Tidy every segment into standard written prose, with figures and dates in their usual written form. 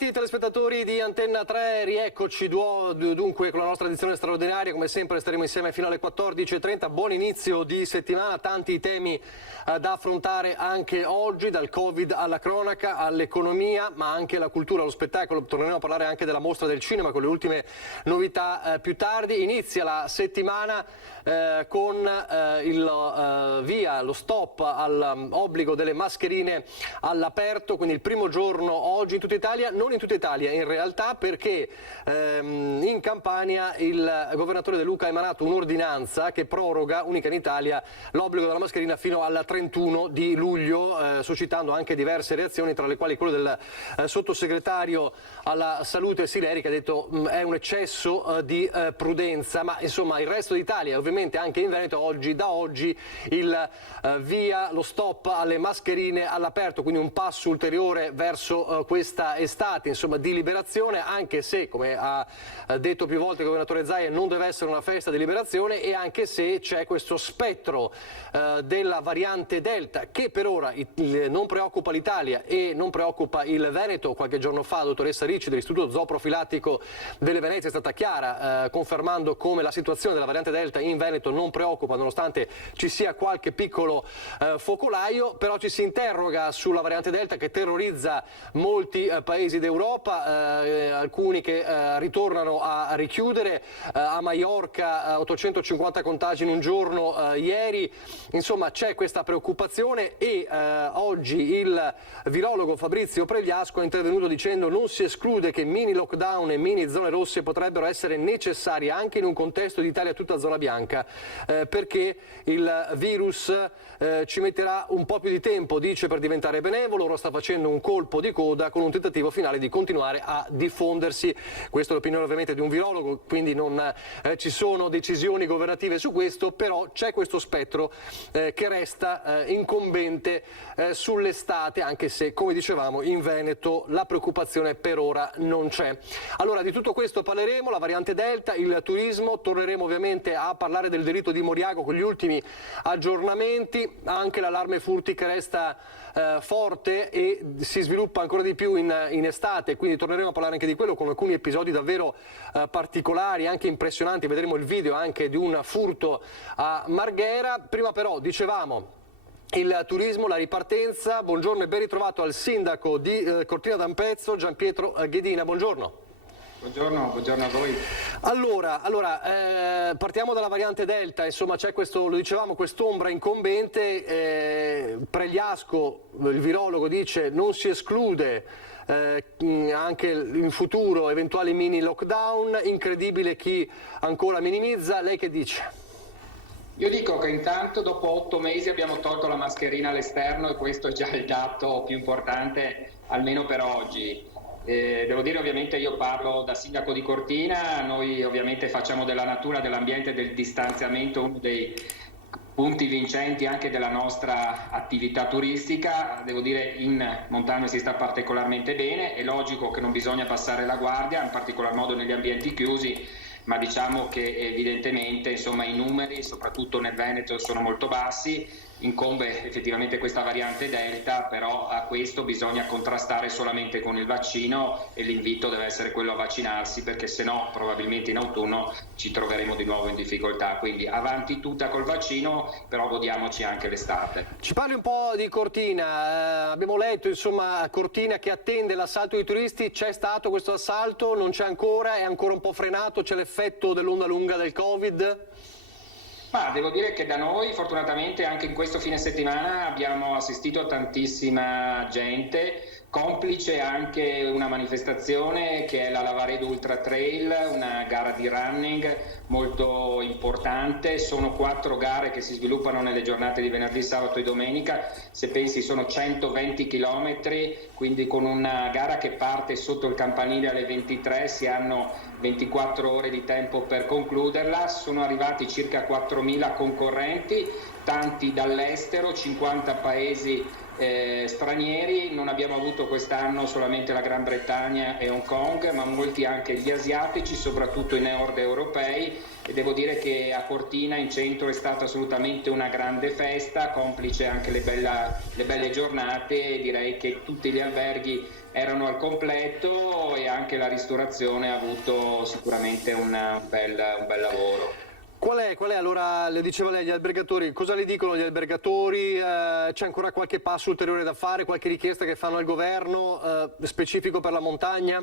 Bentrovati telespettatori di Antenna 3, rieccoci dunque con la nostra edizione straordinaria, come sempre staremo insieme fino alle 14:30, buon inizio di settimana, tanti temi da affrontare anche oggi, dal Covid alla cronaca, all'economia, ma anche alla cultura, allo spettacolo, torneremo a parlare anche della mostra del cinema con le ultime novità più tardi. Inizia la settimana con lo stop all'obbligo delle mascherine all'aperto, quindi il primo giorno oggi in tutta Italia, non in tutta Italia in realtà, perché in Campania il governatore De Luca ha emanato un'ordinanza che proroga, unica in Italia, l'obbligo della mascherina fino al 31 di luglio, suscitando anche diverse reazioni, tra le quali quello del sottosegretario alla salute Sileri, che ha detto è un eccesso di prudenza, ma insomma il resto d'Italia, ovviamente anche in Veneto, da oggi lo stop alle mascherine all'aperto, quindi un passo ulteriore verso questa estate, insomma, di liberazione, anche se, come ha detto più volte il governatore Zaia, non deve essere una festa di liberazione, e anche se c'è questo spettro della variante Delta che per ora non preoccupa l'Italia e non preoccupa il Veneto. Qualche giorno fa la dottoressa Ricci dell'Istituto Zooprofilattico delle Venezie è stata chiara, confermando come la situazione della variante Delta in Veneto non preoccupa, nonostante ci sia qualche piccolo focolaio. Però ci si interroga sulla variante Delta che terrorizza molti paesi d'Europa, alcuni che ritornano a richiudere, a Maiorca 850 contagi in un giorno ieri, insomma c'è questa preoccupazione, e oggi il virologo Fabrizio Pregliasco è intervenuto dicendo non si esclude che mini lockdown e mini zone rosse potrebbero essere necessarie anche in un contesto di Italia tutta zona bianca, perché il virus ci metterà un po' più di tempo, dice, per diventare benevolo. Ora sta facendo un colpo di coda con un tentativo finale di continuare a diffondersi. Questa è l'opinione ovviamente di un virologo, quindi non ci sono decisioni governative su questo, però c'è questo spettro che resta incombente sull'estate, anche se, come dicevamo, in Veneto la preoccupazione per ora non c'è. Allora, di tutto questo parleremo, la variante Delta, il turismo, torneremo ovviamente a parlare del delitto di Moriago con gli ultimi aggiornamenti, anche l'allarme furti che resta forte e si sviluppa ancora di più in estate, quindi torneremo a parlare anche di quello con alcuni episodi davvero particolari, anche impressionanti. Vedremo il video anche di un furto a Marghera. Prima però, dicevamo, il turismo, la ripartenza. Buongiorno e ben ritrovato al sindaco di Cortina d'Ampezzo, Gianpietro Ghedina. Buongiorno. Buongiorno a voi. Allora, partiamo dalla variante Delta, insomma c'è questo, lo dicevamo, quest'ombra incombente. Pregliasco, il virologo, dice non si esclude anche in futuro eventuali mini lockdown. Incredibile chi ancora minimizza. Lei che dice? Io dico che intanto dopo 8 mesi abbiamo tolto la mascherina all'esterno, e questo è già il dato più importante, almeno per oggi. Devo dire, ovviamente io parlo da sindaco di Cortina, noi ovviamente facciamo della natura, dell'ambiente, del distanziamento uno dei punti vincenti anche della nostra attività turistica. Devo dire, in montagna si sta particolarmente bene, è logico che non bisogna passare la guardia, in particolar modo negli ambienti chiusi, ma diciamo che evidentemente, insomma, i numeri, soprattutto nel Veneto, sono molto bassi. Incombe effettivamente questa variante Delta, però a questo bisogna contrastare solamente con il vaccino, e l'invito deve essere quello a vaccinarsi, perché se no probabilmente in autunno ci troveremo di nuovo in difficoltà. Quindi avanti tutta col vaccino, però godiamoci anche l'estate. Ci parli un po' di Cortina, abbiamo letto, insomma, Cortina che attende l'assalto dei turisti. C'è stato questo assalto? Non c'è ancora? È ancora un po' frenato? C'è l'effetto dell'onda lunga del Covid? Ma devo dire che da noi, fortunatamente, anche in questo fine settimana abbiamo assistito a tantissima gente, complice anche una manifestazione che è la Lavaredo Ultra Trail, una gara di running molto importante. Sono 4 gare che si sviluppano nelle giornate di venerdì, sabato e domenica. Se pensi, sono 120 chilometri, quindi con una gara che parte sotto il campanile alle 23 si hanno 24 ore di tempo per concluderla. Sono arrivati circa 4.000 concorrenti, tanti dall'estero, 50 paesi stranieri. Non abbiamo avuto quest'anno solamente la Gran Bretagna e Hong Kong, ma molti anche gli asiatici, soprattutto i nord europei, e devo dire che a Cortina in centro è stata assolutamente una grande festa, complice anche le belle giornate. Direi che tutti gli alberghi erano al completo e anche la ristorazione ha avuto sicuramente un bel lavoro. Qual è allora, le diceva lei, gli albergatori, cosa le dicono gli albergatori? C'è ancora qualche passo ulteriore da fare, qualche richiesta che fanno al governo, specifico per la montagna?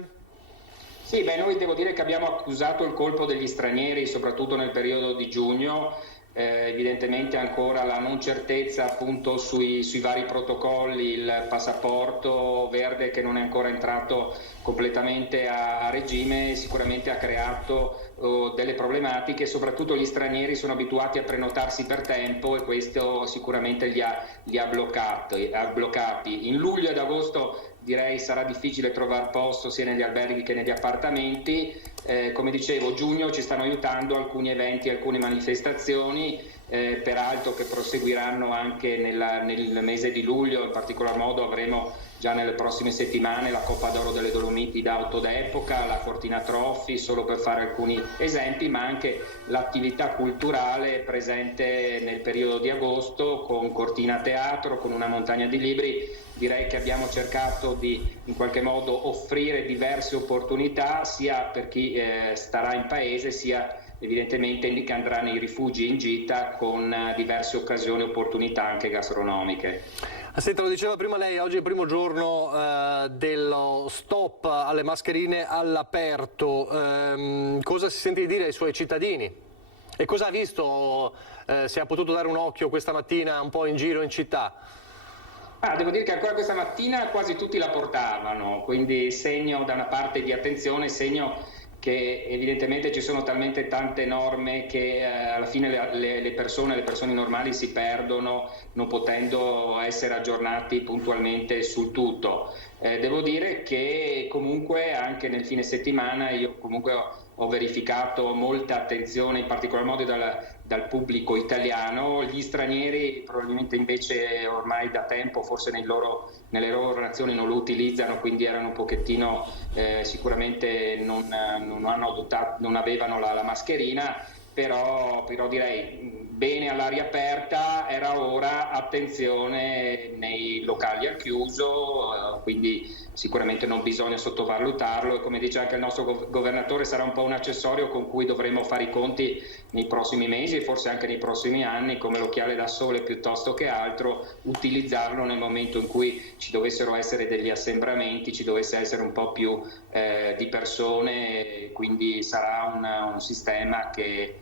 Sì, noi devo dire che abbiamo accusato il colpo degli stranieri, soprattutto nel periodo di giugno. Evidentemente ancora la non certezza appunto sui vari protocolli, il passaporto verde che non è ancora entrato completamente a regime sicuramente ha creato delle problematiche, soprattutto gli stranieri sono abituati a prenotarsi per tempo e questo sicuramente li ha bloccati. In luglio ed agosto direi sarà difficile trovare posto sia negli alberghi che negli appartamenti. Come dicevo, giugno ci stanno aiutando alcuni eventi, alcune manifestazioni, peraltro che proseguiranno anche nel mese di luglio. In particolar modo avremo già nelle prossime settimane la Coppa d'Oro delle Dolomiti d'auto d'epoca, la Cortina Trophy, solo per fare alcuni esempi, ma anche l'attività culturale presente nel periodo di agosto con Cortina Teatro, con una montagna di libri. Direi che abbiamo cercato di in qualche modo offrire diverse opportunità sia per chi starà in paese sia evidentemente che andrà nei rifugi in gita con diverse occasioni e opportunità anche gastronomiche. Senta, lo diceva prima lei, oggi è il primo giorno dello stop alle mascherine all'aperto. Cosa si sente di dire ai suoi cittadini? E cosa ha visto, se ha potuto dare un occhio questa mattina un po' in giro in città? Devo dire che ancora questa mattina quasi tutti la portavano, quindi segno da una parte di attenzione, segno che evidentemente ci sono talmente tante norme che alla fine le persone normali si perdono non potendo essere aggiornati puntualmente sul tutto. Devo dire che comunque anche nel fine settimana io comunque ho verificato molta attenzione in particolar modo dal pubblico italiano. Gli stranieri probabilmente invece ormai da tempo forse nelle loro nazioni non lo utilizzano, quindi erano un pochettino sicuramente non avevano la mascherina, però direi bene all'aria aperta, era ora, attenzione nei locali al chiuso, quindi sicuramente non bisogna sottovalutarlo e come dice anche il nostro governatore sarà un po' un accessorio con cui dovremo fare i conti nei prossimi mesi e forse anche nei prossimi anni come l'occhiale da sole piuttosto che altro, utilizzarlo nel momento in cui ci dovessero essere degli assembramenti, ci dovesse essere un po' più di persone, quindi sarà un sistema che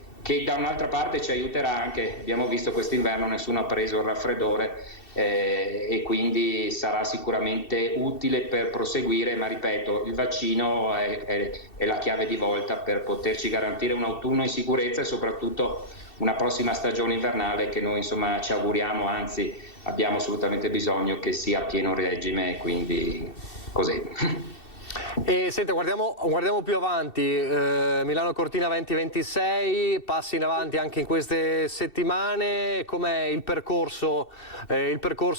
da un'altra parte ci aiuterà anche, abbiamo visto quest'inverno nessuno ha preso il raffreddore e quindi sarà sicuramente utile per proseguire, ma ripeto, il vaccino è la chiave di volta per poterci garantire un autunno in sicurezza e soprattutto una prossima stagione invernale che noi insomma ci auguriamo, anzi abbiamo assolutamente bisogno che sia a pieno regime, quindi così. E senta, guardiamo più avanti, Milano Cortina 2026, passi in avanti anche in queste settimane, com'è il percorso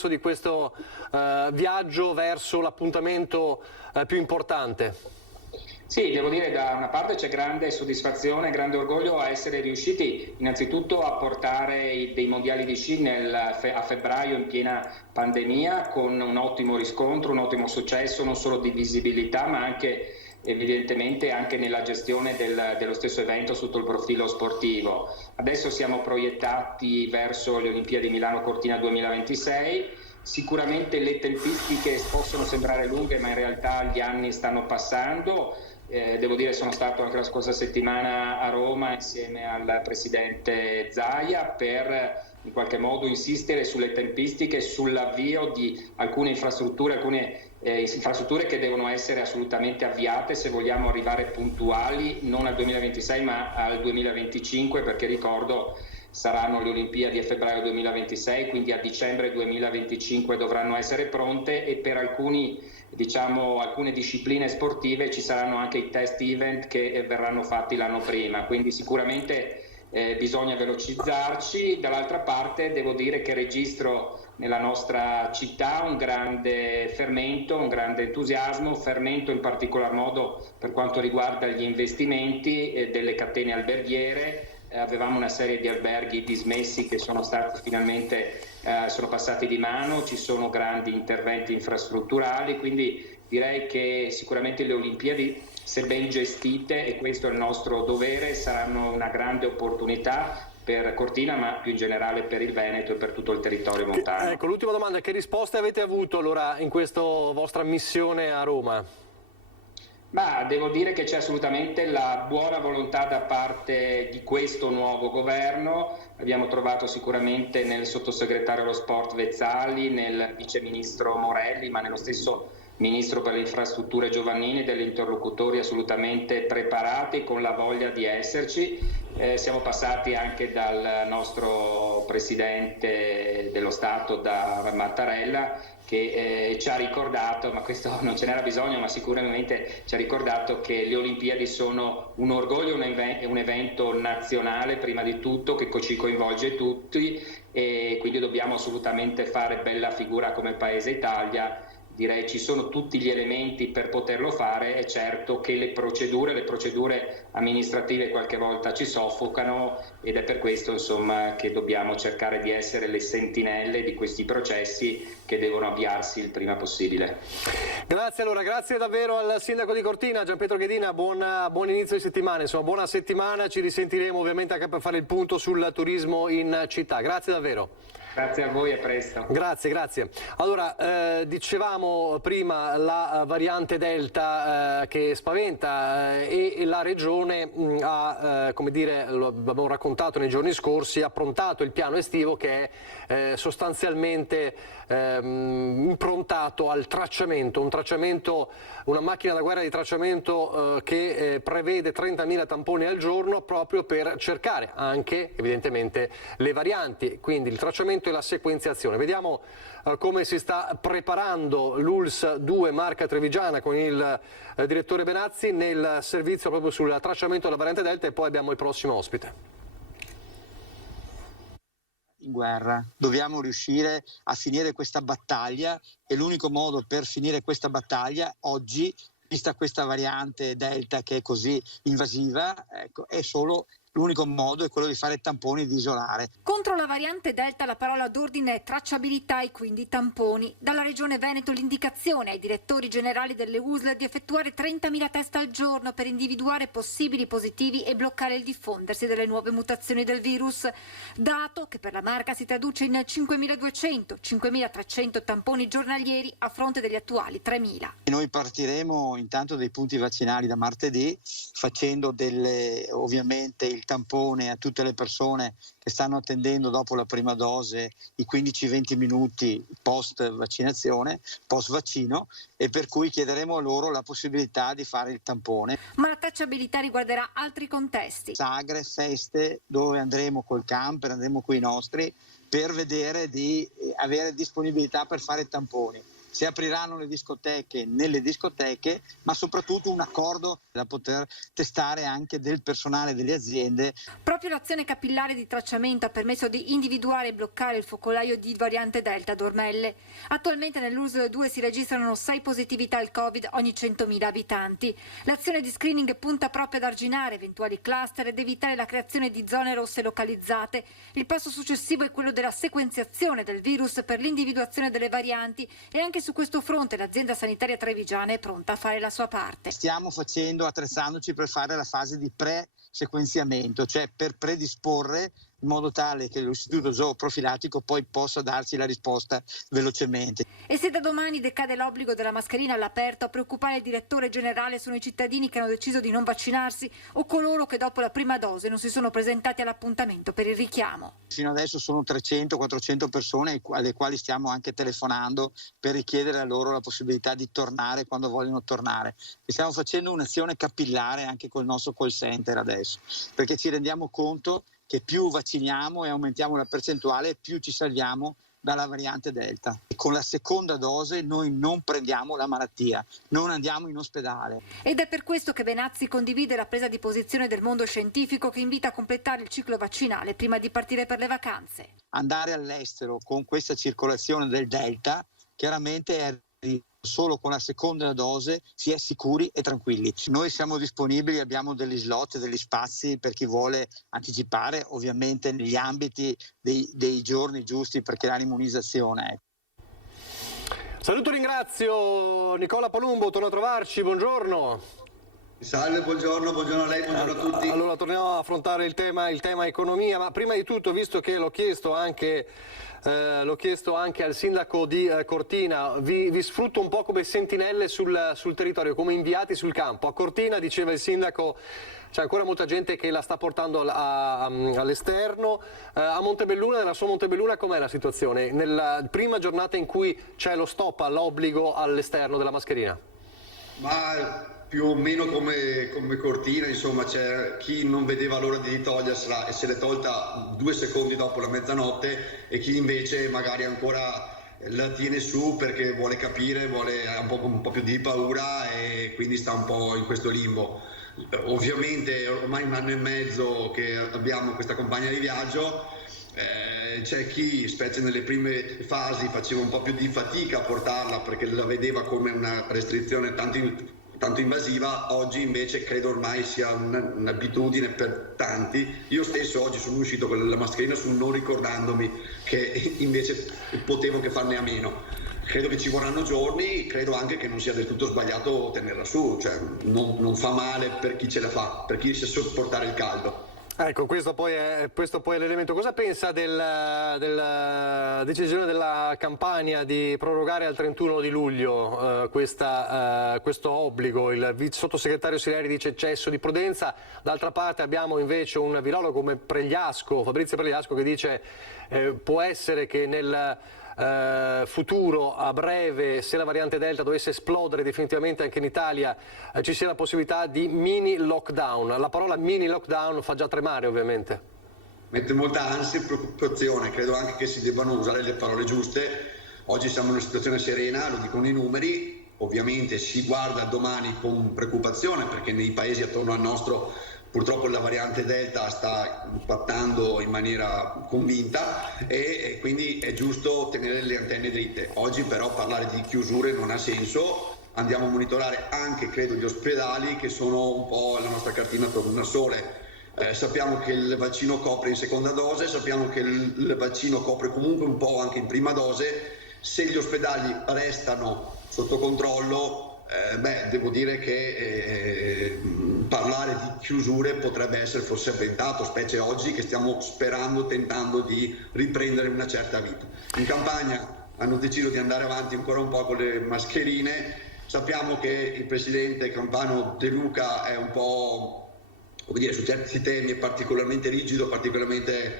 di questo viaggio verso l'appuntamento più importante? Sì, devo dire da una parte c'è grande soddisfazione, grande orgoglio a essere riusciti innanzitutto a portare dei mondiali di sci a febbraio in piena pandemia con un ottimo riscontro, un ottimo successo non solo di visibilità ma anche evidentemente anche nella gestione dello stesso evento sotto il profilo sportivo. Adesso siamo proiettati verso le Olimpiadi Milano Cortina 2026. Sicuramente le tempistiche possono sembrare lunghe ma in realtà gli anni stanno passando. Devo dire sono stato anche la scorsa settimana a Roma insieme al presidente Zaia per in qualche modo insistere sulle tempistiche, sull'avvio di alcune infrastrutture che devono essere assolutamente avviate se vogliamo arrivare puntuali non al 2026 ma al 2025, perché ricordo saranno le Olimpiadi a febbraio 2026, quindi a dicembre 2025 dovranno essere pronte e per alcune discipline sportive ci saranno anche i test event che verranno fatti l'anno prima, quindi sicuramente bisogna velocizzarci. Dall'altra parte devo dire che registro nella nostra città un grande fermento, un grande entusiasmo, fermento in particolar modo per quanto riguarda gli investimenti delle catene alberghiere. Avevamo una serie di alberghi dismessi che sono stati finalmente sono passati di mano, ci sono grandi interventi infrastrutturali, quindi direi che sicuramente le Olimpiadi, se ben gestite, e questo è il nostro dovere, saranno una grande opportunità per Cortina, ma più in generale per il Veneto e per tutto il territorio montano. Ecco, l'ultima domanda: che risposte avete avuto allora in questa vostra missione a Roma? Ma devo dire che c'è assolutamente la buona volontà da parte di questo nuovo governo. Abbiamo trovato sicuramente nel sottosegretario allo sport Vezzali, nel viceministro Morelli, ma nello stesso ministro per le infrastrutture Giovannini, degli interlocutori assolutamente preparati, con la voglia di esserci. Siamo passati anche dal nostro presidente dello Stato, da Mattarella, che ci ha ricordato, ma questo non ce n'era bisogno, ma sicuramente ci ha ricordato che le Olimpiadi sono un orgoglio, un evento nazionale prima di tutto, che ci coinvolge tutti, e quindi dobbiamo assolutamente fare bella figura come Paese Italia. Direi ci sono tutti gli elementi per poterlo fare. È certo che le procedure amministrative qualche volta ci soffocano, ed è per questo insomma che dobbiamo cercare di essere le sentinelle di questi processi che devono avviarsi il prima possibile. Grazie, allora, grazie davvero al sindaco di Cortina, Gianpietro Ghedina, buon inizio di settimana, insomma, buona settimana, ci risentiremo ovviamente anche per fare il punto sul turismo in città. Grazie davvero. Grazie a voi, a presto. Grazie, grazie. Allora, dicevamo prima la variante Delta che spaventa, e la Regione ha, come dire, lo abbiamo raccontato nei giorni scorsi, ha approntato il piano estivo che è sostanzialmente improntato al tracciamento, una macchina da guerra di tracciamento che prevede 30.000 tamponi al giorno, proprio per cercare anche evidentemente le varianti, quindi il tracciamento e la sequenziazione. Vediamo come si sta preparando l'ULSS 2 Marca Trevigiana con il direttore Benazzi nel servizio proprio sul tracciamento della variante Delta, e poi abbiamo il prossimo ospite. In guerra dobbiamo riuscire a finire questa battaglia, e l'unico modo per finire questa battaglia oggi, vista questa variante Delta che è così invasiva, ecco, è solo l'unico modo è quello di fare tamponi e di isolare. Contro la variante Delta la parola d'ordine è tracciabilità e quindi tamponi. Dalla Regione Veneto l'indicazione ai direttori generali delle USL di effettuare 30.000 test al giorno per individuare possibili positivi e bloccare il diffondersi delle nuove mutazioni del virus. Dato che per la Marca si traduce in 5.200-5.300 tamponi giornalieri a fronte degli attuali 3.000. Noi partiremo intanto dai punti vaccinali da martedì, facendo ovviamente il tampone a tutte le persone che stanno attendendo dopo la prima dose i 15-20 minuti post vaccinazione, post vaccino, e per cui chiederemo a loro la possibilità di fare il tampone. Ma la tracciabilità riguarderà altri contesti. Sagre, feste, dove andremo col camper, andremo coi nostri, per vedere di avere disponibilità per fare tamponi. Si apriranno le discoteche nelle discoteche, ma soprattutto un accordo da poter testare anche del personale delle aziende. Proprio l'azione capillare di tracciamento ha permesso di individuare e bloccare il focolaio di variante Delta ad Ormelle. Attualmente nell'USL 2 si registrano 6 positività al Covid ogni 100.000 abitanti. L'azione di screening punta proprio ad arginare eventuali cluster ed evitare la creazione di zone rosse localizzate. Il passo successivo è quello della sequenziazione del virus per l'individuazione delle varianti, e anche su questo fronte l'azienda sanitaria trevigiana è pronta a fare la sua parte. Stiamo attrezzandoci per fare la fase di pre-sequenziamento, cioè per predisporre in modo tale che l'istituto zooprofilattico poi possa darci la risposta velocemente. E se da domani decade l'obbligo della mascherina all'aperto, a preoccupare il direttore generale sono i cittadini che hanno deciso di non vaccinarsi o coloro che dopo la prima dose non si sono presentati all'appuntamento per il richiamo. Fino adesso sono 300-400 persone alle quali stiamo anche telefonando per richiedere a loro la possibilità di tornare quando vogliono tornare. E stiamo facendo un'azione capillare anche col nostro call center adesso, perché ci rendiamo conto che più vacciniamo e aumentiamo la percentuale, più ci salviamo dalla variante Delta. E con la seconda dose noi non prendiamo la malattia, non andiamo in ospedale. Ed è per questo che Benazzi condivide la presa di posizione del mondo scientifico, che invita a completare il ciclo vaccinale prima di partire per le vacanze. Andare all'estero con questa circolazione del Delta chiaramente è solo con la seconda dose si è sicuri e tranquilli. Noi siamo disponibili, abbiamo degli slot, degli spazi per chi vuole anticipare, ovviamente negli ambiti dei giorni giusti per creare immunizzazione. Saluto e ringrazio Nicola Palumbo, torno a trovarci, buongiorno. Salve, buongiorno a lei, buongiorno a tutti. Allora torniamo a affrontare il tema economia, ma prima di tutto, visto che l'ho chiesto anche al sindaco di Cortina, vi sfrutto un po' come sentinelle sul territorio, come inviati sul campo. A Cortina, diceva il sindaco, c'è ancora molta gente che la sta portando all'esterno. A Montebelluna, nella sua Montebelluna, com'è la situazione? Nella prima giornata in cui c'è lo stop all'obbligo all'esterno della mascherina? Ma più o meno come Cortina, insomma, c'è chi non vedeva l'ora di togliersela e se l'è tolta 2 secondi dopo la mezzanotte, e chi invece magari ancora la tiene su perché vuole capire, ha un po' più di paura e quindi sta un po' in questo limbo. Ovviamente ormai 1 anno e mezzo che abbiamo questa compagna di viaggio, c'è chi, specie nelle prime fasi, faceva un po' più di fatica a portarla perché la vedeva come una restrizione tanto invasiva. Oggi invece credo ormai sia un'abitudine per tanti. Io stesso oggi sono uscito con la mascherina su, non ricordandomi che invece potevo che farne a meno. Credo che ci vorranno giorni, credo anche che non sia del tutto sbagliato tenerla su, cioè non fa male per chi ce la fa, per chi sa sopportare il caldo. Ecco, questo poi è l'elemento. Cosa pensa della decisione della Campania di prorogare al 31 di luglio questo obbligo? Il sottosegretario Sileri dice eccesso di prudenza, d'altra parte abbiamo invece un virologo come Fabrizio Pregliasco, che dice può essere che nel futuro, a breve, se la variante Delta dovesse esplodere definitivamente anche in Italia, ci sia la possibilità di mini lockdown. La parola mini lockdown fa già tremare, ovviamente. Mette molta ansia e preoccupazione, credo anche che si debbano usare le parole giuste. Oggi siamo in una situazione serena, lo dicono i numeri, ovviamente si guarda domani con preoccupazione perché nei paesi attorno al nostro purtroppo la variante Delta sta impattando in maniera convinta e quindi è giusto tenere le antenne dritte. Oggi però parlare di chiusure non ha senso, andiamo a monitorare anche, credo, gli ospedali che sono un po' la nostra cartina tornasole. Sappiamo che il vaccino copre in seconda dose, sappiamo che il vaccino copre comunque un po' anche in prima dose. Se gli ospedali restano sotto controllo, devo dire che parlare di chiusure potrebbe essere forse avventato, specie oggi che stiamo tentando di riprendere una certa vita. In Campania hanno deciso di andare avanti ancora un po' con le mascherine. Sappiamo che il presidente campano De Luca è un po', come dire, su certi temi è particolarmente rigido, particolarmente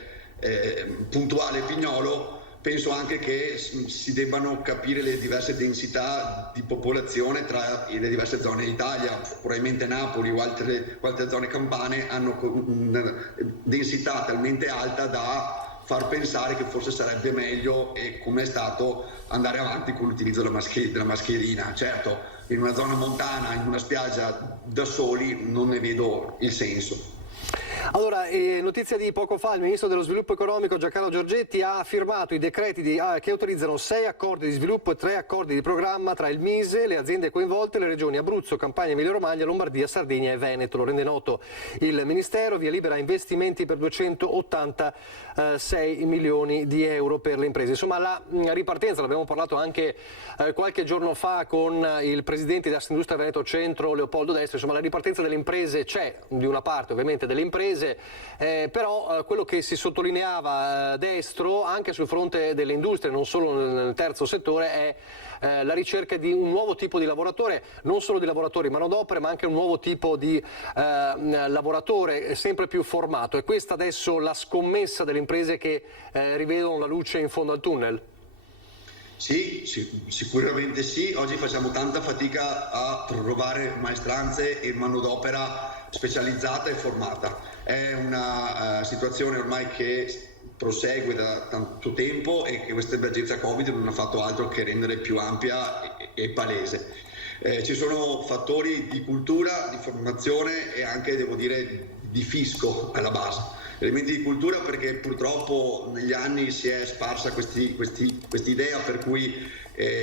puntuale, pignolo. Penso anche che si debbano capire le diverse densità di popolazione tra le diverse zone d'Italia. Probabilmente Napoli o altre zone campane hanno una densità talmente alta da far pensare che forse sarebbe meglio, e come è stato, andare avanti con l'utilizzo della mascherina. Certo, in una zona montana, in una spiaggia da soli, non ne vedo il senso. Allora, notizia di poco fa, il ministro dello sviluppo economico Giancarlo Giorgetti ha firmato i decreti che autorizzano 6 accordi di sviluppo e 3 accordi di programma tra il Mise, le aziende coinvolte e le regioni Abruzzo, Campania, Emilia-Romagna, Lombardia, Sardegna e Veneto. Lo rende noto il Ministero, via libera a investimenti per 286 milioni di euro per le imprese. Insomma, la ripartenza, l'abbiamo parlato anche qualche giorno fa con il presidente di Assindustria Veneto Centro, Leopoldo Destro. Insomma, la ripartenza delle imprese c'è, di una parte ovviamente delle imprese, però quello che si sottolineava Destro anche sul fronte delle industrie, non solo nel terzo settore, è la ricerca di un nuovo tipo di lavoratore, non solo di lavoratori manodopera, ma anche un nuovo tipo di lavoratore sempre più formato. È questa adesso la scommessa delle imprese che rivedono la luce in fondo al tunnel? Sì, sicuramente sì. Oggi facciamo tanta fatica a trovare maestranze e manodopera specializzata e formata. È una situazione ormai che prosegue da tanto tempo e che questa emergenza Covid non ha fatto altro che rendere più ampia e palese. Ci sono fattori di cultura, di formazione e anche, devo dire, di fisco alla base. Elementi di cultura perché purtroppo negli anni si è sparsa quest'idea per cui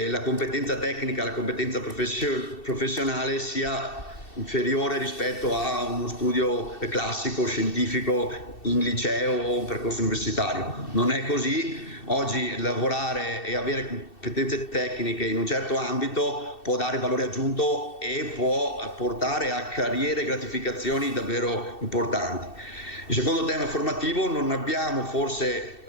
la competenza tecnica, la competenza professionale sia inferiore rispetto a uno studio classico, scientifico in liceo o un percorso universitario. Non è così. oggi lavorare e avere competenze tecniche in un certo ambito può dare valore aggiunto e può portare a carriere e gratificazioni davvero importanti. Il secondo tema formativo: non abbiamo forse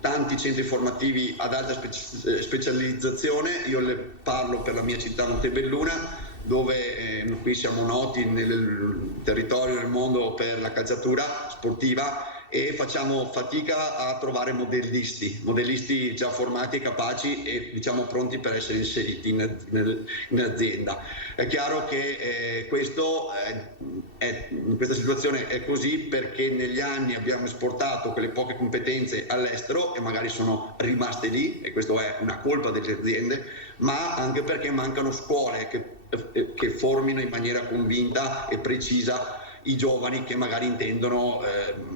tanti centri formativi ad alta specializzazione. Io le parlo per la mia città Montebelluna, dove qui siamo noti nel territorio del mondo per la calciatura sportiva, e facciamo fatica a trovare modellisti già formati e capaci e diciamo pronti per essere inseriti in azienda. È chiaro che in questa situazione è così perché negli anni abbiamo esportato quelle poche competenze all'estero e magari sono rimaste lì, e questo è una colpa delle aziende, ma anche perché mancano scuole che formino in maniera convinta e precisa i giovani che magari intendono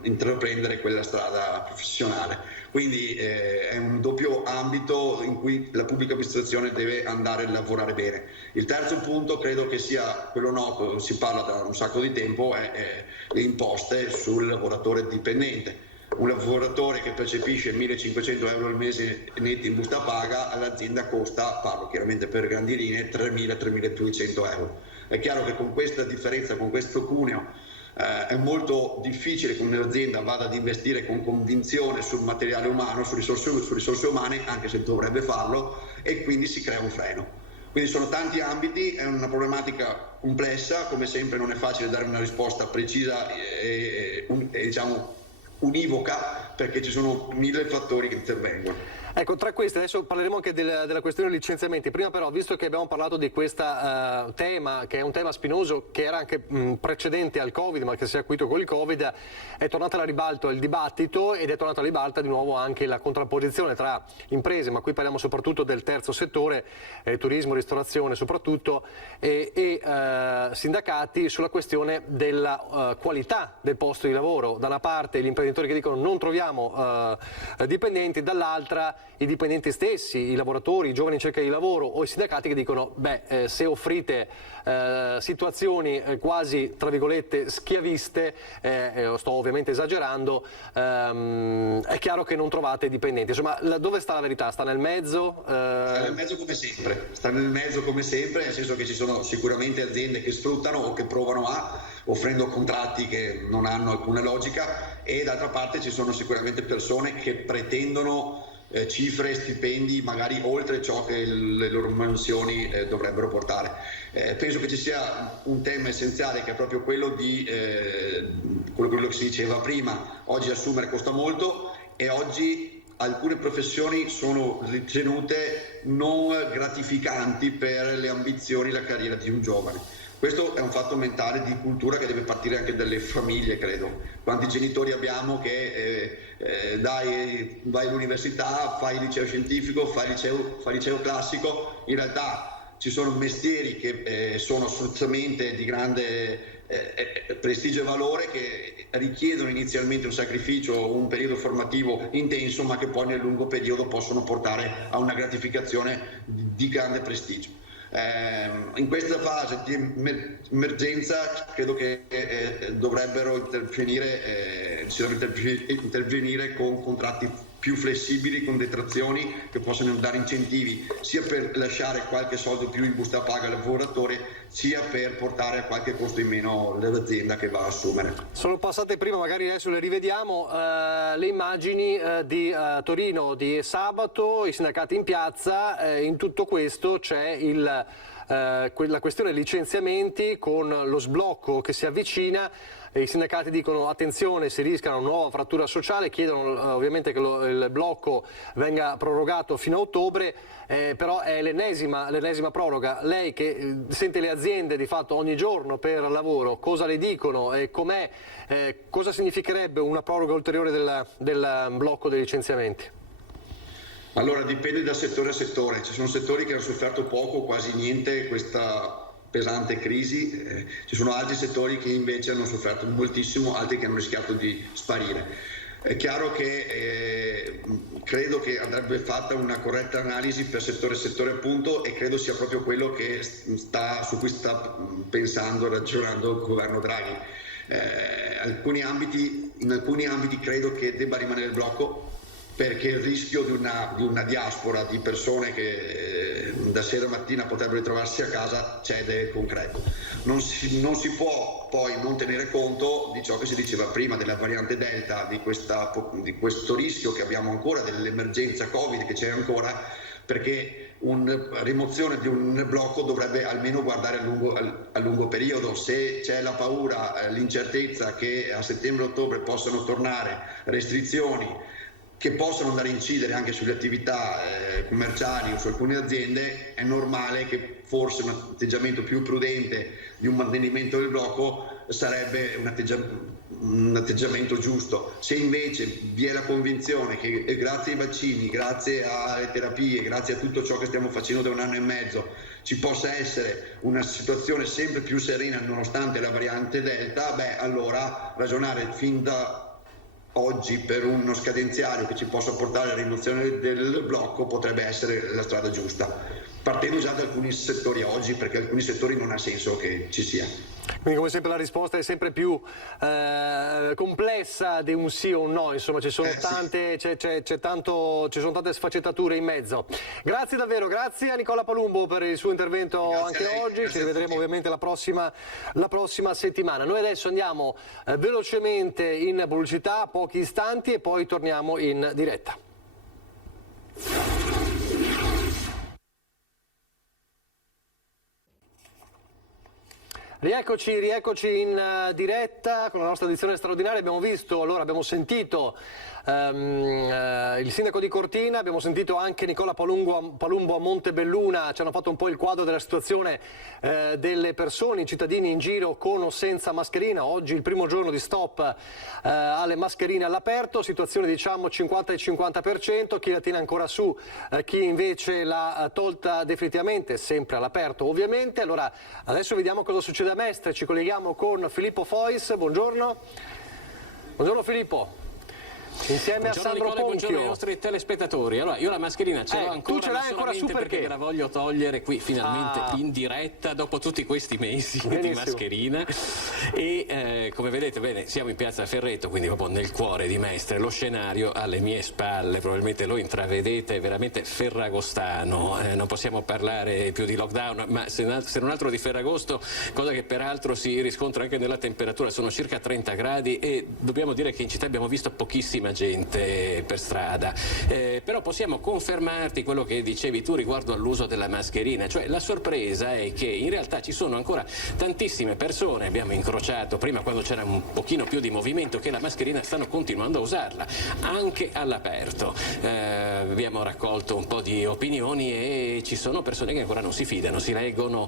intraprendere quella strada professionale. Quindi è un doppio ambito in cui la pubblica amministrazione deve andare a lavorare bene. Il terzo punto credo che sia quello noto, si parla da un sacco di tempo, è le imposte sul lavoratore dipendente. Un lavoratore che percepisce 1.500 euro al mese netti in busta paga, all'azienda costa, parlo chiaramente per grandi linee, 3.000-3.200 euro. È chiaro che con questa differenza, con questo cuneo, è molto difficile che un'azienda vada ad investire con convinzione sul materiale umano, su risorse umane, anche se dovrebbe farlo, e quindi si crea un freno. Quindi sono tanti ambiti, è una problematica complessa, come sempre non è facile dare una risposta precisa e diciamo univoca, perché ci sono 1000 fattori che intervengono. Ecco, tra questi adesso parleremo anche della questione licenziamenti. Prima però, visto che abbiamo parlato di questo tema, che è un tema spinoso, che era anche precedente al Covid, ma che si è acuito con il Covid, è tornata alla ribalta il dibattito ed è tornata alla ribalta di nuovo anche la contrapposizione tra imprese, ma qui parliamo soprattutto del terzo settore, turismo, ristorazione soprattutto, e sindacati sulla questione della qualità del posto di lavoro. Da una parte gli imprenditori che dicono non troviamo dipendenti, dall'altra i dipendenti stessi, i lavoratori, i giovani in cerca di lavoro o i sindacati che dicono se offrite situazioni quasi tra virgolette schiaviste, sto ovviamente esagerando, è chiaro che non trovate dipendenti. Insomma, dove sta la verità? Sta nel mezzo? Sta nel mezzo come sempre, nel senso che ci sono sicuramente aziende che sfruttano o che provano offrendo contratti che non hanno alcuna logica, e d'altra parte ci sono sicuramente persone che pretendono cifre e stipendi magari oltre ciò che le loro mansioni dovrebbero portare. Penso che ci sia un tema essenziale, che è proprio quello di quello che si diceva prima: oggi assumere costa molto e oggi alcune professioni sono ritenute non gratificanti per le ambizioni e la carriera di un giovane. Questo è un fatto mentale di cultura che deve partire anche dalle famiglie, credo. Quanti genitori abbiamo che vai all'università, fai il liceo scientifico, fai il liceo classico, in realtà ci sono mestieri che sono assolutamente di grande prestigio e valore, che richiedono inizialmente un sacrificio, un periodo formativo intenso, ma che poi nel lungo periodo possono portare a una gratificazione di grande prestigio. In questa fase di emergenza credo che dovrebbero intervenire con contratti più flessibili, con detrazioni che possano dare incentivi sia per lasciare qualche soldo più in busta paga al lavoratore, sia per portare a qualche costo in meno l'azienda che va a assumere. Sono passate prima, magari adesso le rivediamo, le immagini di Torino di sabato, i sindacati in piazza. In tutto questo c'è la questione licenziamenti, con lo sblocco che si avvicina. I sindacati dicono attenzione, si rischia una nuova frattura sociale, chiedono ovviamente che il blocco venga prorogato fino a ottobre, però è l'ennesima proroga. Lei che sente le aziende di fatto ogni giorno per lavoro, cosa le dicono e cosa significherebbe una proroga ulteriore del blocco dei licenziamenti? Allora, dipende da settore a settore. Ci sono settori che hanno sofferto poco, quasi niente, questa pesante crisi, ci sono altri settori che invece hanno sofferto moltissimo, altri che hanno rischiato di sparire. È chiaro che credo che andrebbe fatta una corretta analisi per settore a settore, appunto, e credo sia proprio quello su cui sta pensando e ragionando il governo Draghi. In alcuni ambiti credo che debba rimanere il blocco, perché il rischio di una diaspora di persone che da sera mattina potrebbero ritrovarsi a casa c'è ed è concreto. Non si può poi non tenere conto di ciò che si diceva prima della variante Delta, di questo rischio che abbiamo ancora, dell'emergenza Covid che c'è ancora, perché una rimozione di un blocco dovrebbe almeno guardare a lungo periodo. Se c'è la paura, l'incertezza che a settembre-ottobre possano tornare restrizioni che possono andare a incidere anche sulle attività commerciali o su alcune aziende, è normale che forse un atteggiamento più prudente di un mantenimento del blocco sarebbe un atteggiamento giusto. Se invece vi è la convinzione che grazie ai vaccini, grazie alle terapie, grazie a tutto ciò che stiamo facendo da 1 anno e mezzo, ci possa essere una situazione sempre più serena nonostante la variante Delta, allora ragionare fin da oggi per uno scadenziario che ci possa portare alla riduzione del blocco potrebbe essere la strada giusta, partendo già da alcuni settori oggi, perché alcuni settori non ha senso che ci sia. Quindi come sempre la risposta è sempre più complessa di un sì o un no, insomma ci sono tante, ci sono tante sfaccettature in mezzo. Grazie davvero, grazie a Nicola Palumbo per il suo intervento anche oggi, ci rivedremo ovviamente la prossima settimana. Noi adesso andiamo velocemente in pubblicità, pochi istanti, e poi torniamo in diretta. Rieccoci in diretta con la nostra edizione straordinaria. Abbiamo sentito il sindaco di Cortina, abbiamo sentito anche Nicola Palumbo a Montebelluna, ci hanno fatto un po' il quadro della situazione delle persone, i cittadini in giro con o senza mascherina. Oggi il primo giorno di stop alle mascherine all'aperto, situazione diciamo 50 e 50%, chi la tiene ancora su, chi invece l'ha tolta definitivamente, sempre all'aperto ovviamente. Allora adesso vediamo cosa succede a Mestre, ci colleghiamo con Filippo Fois, buongiorno. Buongiorno Filippo. Insieme buongiorno a Sandro Nicola, Ponchio. buongiorno ai nostri telespettatori. Allora, io la mascherina ce l'ho ancora, tu ce l'hai ancora su perché me la voglio togliere qui finalmente in diretta dopo tutti questi mesi di mascherina. E come vedete bene, siamo in piazza Ferretto, quindi proprio nel cuore di Mestre, lo scenario alle mie spalle, probabilmente lo intravedete, veramente ferragostano. Non possiamo parlare più di lockdown, ma se non altro di Ferragosto, cosa che peraltro si riscontra anche nella temperatura, sono circa 30 gradi e dobbiamo dire che in città abbiamo visto pochissima gente per strada, però possiamo confermarti quello che dicevi tu riguardo all'uso della mascherina, cioè la sorpresa è che in realtà ci sono ancora tantissime persone, abbiamo incrociato prima quando c'era un pochino più di movimento, che la mascherina stanno continuando a usarla anche all'aperto. Abbiamo raccolto un po' di opinioni e ci sono persone che ancora non si fidano, si leggono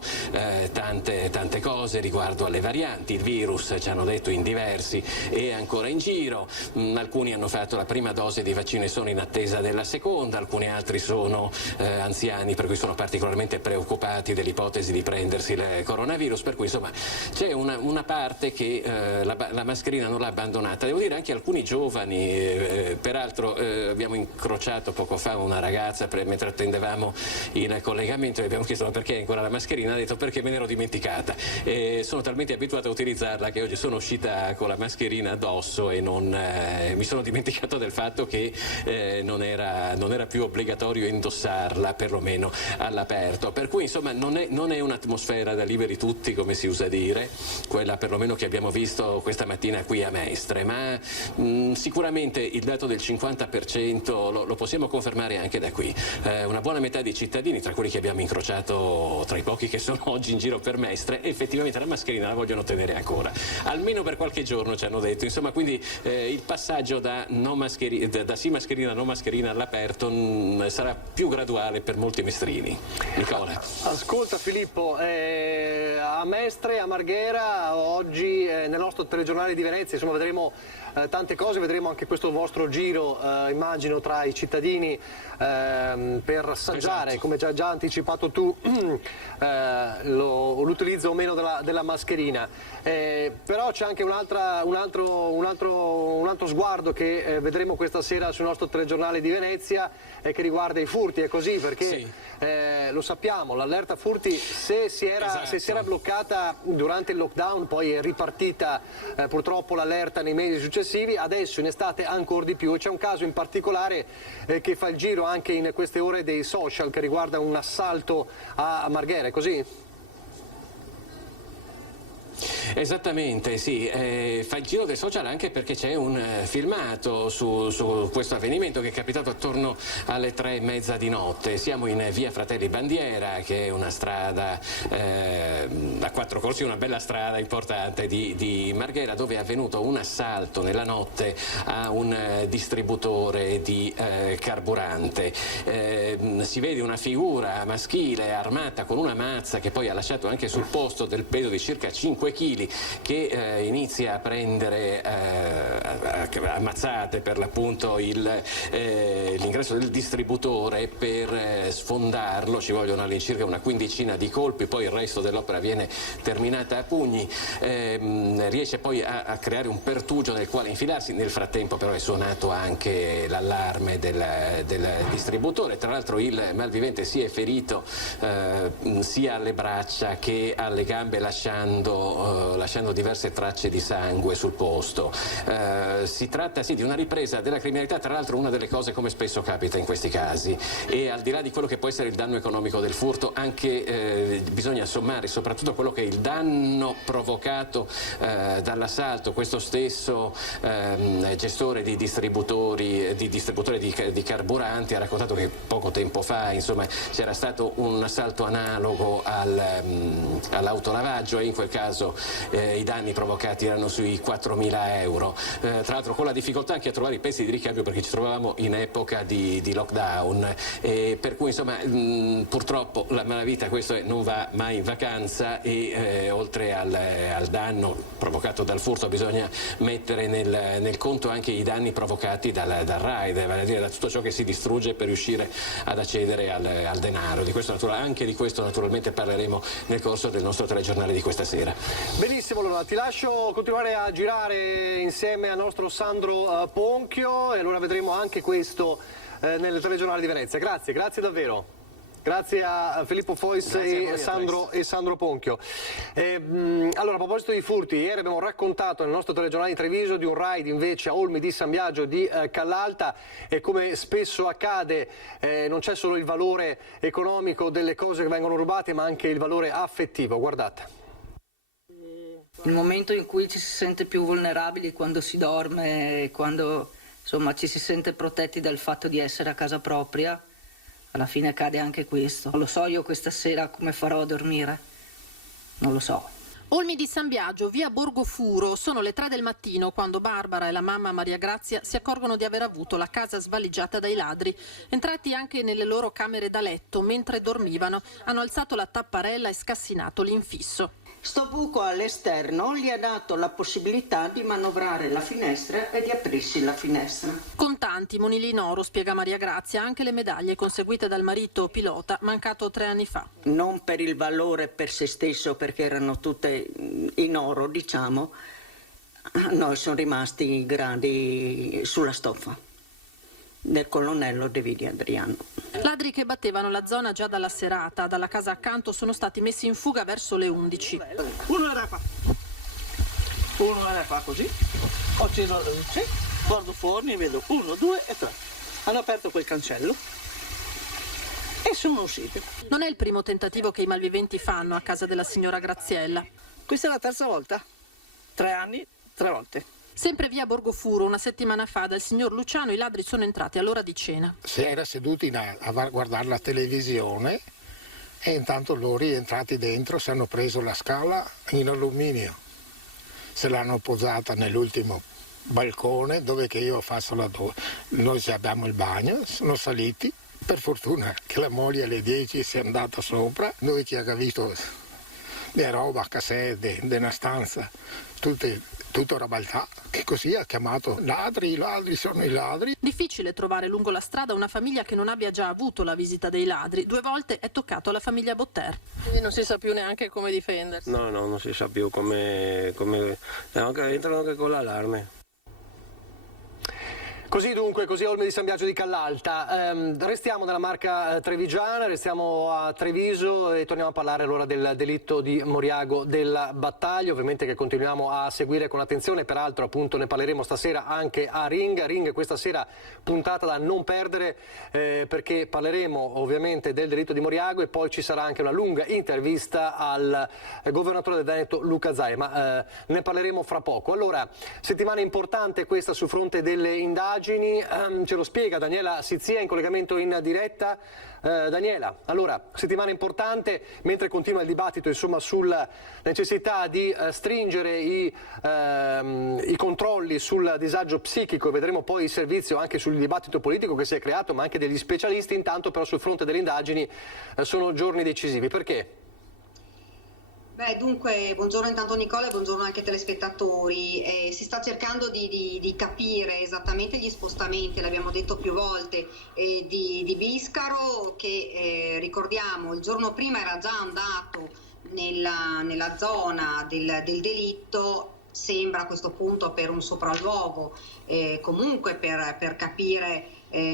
tante cose riguardo alle varianti, il virus ci hanno detto in diversi è ancora in giro, alcuni hanno fatto la prima dose di vaccino e sono in attesa della seconda, alcuni altri sono anziani per cui sono particolarmente preoccupati dell'ipotesi di prendersi il coronavirus, per cui insomma c'è una parte che la mascherina non l'ha abbandonata. Devo dire anche alcuni giovani, peraltro abbiamo incrociato poco fa una ragazza mentre attendevamo il collegamento e abbiamo chiesto ma perché ancora la mascherina, ha detto perché me ne ero dimenticata, sono talmente abituata a utilizzarla che oggi sono uscita con la mascherina addosso e non mi sono dimenticato del fatto che non era più obbligatorio indossarla, perlomeno all'aperto, per cui insomma non è un'atmosfera da liberi tutti, come si usa dire, quella perlomeno che abbiamo visto questa mattina qui a Mestre, ma sicuramente il dato del 50% lo possiamo confermare anche da qui. Una buona metà dei cittadini, tra quelli che abbiamo incrociato, tra i pochi che sono oggi in giro per Mestre, effettivamente la mascherina la vogliono tenere ancora, almeno per qualche giorno ci hanno detto, insomma, quindi il passaggio da sì mascherina a no mascherina all'aperto sarà più graduale per molti mestrini. Nicola. Ascolta Filippo, a Mestre, a Marghera, oggi nel nostro telegiornale di Venezia, insomma vedremo tante cose, vedremo anche questo vostro giro, immagino, tra i cittadini per assaggiare, esatto, come già anticipato tu, l'utilizzo o meno della mascherina. Però c'è anche un altro sguardo che che vedremo questa sera sul nostro telegiornale di Venezia, che riguarda i furti. È così perché sì. Lo sappiamo, l'allerta furti se si era bloccata durante il lockdown, poi è ripartita purtroppo l'allerta nei mesi successivi, adesso in estate ancora di più. C'è un caso in particolare che fa il giro anche in queste ore dei social, che riguarda un assalto a Marghera, è così? Esattamente, sì, fa il giro dei social anche perché c'è un filmato su questo avvenimento che è capitato attorno alle 3:30 di notte. Siamo in via Fratelli Bandiera, che è una strada a 4 corsi, una bella strada importante di Marghera, dove è avvenuto un assalto nella notte a un distributore di carburante. Si vede una figura maschile armata con una mazza, che poi ha lasciato anche sul posto, del peso di circa 5 kg, che inizia a prendere ammazzate per l'appunto l'ingresso del distributore. Per sfondarlo ci vogliono all'incirca una quindicina di colpi, poi il resto dell'opera viene terminata a pugni. Riesce poi a creare un pertugio nel quale infilarsi. Nel frattempo però è suonato anche l'allarme del distributore. Tra l'altro il malvivente si è ferito sia alle braccia che alle gambe, lasciando diverse tracce di sangue sul posto. Si tratta sì di una ripresa della criminalità, tra l'altro una delle cose, come spesso capita in questi casi, e al di là di quello che può essere il danno economico del furto, anche bisogna sommare soprattutto quello che è il danno provocato dall'assalto. Questo stesso gestore di distributore di carburanti ha raccontato che poco tempo fa, insomma, c'era stato un assalto analogo all'autolavaggio, e in quel caso i danni provocati erano sui 4.000 euro. Tra l'altro con la difficoltà anche a trovare i pezzi di ricambio, perché ci trovavamo in epoca di lockdown, per cui insomma purtroppo la malavita, questo non va mai in vacanza, e oltre al danno provocato dal furto bisogna mettere nel conto anche i danni provocati dal raid, vale a dire da tutto ciò che si distrugge per riuscire ad accedere al denaro. Anche di questo naturalmente parleremo nel corso del nostro telegiornale di questa sera. Benissimo, allora ti lascio continuare a girare insieme al nostro Sandro Ponchio, e allora vedremo anche questo nel telegiornale di Venezia. Grazie davvero. Grazie a Filippo Fois e Sandro Ponchio. Allora, a proposito di furti, ieri abbiamo raccontato nel nostro telegiornale di Treviso di un raid invece a Olmi di San Biagio di Callalta, e come spesso accade non c'è solo il valore economico delle cose che vengono rubate, ma anche il valore affettivo. Guardate. Il momento in cui ci si sente più vulnerabili, quando si dorme, quando insomma ci si sente protetti dal fatto di essere a casa propria, alla fine accade anche questo. Non lo so io questa sera come farò a dormire, non lo so. Olmi di San Biagio, via Borgofuro, sono le 3 del mattino quando Barbara e la mamma Maria Grazia si accorgono di aver avuto la casa svaligiata dai ladri. Entrati anche nelle loro camere da letto mentre dormivano, hanno alzato la tapparella e scassinato l'infisso. Sto buco all'esterno gli ha dato la possibilità di manovrare la finestra e di aprirsi la finestra. Contanti, monili in oro, spiega Maria Grazia, anche le medaglie conseguite dal marito pilota, mancato 3 anni fa. Non per il valore per se stesso, perché erano tutte in oro, diciamo, noi sono rimasti grandi sulla stoffa del colonnello De Viti Adriano. Ladri che battevano la zona già dalla serata. Dalla casa accanto sono stati messi in fuga verso le 11. Uno era qua così, ho acceso la luce, guardo fuori e vedo 1, 2 e 3. Hanno aperto quel cancello e sono usciti. Non è il primo tentativo che i malviventi fanno a casa della signora Graziella. Questa è la terza volta. 3 anni, 3 volte. Sempre via Borgofuro, una settimana fa, dal signor Luciano i ladri sono entrati all'ora di cena. Si era seduti a guardare la televisione, e intanto loro entrati dentro si hanno preso la scala in alluminio, se l'hanno posata nell'ultimo balcone dove che io faccio noi abbiamo il bagno, sono saliti, per fortuna che la moglie alle 10 si è andata sopra, noi che abbiamo visto le roba, cassette, nella stanza, tutto rabaltà, e così ha chiamato i ladri sono i ladri. Difficile trovare lungo la strada una famiglia che non abbia già avuto la visita dei ladri. 2 volte è toccato alla famiglia Botter. Quindi non si sa più neanche come difendersi. No, non si sa più come... entrano anche con l'allarme. Così dunque, così Olme di San Biagio di Callalta. Restiamo nella Marca trevigiana, restiamo a Treviso e torniamo a parlare allora del delitto di Moriago della Battaglia, ovviamente che continuiamo a seguire con attenzione, peraltro appunto ne parleremo stasera anche a Ring questa sera puntata da non perdere, perché parleremo ovviamente del delitto di Moriago e poi ci sarà anche una lunga intervista al governatore del Veneto Luca Zaia, ma ne parleremo fra poco. Allora, settimana importante questa sul fronte delle indagini. Ce lo spiega Daniela Sizia in collegamento in diretta. Daniela, allora, settimana importante, mentre continua il dibattito insomma sulla necessità di stringere i controlli sul disagio psichico, vedremo poi il servizio anche sul dibattito politico che si è creato, ma anche degli specialisti. Intanto però sul fronte delle indagini sono giorni decisivi. Perché? Beh, dunque, buongiorno intanto Nicola e buongiorno anche ai telespettatori. Si sta cercando di capire esattamente gli spostamenti, l'abbiamo detto più volte, di Biscaro che, ricordiamo, il giorno prima era già andato nella zona del delitto, sembra a questo punto per un sopralluogo, comunque per capire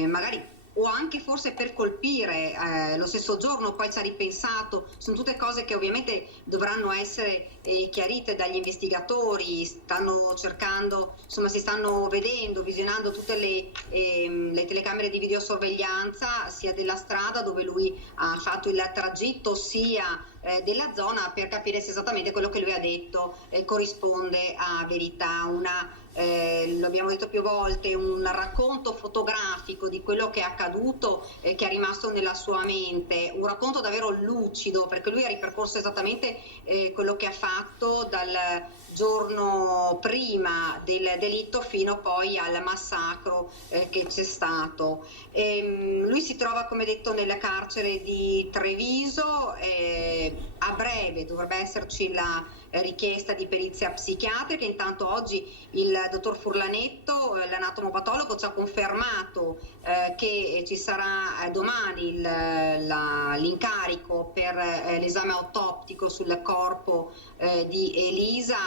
magari, o anche forse per colpire lo stesso giorno. Poi ci ha ripensato, sono tutte cose che ovviamente dovranno essere chiarite dagli investigatori. Stanno cercando, insomma si stanno vedendo, visionando tutte le telecamere di videosorveglianza sia della strada dove lui ha fatto il tragitto sia della zona, per capire se esattamente quello che lui ha detto corrisponde a verità. Lo abbiamo detto più volte, un racconto fotografico di quello che è accaduto, che è rimasto nella sua mente, un racconto davvero lucido, perché lui ha ripercorso esattamente quello che ha fatto dal giorno prima del delitto fino poi al massacro che c'è stato. Lui si trova, come detto, nella carcere di Treviso. A breve dovrebbe esserci la richiesta di perizia psichiatrica. Intanto oggi il dottor Furlanetto, l'anatomopatologo, ci ha confermato che ci sarà domani l'incarico per l'esame autoptico sul corpo di Elisa,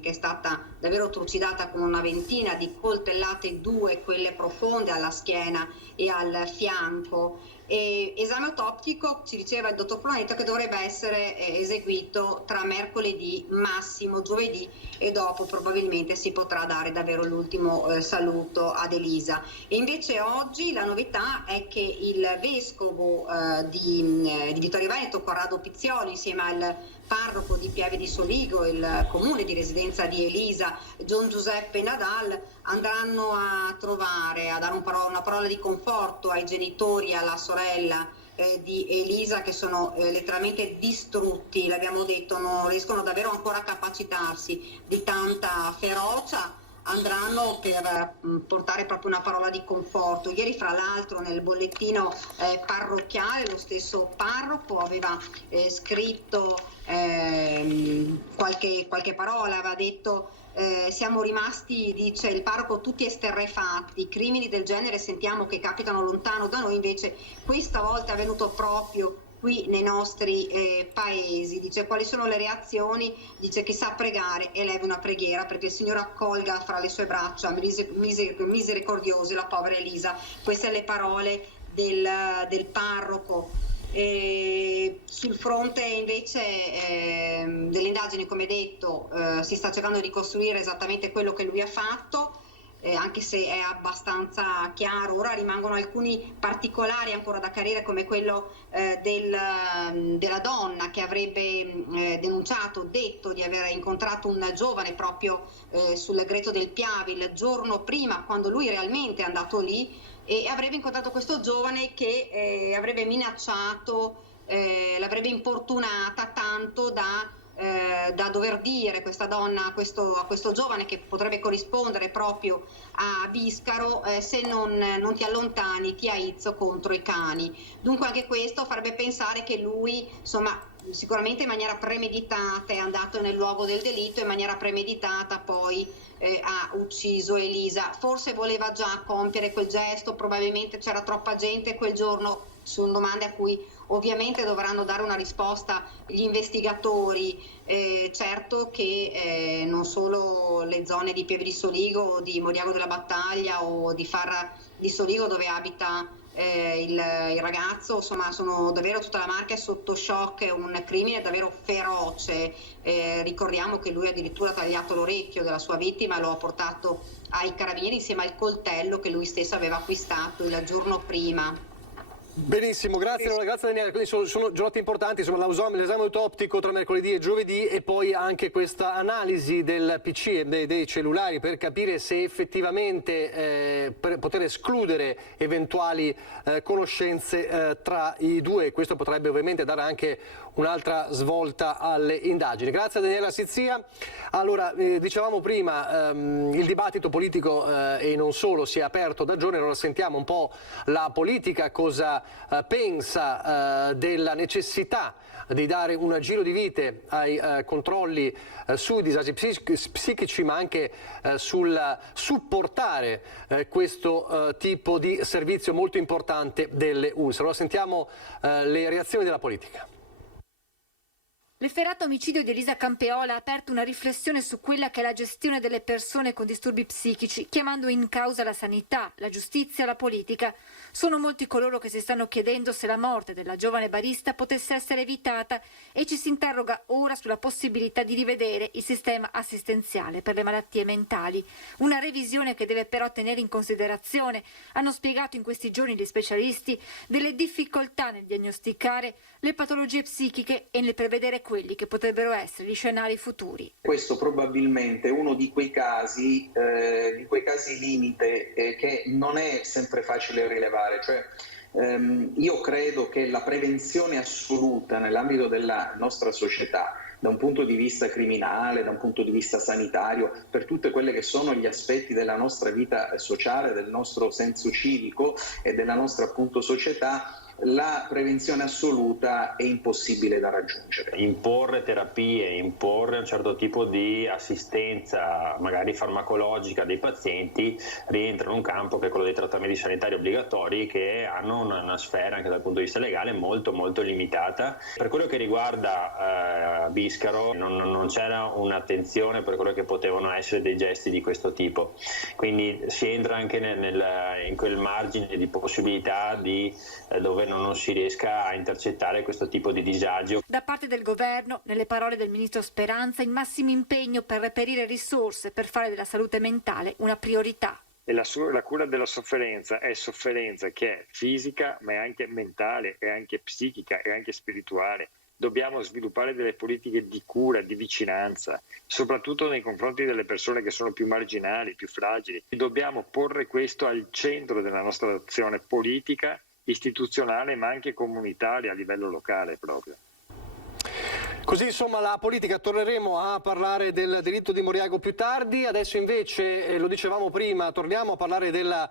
che è stata davvero trucidata con una ventina di coltellate, 2 quelle profonde alla schiena e al fianco. Esame autoptico, ci diceva il dottor Furlanetto, che dovrebbe essere eseguito tra mercoledì, massimo giovedì, e dopo probabilmente si potrà dare davvero l'ultimo saluto ad Elisa. E invece oggi la novità è che il vescovo di Vittorio Veneto, Corrado Pizzioli, insieme al parroco di Pieve di Soligo, il comune di residenza di Elisa, Gian Giuseppe Nadal, andranno a trovare, a dare una parola di conforto ai genitori e alla sorella di Elisa, che sono letteralmente distrutti, l'abbiamo detto, non riescono davvero ancora a capacitarsi di tanta ferocia. Andranno per portare proprio una parola di conforto. Ieri, fra l'altro, nel bollettino parrocchiale lo stesso parroco aveva scritto qualche parola, aveva detto siamo rimasti, dice il parroco, tutti esterrefatti. Crimini del genere sentiamo che capitano lontano da noi, invece questa volta è avvenuto proprio qui nei nostri paesi. Dice quali sono le reazioni, dice chi sa pregare elevi una preghiera perché il Signore accolga fra le sue braccia misericordiose la povera Elisa. Queste le parole del parroco. Sul fronte invece delle indagini, come detto, si sta cercando di ricostruire esattamente quello che lui ha fatto, anche se è abbastanza chiaro. Ora rimangono alcuni particolari ancora da chiarire, come quello della donna che avrebbe detto di aver incontrato un giovane proprio sul Greto del Piave il giorno prima, quando lui realmente è andato lì, e avrebbe incontrato questo giovane che avrebbe minacciato, l'avrebbe importunata tanto da dover dire questa donna a questo giovane, che potrebbe corrispondere proprio a Biscaro, se non ti allontani ti aizzo contro i cani. Dunque anche questo farebbe pensare che lui, insomma, sicuramente in maniera premeditata è andato nel luogo del delitto, in maniera premeditata poi ha ucciso Elisa. Forse voleva già compiere quel gesto, probabilmente c'era troppa gente quel giorno. Sono domande a cui ovviamente dovranno dare una risposta gli investigatori. Certo che non solo le zone di Pieve di Soligo, di Moriago della Battaglia o di Farra di Soligo, dove abita il ragazzo, insomma sono davvero, tutta la Marca è sotto shock, è un crimine davvero feroce. Ricordiamo che lui addirittura ha tagliato l'orecchio della sua vittima e lo ha portato ai carabinieri insieme al coltello che lui stesso aveva acquistato il giorno prima. Benissimo, grazie Daniele. Quindi sono giornate importanti, insomma l'esame autoptico tra mercoledì e giovedì, e poi anche questa analisi del PC e dei cellulari per capire se effettivamente per poter escludere eventuali conoscenze tra i due. Questo potrebbe ovviamente dare anche un'altra svolta alle indagini. Grazie a Daniela Sizia. Allora, dicevamo prima, il dibattito politico e non solo si è aperto da giorni, allora sentiamo un po' la politica cosa pensa della necessità di dare un giro di vite ai controlli sui disagi psichici, ma anche sul supportare questo tipo di servizio molto importante delle ULSS. Allora sentiamo le reazioni della politica. L'efferato omicidio di Elisa Campeola ha aperto una riflessione su quella che è la gestione delle persone con disturbi psichici, chiamando in causa la sanità, la giustizia e la politica. Sono molti coloro che si stanno chiedendo se la morte della giovane barista potesse essere evitata e ci si interroga ora sulla possibilità di rivedere il sistema assistenziale per le malattie mentali. Una revisione che deve però tenere in considerazione, hanno spiegato in questi giorni gli specialisti, delle difficoltà nel diagnosticare le patologie psichiche e nel prevedere quelli che potrebbero essere gli scenari futuri. Questo probabilmente è uno di quei casi limite che non è sempre facile rilevare. Cioè, io credo che la prevenzione assoluta nell'ambito della nostra società, da un punto di vista criminale, da un punto di vista sanitario, per tutte quelle che sono gli aspetti della nostra vita sociale, del nostro senso civico e della nostra appunto società, la prevenzione assoluta è impossibile da raggiungere. Imporre terapie, imporre un certo tipo di assistenza magari farmacologica dei pazienti rientra in un campo che è quello dei trattamenti sanitari obbligatori, che hanno una sfera anche dal punto di vista legale molto molto limitata. Per quello che riguarda Biscaro non c'era un'attenzione per quello che potevano essere dei gesti di questo tipo, quindi si entra anche in quel margine di possibilità dove non si riesca a intercettare questo tipo di disagio. Da parte del governo, nelle parole del ministro Speranza, il massimo impegno per reperire risorse per fare della salute mentale una priorità. E la cura della sofferenza è sofferenza che è fisica, ma è anche mentale, è anche psichica, è anche spirituale. Dobbiamo sviluppare delle politiche di cura, di vicinanza, soprattutto nei confronti delle persone che sono più marginali, più fragili. Dobbiamo porre questo al centro della nostra azione politica, istituzionale, ma anche comunitaria a livello locale proprio. Così insomma la politica. Torneremo a parlare del delitto di Moriago più tardi. Adesso invece, lo dicevamo prima, torniamo a parlare dello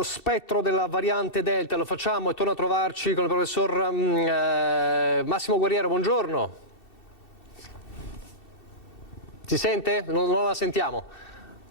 spettro della variante Delta. Lo facciamo e torno a trovarci con il professor Massimo Guerriero. Buongiorno. Si sente? Non la sentiamo.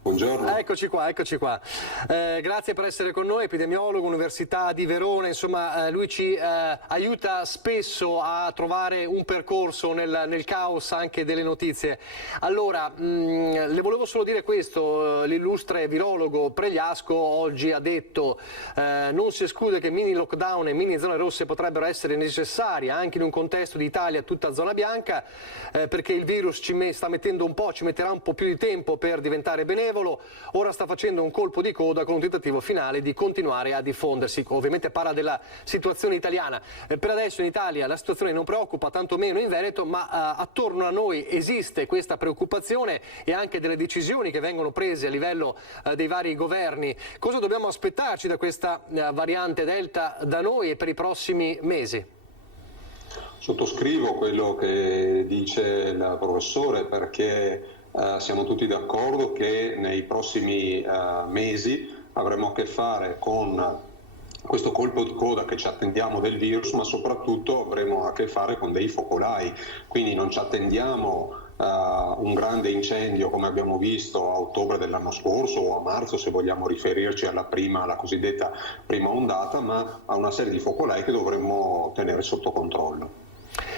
Buongiorno. Eccoci qua. Grazie per essere con noi, epidemiologo, Università di Verona, insomma lui ci aiuta spesso a trovare un percorso nel caos anche delle notizie. Allora, le volevo solo dire questo, l'illustre virologo Pregliasco oggi ha detto non si esclude che mini lockdown e mini zone rosse potrebbero essere necessari anche in un contesto di Italia tutta zona bianca, perché il virus ci metterà un po' più di tempo per diventare benevolo. Ora sta facendo un colpo di coda con un tentativo finale di continuare a diffondersi. Ovviamente parla della situazione italiana. Per adesso in Italia la situazione non preoccupa, tantomeno in Veneto, ma attorno a noi esiste questa preoccupazione e anche delle decisioni che vengono prese a livello dei vari governi. Cosa dobbiamo aspettarci da questa variante Delta da noi e per i prossimi mesi? Sottoscrivo quello che dice il professore, perché siamo tutti d'accordo che nei prossimi mesi avremo a che fare con questo colpo di coda che ci attendiamo del virus, ma soprattutto avremo a che fare con dei focolai, quindi non ci attendiamo un grande incendio come abbiamo visto a ottobre dell'anno scorso o a marzo, se vogliamo riferirci alla cosiddetta prima ondata, ma a una serie di focolai che dovremmo tenere sotto controllo.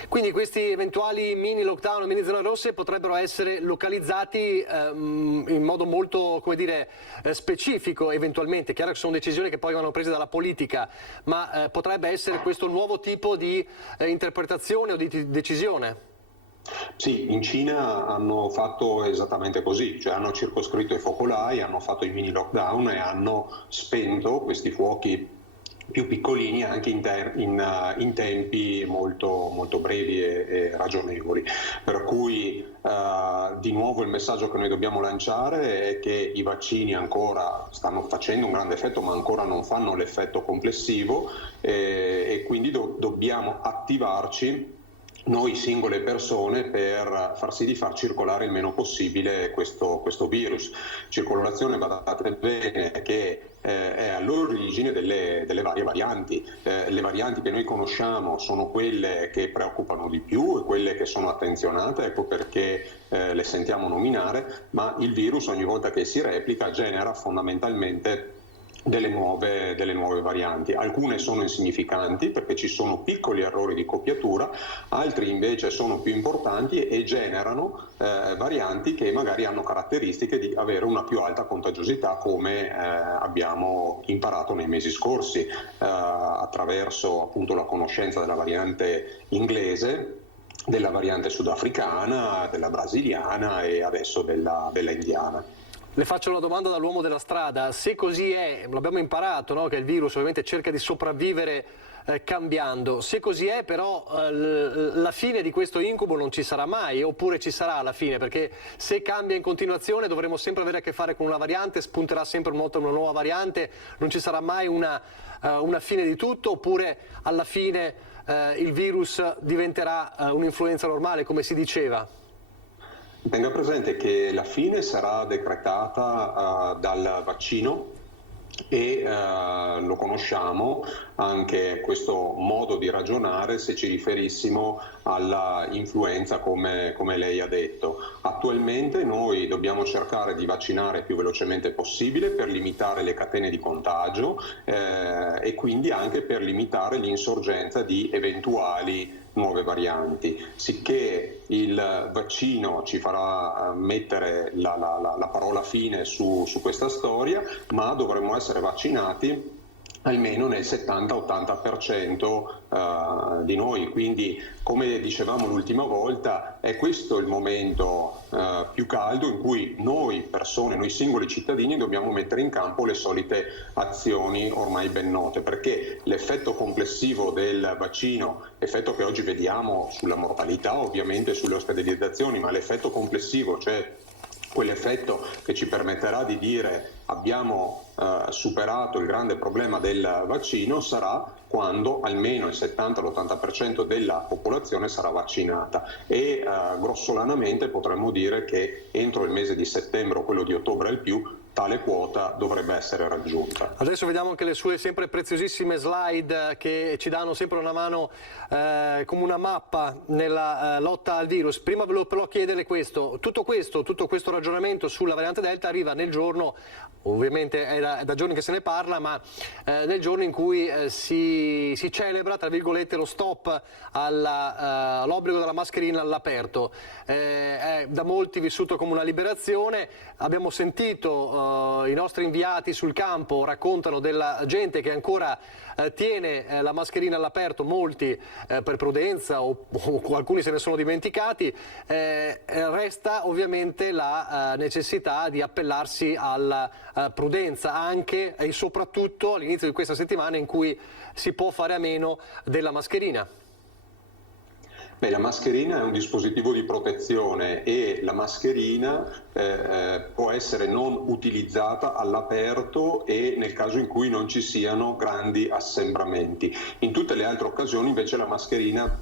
Quindi questi eventuali mini lockdown o mini zone rosse potrebbero essere localizzati in modo molto, come dire, specifico eventualmente. Chiaro che sono decisioni che poi vanno prese dalla politica, ma potrebbe essere questo nuovo tipo di interpretazione o di decisione? Sì, in Cina hanno fatto esattamente così, cioè hanno circoscritto i focolai, hanno fatto i mini lockdown e hanno spento questi fuochi più piccolini anche in tempi molto, molto brevi e ragionevoli. Per cui di nuovo il messaggio che noi dobbiamo lanciare è che i vaccini ancora stanno facendo un grande effetto, ma ancora non fanno l'effetto complessivo e quindi dobbiamo attivarci noi singole persone per far sì di far circolare il meno possibile questo virus. Circolazione, badate bene, che è all'origine delle varie varianti. Le varianti che noi conosciamo sono quelle che preoccupano di più e quelle che sono attenzionate, ecco perché le sentiamo nominare, ma il virus ogni volta che si replica genera fondamentalmente delle nuove varianti. Alcune sono insignificanti perché ci sono piccoli errori di copiatura, altri invece sono più importanti e generano varianti che magari hanno caratteristiche di avere una più alta contagiosità, come abbiamo imparato nei mesi scorsi attraverso appunto la conoscenza della variante inglese, della variante sudafricana, della brasiliana e adesso della indiana. Le faccio una domanda dall'uomo della strada: se così è, l'abbiamo imparato, no? Che il virus ovviamente cerca di sopravvivere cambiando, se così è però la fine di questo incubo non ci sarà mai, oppure ci sarà alla fine? Perché se cambia in continuazione dovremo sempre avere a che fare con una variante, spunterà sempre una nuova variante, non ci sarà mai una fine di tutto, oppure alla fine il virus diventerà un'influenza normale, come si diceva? Tenga presente che la fine sarà decretata dal vaccino e lo conosciamo anche questo modo di ragionare se ci riferissimo alla influenza come lei ha detto. Attualmente noi dobbiamo cercare di vaccinare il più velocemente possibile per limitare le catene di contagio e quindi anche per limitare l'insorgenza di eventuali nuove varianti, sicché il vaccino ci farà mettere la parola fine su questa storia, ma dovremmo essere vaccinati almeno nel 70-80% di noi, quindi come dicevamo l'ultima volta è questo il momento più caldo in cui noi persone, noi singoli cittadini dobbiamo mettere in campo le solite azioni ormai ben note, perché l'effetto complessivo del vaccino, effetto che oggi vediamo sulla mortalità ovviamente, sulle ospedalizzazioni, ma l'effetto complessivo, cioè quell'effetto che ci permetterà di dire abbiamo superato il grande problema del vaccino, sarà quando almeno il 70-80% della popolazione sarà vaccinata e grossolanamente potremmo dire che entro il mese di settembre o quello di ottobre al più tale quota dovrebbe essere raggiunta. Adesso vediamo anche le sue sempre preziosissime slide che ci danno sempre una mano come una mappa nella lotta al virus. Prima volevo chiedere questo, tutto questo ragionamento sulla variante Delta arriva nel giorno, ovviamente è da giorni che se ne parla, ma nel giorno in cui si celebra, tra virgolette, lo stop all'obbligo della mascherina all'aperto. È da molti vissuto come una liberazione. Abbiamo sentito i nostri inviati sul campo raccontano della gente che ancora tiene la mascherina all'aperto, molti per prudenza o alcuni se ne sono dimenticati. Resta ovviamente la necessità di appellarsi alla prudenza anche e soprattutto all'inizio di questa settimana in cui si può fare a meno della mascherina. La mascherina è un dispositivo di protezione e la mascherina può essere non utilizzata all'aperto e nel caso in cui non ci siano grandi assembramenti. In tutte le altre occasioni invece la mascherina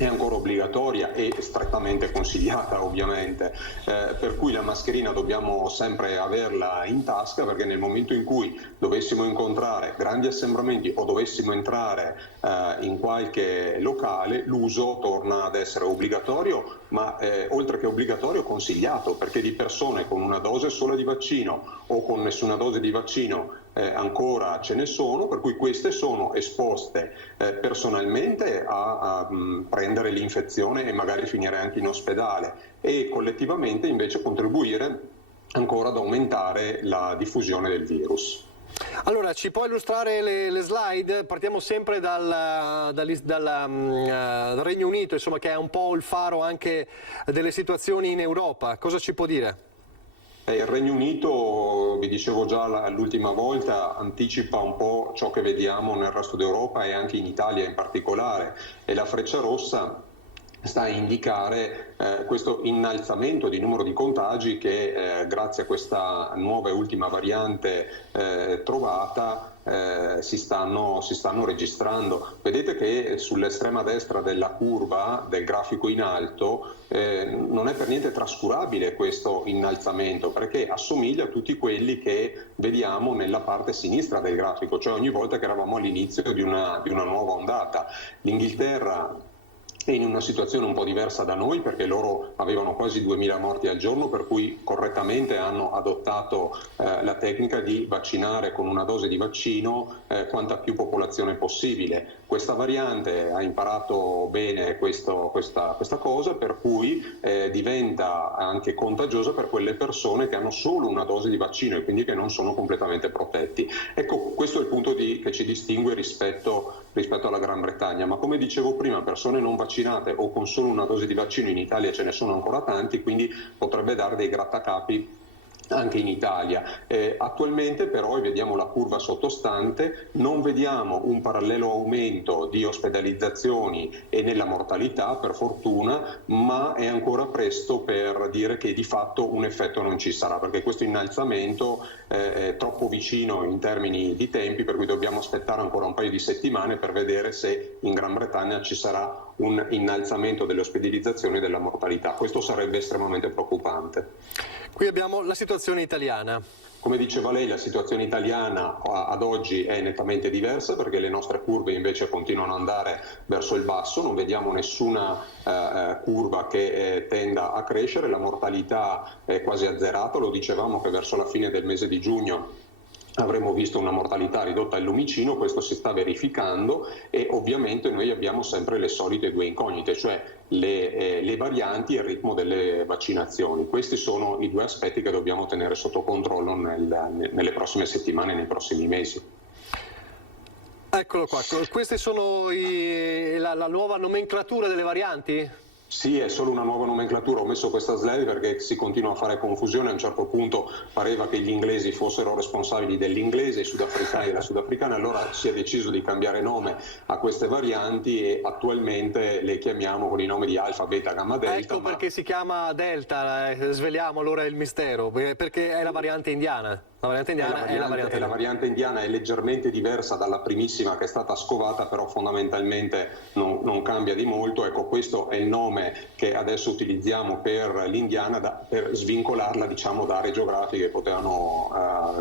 è ancora obbligatoria e strettamente consigliata ovviamente, per cui la mascherina dobbiamo sempre averla in tasca, perché nel momento in cui dovessimo incontrare grandi assembramenti o dovessimo entrare in qualche locale, l'uso torna ad essere obbligatorio, ma oltre che obbligatorio consigliato, perché di persone con una dose sola di vaccino o con nessuna dose di vaccino ancora ce ne sono, per cui queste sono esposte personalmente a prendere l'infezione e magari finire anche in ospedale, e collettivamente invece contribuire ancora ad aumentare la diffusione del virus. Allora, ci puoi illustrare le slide? Partiamo sempre dal Regno Unito, insomma, che è un po' il faro anche delle situazioni in Europa. Cosa ci può dire? Il Regno Unito, vi dicevo già l'ultima volta, anticipa un po' ciò che vediamo nel resto d'Europa e anche in Italia in particolare, e la freccia rossa sta a indicare questo innalzamento di numero di contagi che grazie a questa nuova e ultima variante trovata si stanno registrando. Vedete che sull'estrema destra della curva del grafico in alto non è per niente trascurabile questo innalzamento, perché assomiglia a tutti quelli che vediamo nella parte sinistra del grafico, cioè ogni volta che eravamo all'inizio di una nuova ondata. L'Inghilterra è in una situazione un po' diversa da noi, perché loro avevano quasi 2000 morti al giorno, per cui correttamente hanno adottato la tecnica di vaccinare con una dose di vaccino quanta più popolazione possibile. Questa variante ha imparato bene questa cosa, per cui diventa anche contagiosa per quelle persone che hanno solo una dose di vaccino e quindi che non sono completamente protetti. Ecco, questo è il punto che ci distingue rispetto alla Gran Bretagna, ma come dicevo prima, persone non vaccinate o con solo una dose di vaccino in Italia ce ne sono ancora tanti, quindi potrebbe dare dei grattacapi anche in Italia. Attualmente però, e vediamo la curva sottostante, non vediamo un parallelo aumento di ospedalizzazioni e nella mortalità, per fortuna, ma è ancora presto per dire che di fatto un effetto non ci sarà, perché questo innalzamento è troppo vicino in termini di tempi, per cui dobbiamo aspettare ancora un paio di settimane per vedere se in Gran Bretagna ci sarà un innalzamento delle ospedalizzazioni e della mortalità. Questo sarebbe estremamente preoccupante. Qui abbiamo la situazione italiana. Come diceva lei, la situazione italiana ad oggi è nettamente diversa, perché le nostre curve invece continuano ad andare verso il basso, non vediamo nessuna curva che tenda a crescere, la mortalità è quasi azzerata, lo dicevamo che verso la fine del mese di giugno avremmo visto una mortalità ridotta al lumicino, questo si sta verificando, e ovviamente noi abbiamo sempre le solite due incognite, cioè le varianti e il ritmo delle vaccinazioni. Questi sono i due aspetti che dobbiamo tenere sotto controllo nelle prossime settimane e nei prossimi mesi. Eccolo qua, queste sono la nuova nomenclatura delle varianti? Sì, è solo una nuova nomenclatura, ho messo questa slide perché si continua a fare confusione, a un certo punto pareva che gli inglesi fossero responsabili dell'inglese, i sudafricani della sudafricana, allora si è deciso di cambiare nome a queste varianti e attualmente le chiamiamo con i nomi di alfa, beta, gamma, delta. Ecco perché si chiama delta, sveliamo allora il mistero, perché è la variante indiana. La variante indiana è leggermente diversa dalla primissima che è stata scovata, però fondamentalmente non cambia di molto. Ecco, questo è il nome che adesso utilizziamo per l'indiana per svincolarla, diciamo, da aree geografiche che potevano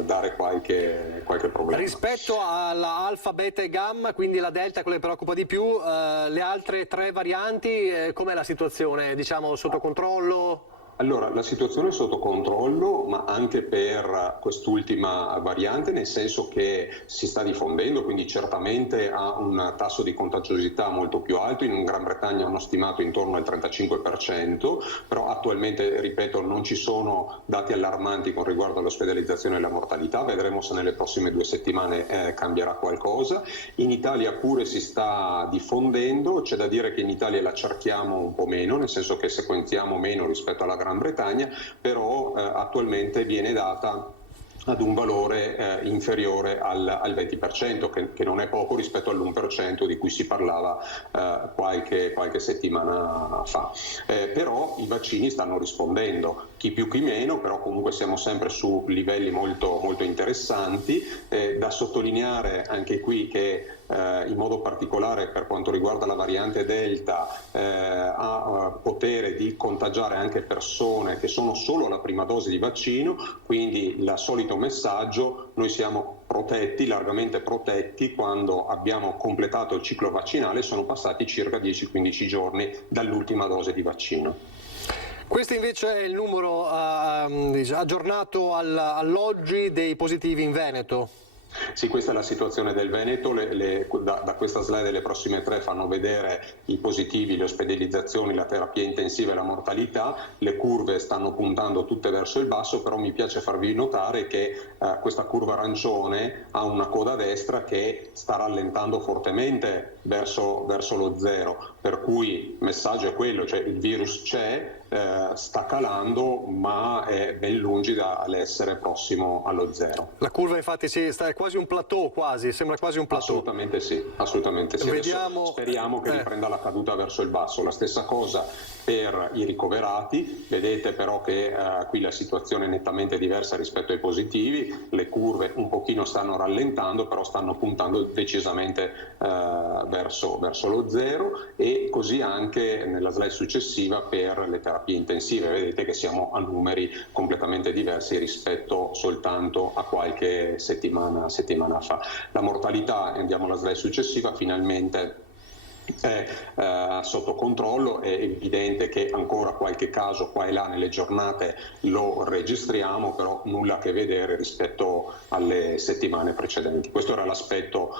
dare qualche problema. Rispetto alla alfa, beta e gamma, quindi la delta, quella che preoccupa di più, le altre tre varianti, com'è la situazione? Diciamo sotto controllo? Allora, la situazione è sotto controllo, ma anche per quest'ultima variante, nel senso che si sta diffondendo, quindi certamente ha un tasso di contagiosità molto più alto. In Gran Bretagna hanno stimato intorno al 35%, però attualmente, ripeto, non ci sono dati allarmanti con riguardo all'ospedalizzazione e alla mortalità. Vedremo se nelle prossime 2 settimane cambierà qualcosa. In Italia pure si sta diffondendo, c'è da dire che in Italia la cerchiamo un po' meno, nel senso che sequenziamo meno rispetto alla Gran Bretagna, però attualmente viene data ad un valore inferiore al 20%, che non è poco rispetto all'1% di cui si parlava qualche settimana fa. Però i vaccini stanno rispondendo. chi più chi meno, però comunque siamo sempre su livelli molto, molto interessanti. Da sottolineare anche qui che in modo particolare per quanto riguarda la variante Delta ha potere di contagiare anche persone che sono solo alla prima dose di vaccino, quindi il solito messaggio: noi siamo protetti, largamente protetti, quando abbiamo completato il ciclo vaccinale, sono passati circa 10-15 giorni dall'ultima dose di vaccino. Questo invece è il numero aggiornato all'oggi dei positivi in Veneto. Sì, questa è la situazione del Veneto. Da questa slide le prossime 3 fanno vedere i positivi, le ospedalizzazioni, la terapia intensiva e la mortalità. Le curve stanno puntando tutte verso il basso, però mi piace farvi notare che questa curva arancione ha una coda a destra che sta rallentando fortemente verso lo zero, per cui il messaggio è quello, cioè il virus c'è, sta calando, ma è ben lungi dall'essere prossimo allo zero. La curva infatti è quasi un plateau, sembra quasi un plateau. Assolutamente sì, assolutamente sì. Vediamo... Speriamo che riprenda la caduta verso il basso. La stessa cosa per i ricoverati, vedete però che qui la situazione è nettamente diversa rispetto ai positivi, le curve un pochino stanno rallentando, però stanno puntando decisamente verso lo zero, e così anche nella slide successiva per le terapie intensive. Vedete che siamo a numeri completamente diversi rispetto soltanto a qualche settimana fa. La mortalità, andiamo alla slide successiva, finalmente è sotto controllo. È evidente che ancora qualche caso qua e là nelle giornate lo registriamo, però nulla a che vedere rispetto alle settimane precedenti. Questo era l'aspetto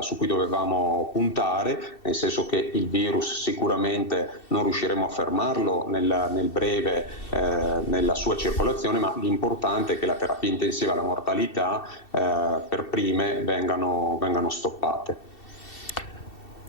su cui dovevamo puntare, nel senso che il virus sicuramente non riusciremo a fermarlo nel breve nella sua circolazione, ma l'importante è che la terapia intensiva e la mortalità per prime vengano stoppate.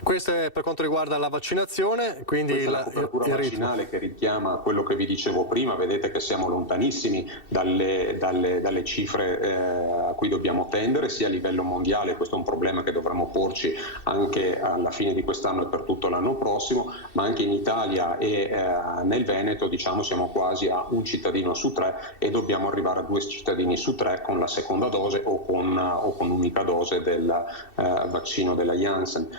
Questo è per quanto riguarda la vaccinazione, quindi la copertura vaccinale che richiama quello che vi dicevo prima. Vedete che siamo lontanissimi dalle cifre a cui dobbiamo tendere, sia a livello mondiale. Questo è un problema che dovremo porci anche alla fine di quest'anno e per tutto l'anno prossimo, ma anche in Italia e nel Veneto siamo quasi a un cittadino su 3 e dobbiamo arrivare a 2 cittadini su 3 con la seconda dose o con un'unica dose del vaccino della Janssen.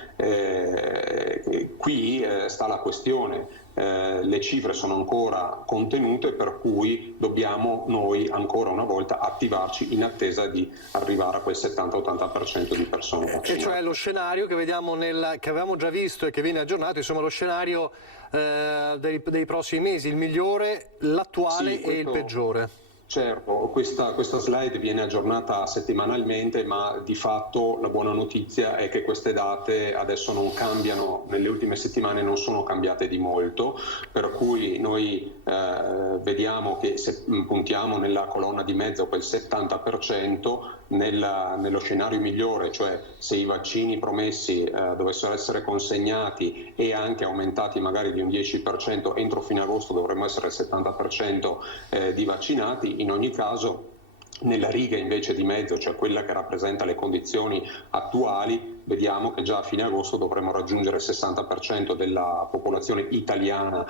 Qui sta la questione, le cifre sono ancora contenute, per cui dobbiamo noi ancora una volta attivarci in attesa di arrivare a quel 70-80% di persone vaccinate. E cioè lo scenario che vediamo che avevamo già visto e che viene aggiornato, insomma lo scenario dei prossimi mesi, il migliore, l'attuale e il peggiore. Certo, questa slide viene aggiornata settimanalmente, ma di fatto la buona notizia è che queste date adesso non cambiano, nelle ultime settimane non sono cambiate di molto, per cui noi vediamo che se puntiamo nella colonna di mezzo quel 70%, nello scenario migliore, cioè se i vaccini promessi dovessero essere consegnati e anche aumentati magari di un 10%, entro fine agosto dovremmo essere al 70% di vaccinati. In ogni caso, nella riga invece di mezzo, cioè quella che rappresenta le condizioni attuali, vediamo che già a fine agosto dovremo raggiungere il 60% della popolazione italiana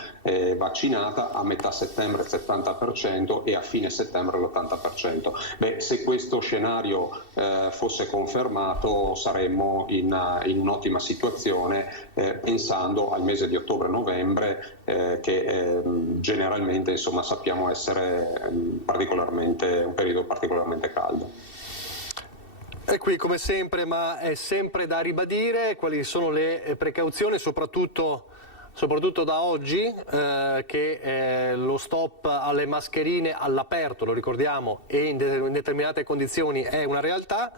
vaccinata, a metà settembre il 70% e a fine settembre l'80%. Se questo scenario fosse confermato, saremmo in un'ottima situazione, pensando al mese di ottobre-novembre, che generalmente sappiamo essere un periodo particolarmente caldo. E qui come sempre, ma è sempre da ribadire, quali sono le precauzioni, soprattutto da oggi, che lo stop alle mascherine all'aperto, lo ricordiamo, e in determinate condizioni è una realtà,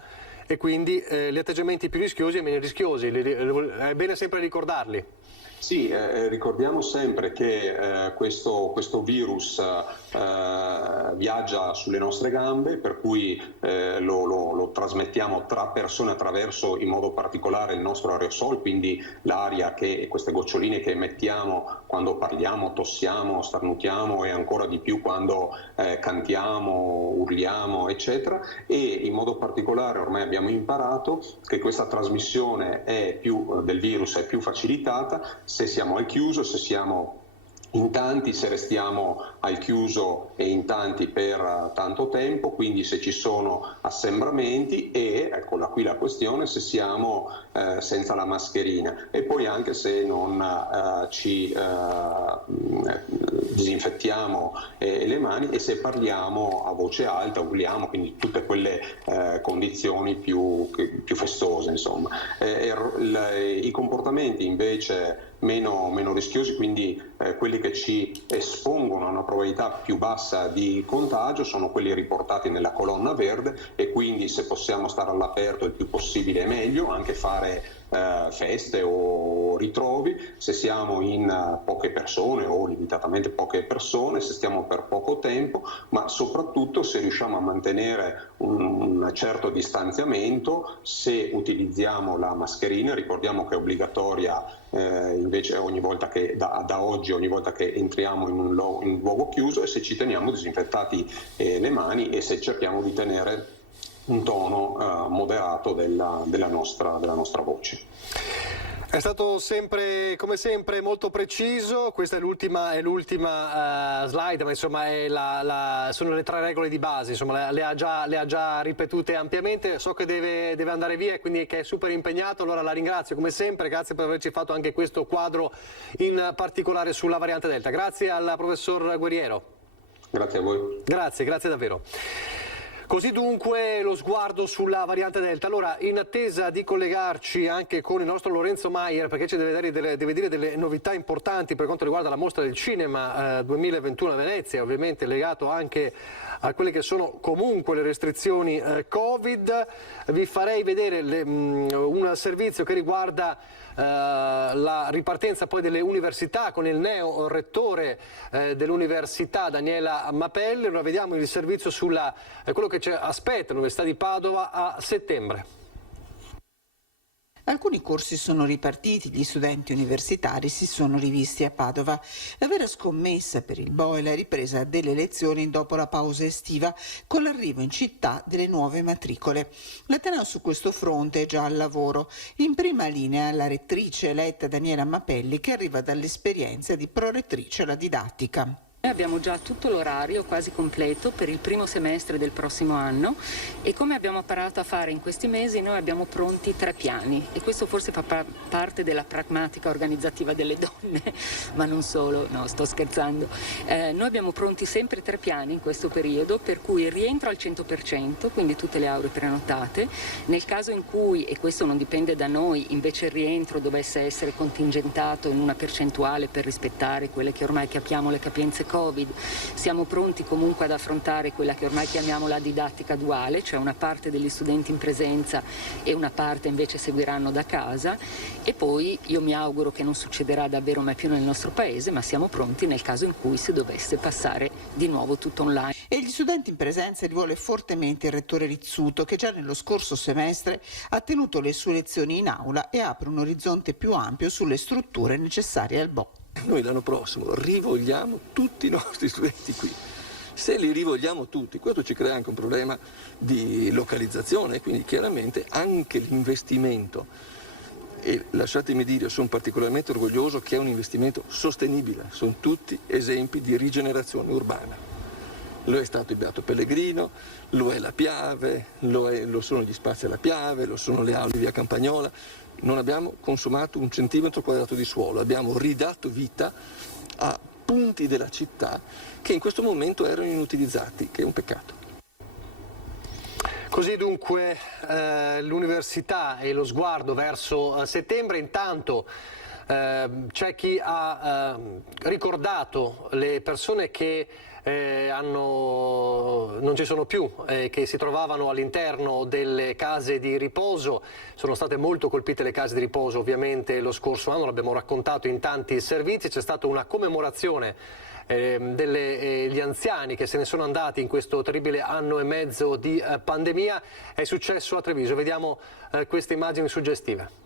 e quindi gli atteggiamenti più rischiosi e meno rischiosi, è bene sempre ricordarli. Sì, ricordiamo sempre che questo virus viaggia sulle nostre gambe, per cui lo trasmettiamo tra persone attraverso in modo particolare il nostro aerosol, quindi l'aria e queste goccioline che emettiamo quando parliamo, tossiamo, starnutiamo e ancora di più quando cantiamo, urliamo, eccetera, e in modo particolare ormai abbiamo imparato che questa trasmissione del virus è più facilitata se siamo al chiuso, se siamo in tanti se restiamo al chiuso e in tanti per tanto tempo, quindi se ci sono assembramenti e, eccola qui la questione, se siamo senza la mascherina e poi anche se non ci disinfettiamo le mani e se parliamo a voce alta, urliamo, quindi tutte quelle condizioni più festose, insomma. I comportamenti invece meno rischiosi, quindi quelli che ci espongono a una probabilità più bassa di contagio, sono quelli riportati nella colonna verde e quindi se possiamo stare all'aperto il più possibile è meglio, anche fare feste o ritrovi, se siamo in poche persone o limitatamente poche persone, se stiamo per poco tempo, ma soprattutto se riusciamo a mantenere un certo distanziamento, se utilizziamo la mascherina, ricordiamo che è obbligatoria invece ogni volta che da oggi, ogni volta che entriamo in un luogo chiuso, e se ci teniamo disinfettati le mani e se cerchiamo di tenere un tono moderato della nostra voce. È stato sempre, come sempre, molto preciso. Questa è l'ultima slide, ma insomma sono le 3 regole di base, insomma le ha già ripetute ampiamente. So che deve andare via e quindi che è super impegnato, allora la ringrazio come sempre, grazie per averci fatto anche questo quadro in particolare sulla variante Delta. Grazie al professor Guerriero. Grazie a voi. Grazie davvero. Così dunque lo sguardo sulla variante Delta. Allora, in attesa di collegarci anche con il nostro Lorenzo Maier, perché ci deve dire delle novità importanti per quanto riguarda la mostra del cinema 2021 a Venezia, ovviamente legato anche a quelle che sono comunque le restrizioni Covid, vi farei vedere un servizio che riguarda la ripartenza poi delle università con il neo rettore dell'Università Daniela Mapelli. Ora vediamo il servizio sulla quello che ci aspetta l'Università di Padova a settembre. Alcuni corsi sono ripartiti, gli studenti universitari si sono rivisti a Padova. La vera scommessa per il BOE è la ripresa delle lezioni dopo la pausa estiva, con l'arrivo in città delle nuove matricole. L'Ateneo su questo fronte è già al lavoro. In prima linea la rettrice eletta Daniela Mapelli, che arriva dall'esperienza di prorettrice alla didattica. Noi abbiamo già tutto l'orario quasi completo per il primo semestre del prossimo anno e come abbiamo imparato a fare in questi mesi noi abbiamo pronti 3 piani e questo forse fa parte della pragmatica organizzativa delle donne, ma non solo, no, sto scherzando. Noi abbiamo pronti sempre 3 piani in questo periodo, per cui il rientro al 100%, quindi tutte le aule prenotate. Nel caso in cui, e questo non dipende da noi, invece il rientro dovesse essere contingentato in una percentuale per rispettare quelle che ormai chiamiamo le capienze Covid, siamo pronti comunque ad affrontare quella che ormai chiamiamo la didattica duale, cioè una parte degli studenti in presenza e una parte invece seguiranno da casa, e poi io mi auguro che non succederà davvero mai più nel nostro paese, ma siamo pronti nel caso in cui si dovesse passare di nuovo tutto online. E gli studenti in presenza li vuole fortemente il rettore Rizzuto, che già nello scorso semestre ha tenuto le sue lezioni in aula e apre un orizzonte più ampio sulle strutture necessarie al BOE. Noi l'anno prossimo rivogliamo tutti i nostri studenti qui. Se li rivogliamo tutti, questo ci crea anche un problema di localizzazione, quindi chiaramente anche l'investimento, e lasciatemi dire, sono particolarmente orgoglioso che è un investimento sostenibile, sono tutti esempi di rigenerazione urbana. Lo è stato il Beato Pellegrino, lo è la Piave, lo sono gli spazi alla Piave, lo sono le aule di via Campagnola. Non abbiamo consumato 1 centimetro quadrato di suolo, abbiamo ridato vita a punti della città che in questo momento erano inutilizzati, che è un peccato. Così dunque l'università e lo sguardo verso settembre. Intanto c'è chi ha ricordato le persone che non ci sono più, che si trovavano all'interno delle case di riposo. Sono state molto colpite le case di riposo ovviamente lo scorso anno, l'abbiamo raccontato in tanti servizi. C'è stata una commemorazione degli anziani che se ne sono andati in questo terribile anno e mezzo di pandemia. È successo a Treviso, vediamo queste immagini suggestive.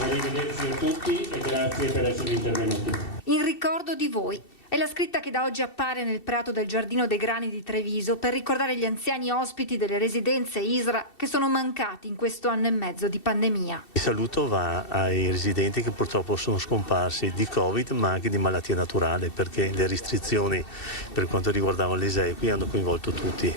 Arrivederci a tutti e grazie per essere intervenuti. In ricordo di voi È la scritta che da oggi appare nel prato del Giardino dei Grani di Treviso per ricordare gli anziani ospiti delle residenze ISRA che sono mancati in questo anno e mezzo di pandemia. Il saluto va ai residenti che purtroppo sono scomparsi di Covid ma anche di malattia naturale, perché le restrizioni per quanto riguardavano le esequie hanno coinvolto tutti.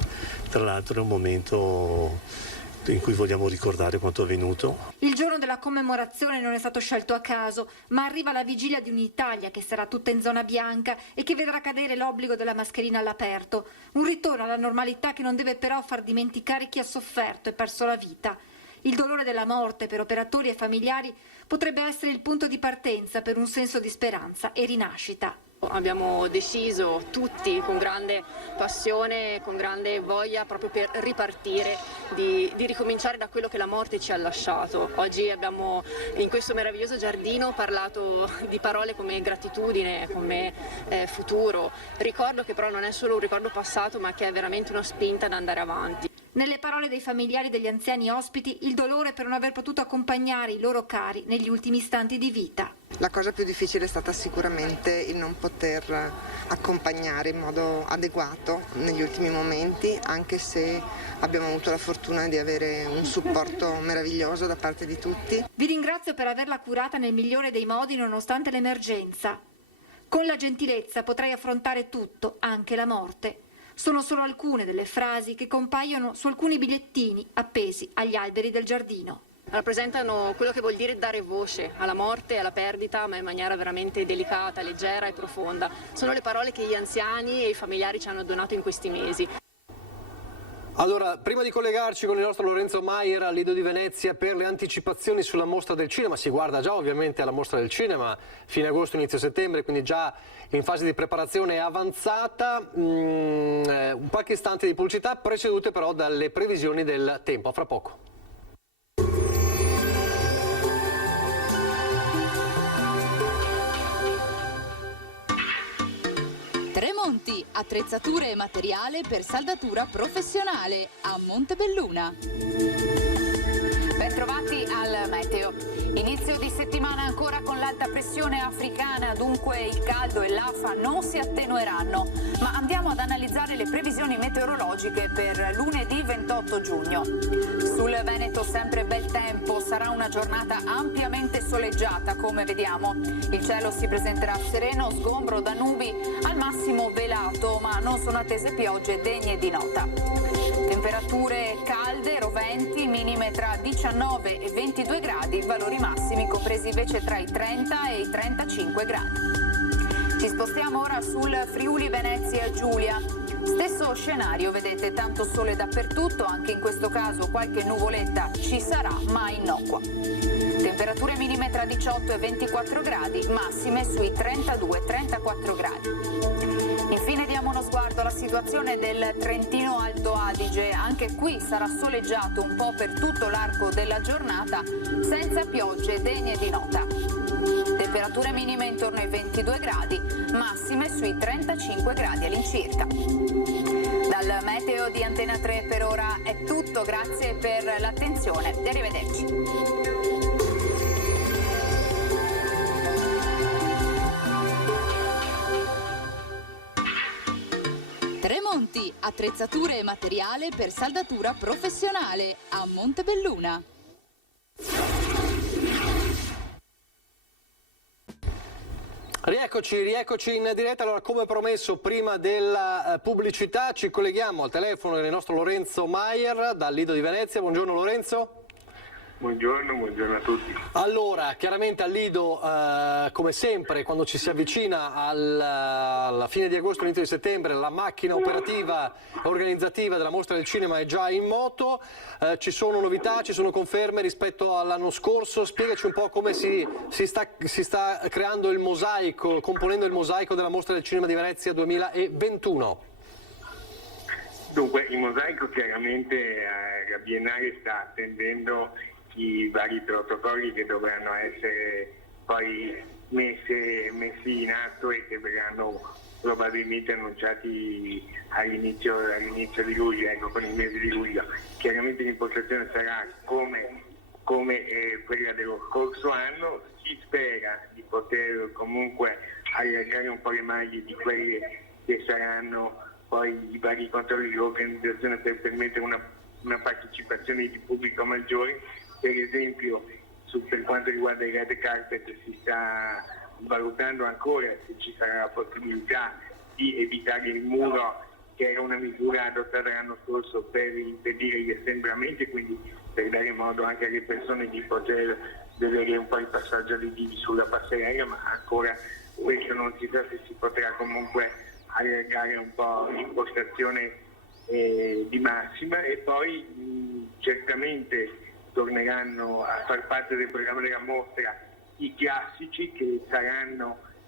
Tra l'altro è un momento in cui vogliamo ricordare quanto avvenuto. Il giorno della commemorazione non è stato scelto a caso, ma arriva la vigilia di un'Italia che sarà tutta in zona bianca e che vedrà cadere l'obbligo della mascherina all'aperto. Un ritorno alla normalità che non deve però far dimenticare chi ha sofferto e perso la vita. Il dolore della morte per operatori e familiari potrebbe essere il punto di partenza per un senso di speranza e rinascita. Abbiamo deciso tutti con grande passione, con grande voglia proprio per ripartire, di ricominciare da quello che la morte ci ha lasciato. Oggi abbiamo in questo meraviglioso giardino parlato di parole come gratitudine, come futuro, ricordo che però non è solo un ricordo passato ma che è veramente una spinta ad andare avanti. Nelle parole dei familiari degli anziani ospiti, il dolore per non aver potuto accompagnare i loro cari negli ultimi istanti di vita. La cosa più difficile è stata sicuramente il non poter accompagnare in modo adeguato negli ultimi momenti, anche se abbiamo avuto la fortuna di avere un supporto meraviglioso da parte di tutti. Vi ringrazio per averla curata nel migliore dei modi nonostante l'emergenza. Con la gentilezza potrei affrontare tutto, anche la morte. Sono solo alcune delle frasi che compaiono su alcuni bigliettini appesi agli alberi del giardino. Rappresentano quello che vuol dire dare voce alla morte e alla perdita, ma in maniera veramente delicata, leggera e profonda. Sono le parole che gli anziani e i familiari ci hanno donato in questi mesi. Allora, prima di collegarci con il nostro Lorenzo Maier al Lido di Venezia per le anticipazioni sulla mostra del cinema, si guarda già ovviamente alla mostra del cinema, fine agosto, inizio settembre, quindi già in fase di preparazione avanzata, un qualche istante di pubblicità, precedute però dalle previsioni del tempo. A fra poco. Tremonti, attrezzature e materiale per saldatura professionale a Montebelluna. Bentrovati al meteo. Inizio di settimana ancora con l'alta pressione africana, dunque il caldo e l'afa non si attenueranno. Ma andiamo ad analizzare le previsioni meteorologiche per lunedì 28 giugno. Sul Veneto sempre bel tempo, sarà una giornata ampiamente soleggiata come vediamo. Il cielo si presenterà sereno, sgombro da nubi, al massimo velato, ma non sono attese piogge degne di nota. Temperature calde, roventi, minime tra 19 e 22 gradi, valori massimi compresi invece tra i 30 e i 35 gradi. Ci spostiamo ora sul Friuli Venezia Giulia. Stesso scenario, vedete, tanto sole dappertutto, anche in questo caso qualche nuvoletta ci sarà, ma innocua. Temperature minime tra 18 e 24 gradi, massime sui 32-34 gradi. Infine diamo uno sguardo alla situazione del Trentino Alto Adige. Anche qui sarà soleggiato un po' per tutto l'arco della giornata, senza piogge degne di nota. Temperature minime intorno ai 22 gradi, massime sui 35 gradi all'incirca. Dal meteo di Antena 3 per ora è tutto, grazie per l'attenzione e arrivederci. Tremonti, attrezzature e materiale per saldatura professionale a Montebelluna. Rieccoci in diretta. Allora, come promesso prima della pubblicità ci colleghiamo al telefono del nostro Lorenzo Maier dal Lido di Venezia. Buongiorno Lorenzo. Buongiorno a tutti. Allora, chiaramente al Lido, come sempre, quando ci si avvicina alla fine di agosto, inizio di settembre, la macchina operativa e organizzativa della mostra del cinema è già in moto. Ci sono novità, ci sono conferme rispetto all'anno scorso. Spiegaci un po' come si sta creando il mosaico, componendo il mosaico della mostra del cinema di Venezia 2021. Dunque, il mosaico chiaramente la Biennale sta attendendo i vari protocolli che dovranno essere poi messi in atto e che verranno probabilmente annunciati all'inizio di luglio, con il mese di luglio. Chiaramente l'impostazione sarà come quella dello scorso anno. Si spera di poter comunque allargare un po' le maglie di quelle che saranno poi i vari controlli di organizzazione per permettere una partecipazione di pubblico maggiore. Per esempio per quanto riguarda i red carpet si sta valutando ancora se ci sarà la possibilità di evitare il muro, che era una misura adottata l'anno scorso per impedire gli assembramenti, quindi per dare modo anche alle persone di poter vedere un po' il passaggio aditivi sulla passerella, ma ancora questo non si sa se si potrà comunque allargare un po' l'impostazione di massima. E poi certamente torneranno a far parte del programma della mostra i classici che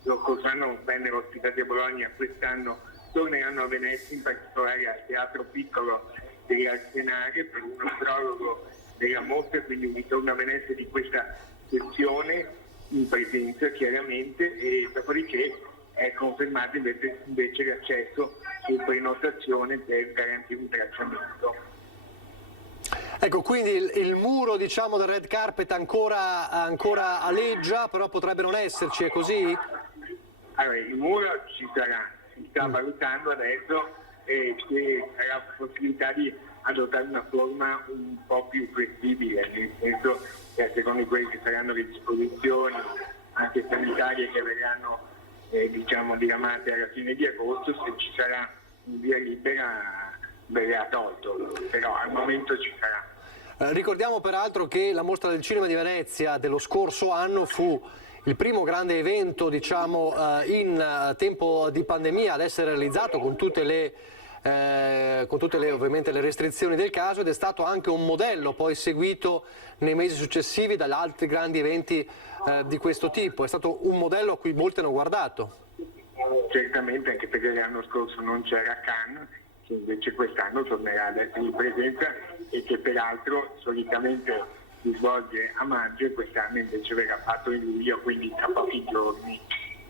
lo scorso anno vennero ospitati a Bologna, quest'anno torneranno a Venezia, in particolare al Teatro Piccolo dell'Arsenale per uno prologo della mostra, quindi un ritorno a Venezia di questa sezione in presenza chiaramente, e dopodiché è confermato invece l'accesso in prenotazione per garantire un tracciamento. Ecco, quindi il muro, diciamo, del red carpet ancora aleggia, però potrebbe non esserci, è così? Allora, il muro ci sarà, si sta valutando adesso se sarà la possibilità di adottare una forma un po' più flessibile, nel senso che secondo quelli che saranno le disposizioni anche sanitarie che verranno diramate alla fine di agosto, se ci sarà un via libera verrà tolto, però al momento ci sarà. Ricordiamo peraltro che la Mostra del Cinema di Venezia dello scorso anno fu il primo grande evento, diciamo, in tempo di pandemia ad essere realizzato con tutte le ovviamente le restrizioni del caso, ed è stato anche un modello poi seguito nei mesi successivi da altri grandi eventi di questo tipo. È stato un modello a cui molti hanno guardato. Certamente, anche perché l'anno scorso non c'era Cannes, che invece quest'anno tornerà ad essere in presenza e che peraltro solitamente si svolge a maggio e quest'anno invece verrà fatto in luglio, quindi tra pochi giorni.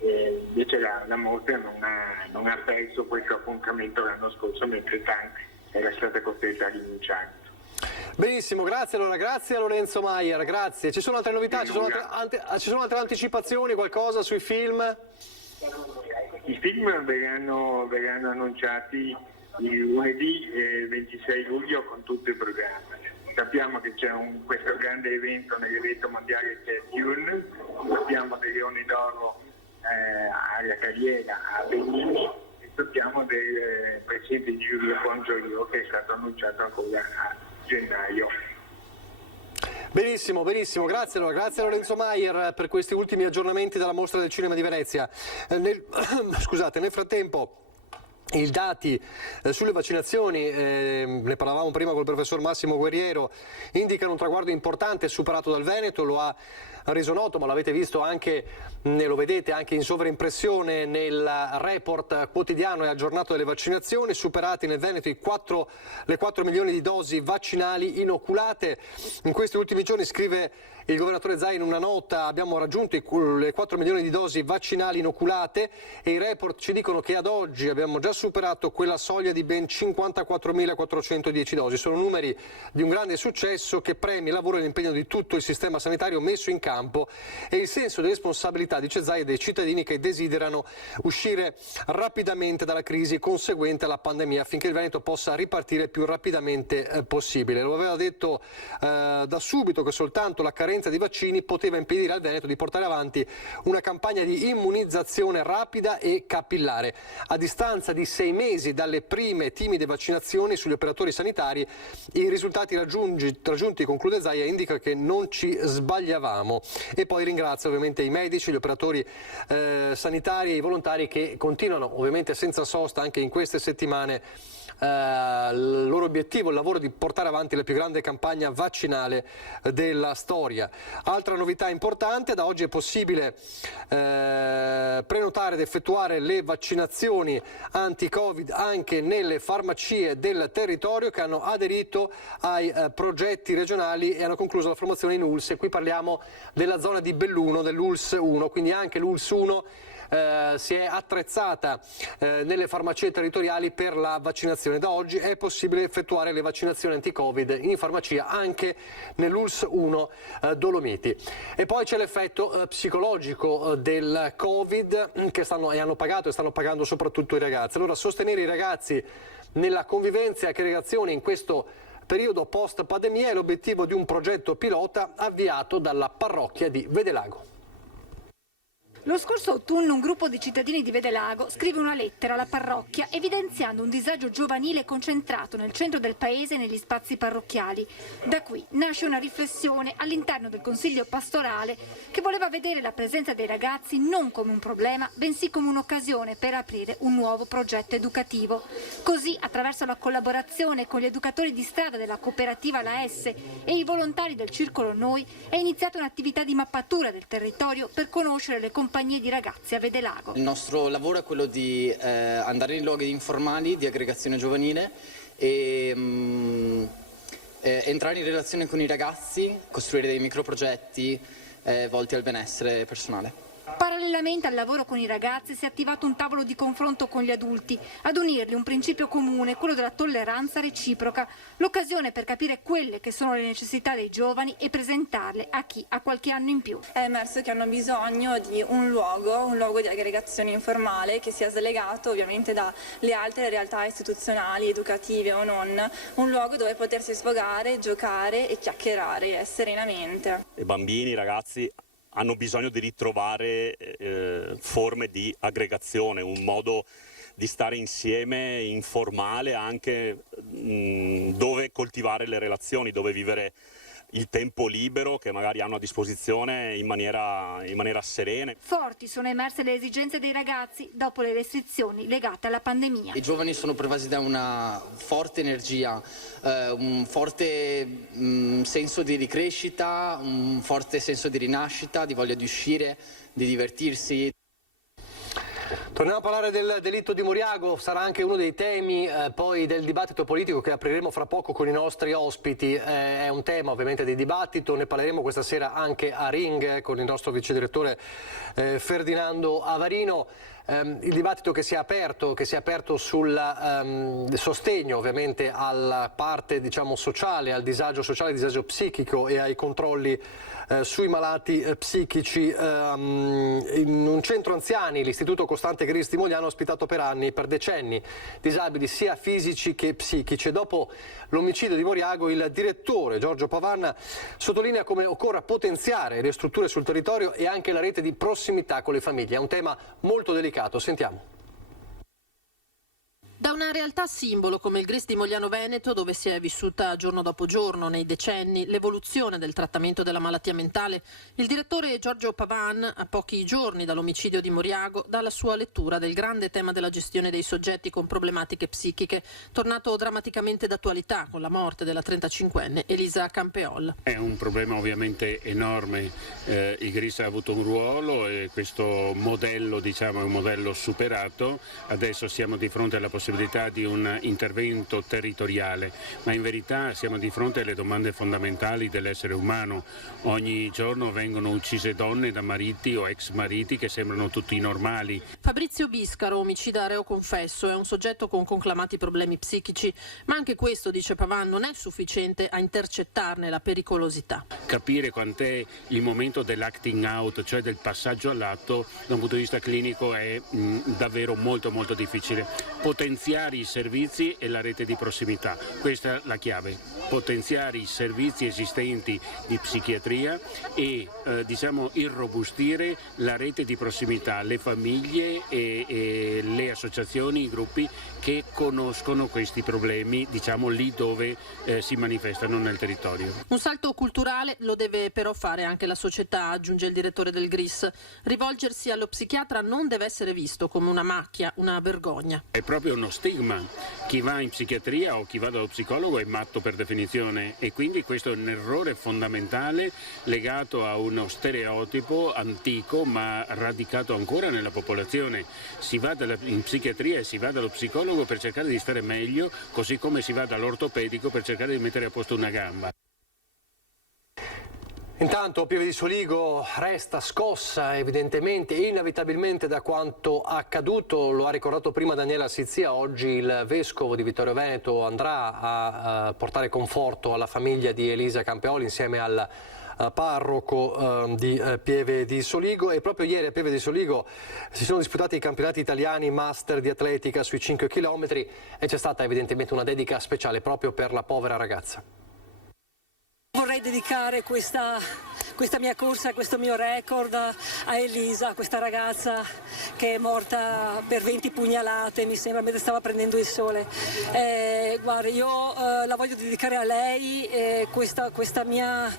Invece la mostra non ha perso questo appuntamento l'anno scorso, mentre Cannes era stata costretta a rinunciare. Benissimo, grazie a Lorenzo Maier, grazie. Ci sono altre novità, ci sono altre anticipazioni, qualcosa sui film? I film verranno annunciati il lunedì 26 luglio con tutto il programma. Sappiamo che c'è questo grande evento nell'evento mondiale che è Dune, sappiamo del Leone d'Oro alla carriera a Benigni, e sappiamo del presidente Giulio Bongiorno che è stato annunciato ancora a gennaio. Benissimo, grazie a Lorenzo Maier per questi ultimi aggiornamenti dalla Mostra del Cinema di Venezia. Nel frattempo i dati sulle vaccinazioni, ne parlavamo prima col professor Massimo Guerriero, indicano un traguardo importante superato dal Veneto, lo ha reso noto, ma l'avete visto anche, lo vedete anche in sovraimpressione nel report quotidiano e aggiornato delle vaccinazioni, superati nel Veneto le 4 milioni di dosi vaccinali inoculate. In questi ultimi giorni, scrive il governatore Zaia in una nota, abbiamo raggiunto le 4 milioni di dosi vaccinali inoculate e i report ci dicono che ad oggi abbiamo già superato quella soglia di ben 54.410 dosi. Sono numeri di un grande successo che premia il lavoro e l'impegno di tutto il sistema sanitario messo in campo e il senso di responsabilità, dice Zaia, dei cittadini che desiderano uscire rapidamente dalla crisi conseguente alla pandemia affinché il Veneto possa ripartire il più rapidamente possibile. Lo aveva detto da subito che soltanto la carenza di vaccini poteva impedire al Veneto di portare avanti una campagna di immunizzazione rapida e capillare. A distanza di 6 mesi dalle prime timide vaccinazioni sugli operatori sanitari, i risultati raggiunti, conclude Zaia, indica che non ci sbagliavamo. E poi ringrazio ovviamente i medici, gli operatori sanitari e i volontari che continuano ovviamente senza sosta anche in queste settimane il loro obiettivo, il lavoro di portare avanti la più grande campagna vaccinale della storia. Altra novità importante: da oggi è possibile prenotare ed effettuare le vaccinazioni anti-Covid anche nelle farmacie del territorio che hanno aderito ai progetti regionali e hanno concluso la formazione in ULSS, e qui parliamo della zona di Belluno, dell'ULSS 1, quindi anche l'ULSS 1 si è attrezzata nelle farmacie territoriali per la vaccinazione. Da oggi è possibile effettuare le vaccinazioni anti-Covid in farmacia anche nell'ULSS 1 Dolomiti. E poi c'è l'effetto psicologico del Covid che hanno pagato e stanno pagando soprattutto i ragazzi. Allora, sostenere i ragazzi nella convivenza e aggregazione in questo periodo post-pandemia è l'obiettivo di un progetto pilota avviato dalla parrocchia di Vedelago. Lo scorso autunno un gruppo di cittadini di Vedelago scrive una lettera alla parrocchia evidenziando un disagio giovanile concentrato nel centro del paese e negli spazi parrocchiali. Da qui nasce una riflessione all'interno del Consiglio pastorale che voleva vedere la presenza dei ragazzi non come un problema, bensì come un'occasione per aprire un nuovo progetto educativo. Così, attraverso la collaborazione con gli educatori di strada della cooperativa La S e i volontari del Circolo Noi, è iniziata un'attività di mappatura del territorio per conoscere le compagnie di ragazzi a Vedelago. Il nostro lavoro è quello di andare nei luoghi informali di aggregazione giovanile e entrare in relazione con i ragazzi, costruire dei microprogetti volti al benessere personale. Parallelamente al lavoro con i ragazzi si è attivato un tavolo di confronto con gli adulti, ad unirli un principio comune, quello della tolleranza reciproca, l'occasione per capire quelle che sono le necessità dei giovani e presentarle a chi ha qualche anno in più. È emerso che hanno bisogno di un luogo di aggregazione informale che sia slegato ovviamente dalle altre realtà istituzionali, educative o non, un luogo dove potersi sfogare, giocare e chiacchierare serenamente. I bambini, i ragazzi hanno bisogno di ritrovare forme di aggregazione, un modo di stare insieme informale anche dove coltivare le relazioni, dove vivere il tempo libero che magari hanno a disposizione in maniera serena. Forti sono emerse le esigenze dei ragazzi dopo le restrizioni legate alla pandemia. I giovani sono pervasi da una forte energia, un forte senso di ricrescita, un forte senso di rinascita, di voglia di uscire, di divertirsi. Torniamo a parlare del delitto di Moriago, sarà anche uno dei temi poi del dibattito politico che apriremo fra poco con i nostri ospiti. È un tema ovviamente di dibattito, ne parleremo questa sera anche a Ring con il nostro vice direttore Ferdinando Avarino. Il dibattito che si è aperto sul sostegno ovviamente alla parte sociale, al disagio sociale, al disagio psichico e ai controlli sui malati psichici. In un centro anziani, l'Istituto Costante Gristi Mogliano ha ospitato per anni, per decenni, disabili sia fisici che psichici. E dopo l'omicidio di Moriago, il direttore Giorgio Pavan sottolinea come occorra potenziare le strutture sul territorio e anche la rete di prossimità con le famiglie. È un tema molto delicato. Sentiamo. Da una realtà simbolo come il Gristi Mogliano Veneto, dove si è vissuta giorno dopo giorno nei decenni l'evoluzione del trattamento della malattia mentale, il direttore Giorgio Pavan, a pochi giorni dall'omicidio di Moriago, dà la sua lettura del grande tema della gestione dei soggetti con problematiche psichiche, tornato drammaticamente d'attualità con la morte della 35enne Elisa Campeol. È un problema ovviamente enorme, il GRIS ha avuto un ruolo e questo modello è un modello superato, adesso siamo di fronte alla possibilità di un intervento territoriale, ma in verità siamo di fronte alle domande fondamentali dell'essere umano. Ogni giorno vengono uccise donne da mariti o ex mariti che sembrano tutti normali. Fabrizio Biscaro, omicida reo confesso, è un soggetto con conclamati problemi psichici, ma anche questo, dice Pavan, non è sufficiente a intercettarne la pericolosità. Capire quant'è il momento dell'acting out, cioè del passaggio all'atto, da un punto di vista clinico è davvero molto molto difficile. Potenziare i servizi e la rete di prossimità, questa è la chiave, potenziare i servizi esistenti di psichiatria e irrobustire la rete di prossimità, le famiglie e le associazioni, i gruppi che conoscono questi problemi, lì dove si manifestano nel territorio. Un salto culturale lo deve però fare anche la società, aggiunge il direttore del GRIS. Rivolgersi allo psichiatra non deve essere visto come una macchia, una vergogna. È proprio uno stigma. Chi va in psichiatria o chi va dallo psicologo è matto per definizione e quindi questo è un errore fondamentale legato a uno stereotipo antico ma radicato ancora nella popolazione. Si va in psichiatria e si va dallo psicologo per cercare di stare meglio, così come si va dall'ortopedico per cercare di mettere a posto una gamba. Intanto Pieve di Soligo resta scossa evidentemente e inevitabilmente da quanto accaduto, lo ha ricordato prima Daniela Sizia. Oggi il vescovo di Vittorio Veneto andrà a portare conforto alla famiglia di Elisa Campeoli insieme al parroco di Pieve di Soligo, e proprio ieri a Pieve di Soligo si sono disputati i campionati italiani master di atletica sui 5 km e c'è stata evidentemente una dedica speciale proprio per la povera ragazza. Vorrei dedicare questa mia corsa, questo mio record a Elisa, questa ragazza che è morta per 20 pugnalate, mi sembra, mentre stava prendendo il sole. Guarda, io la voglio dedicare a lei questa mia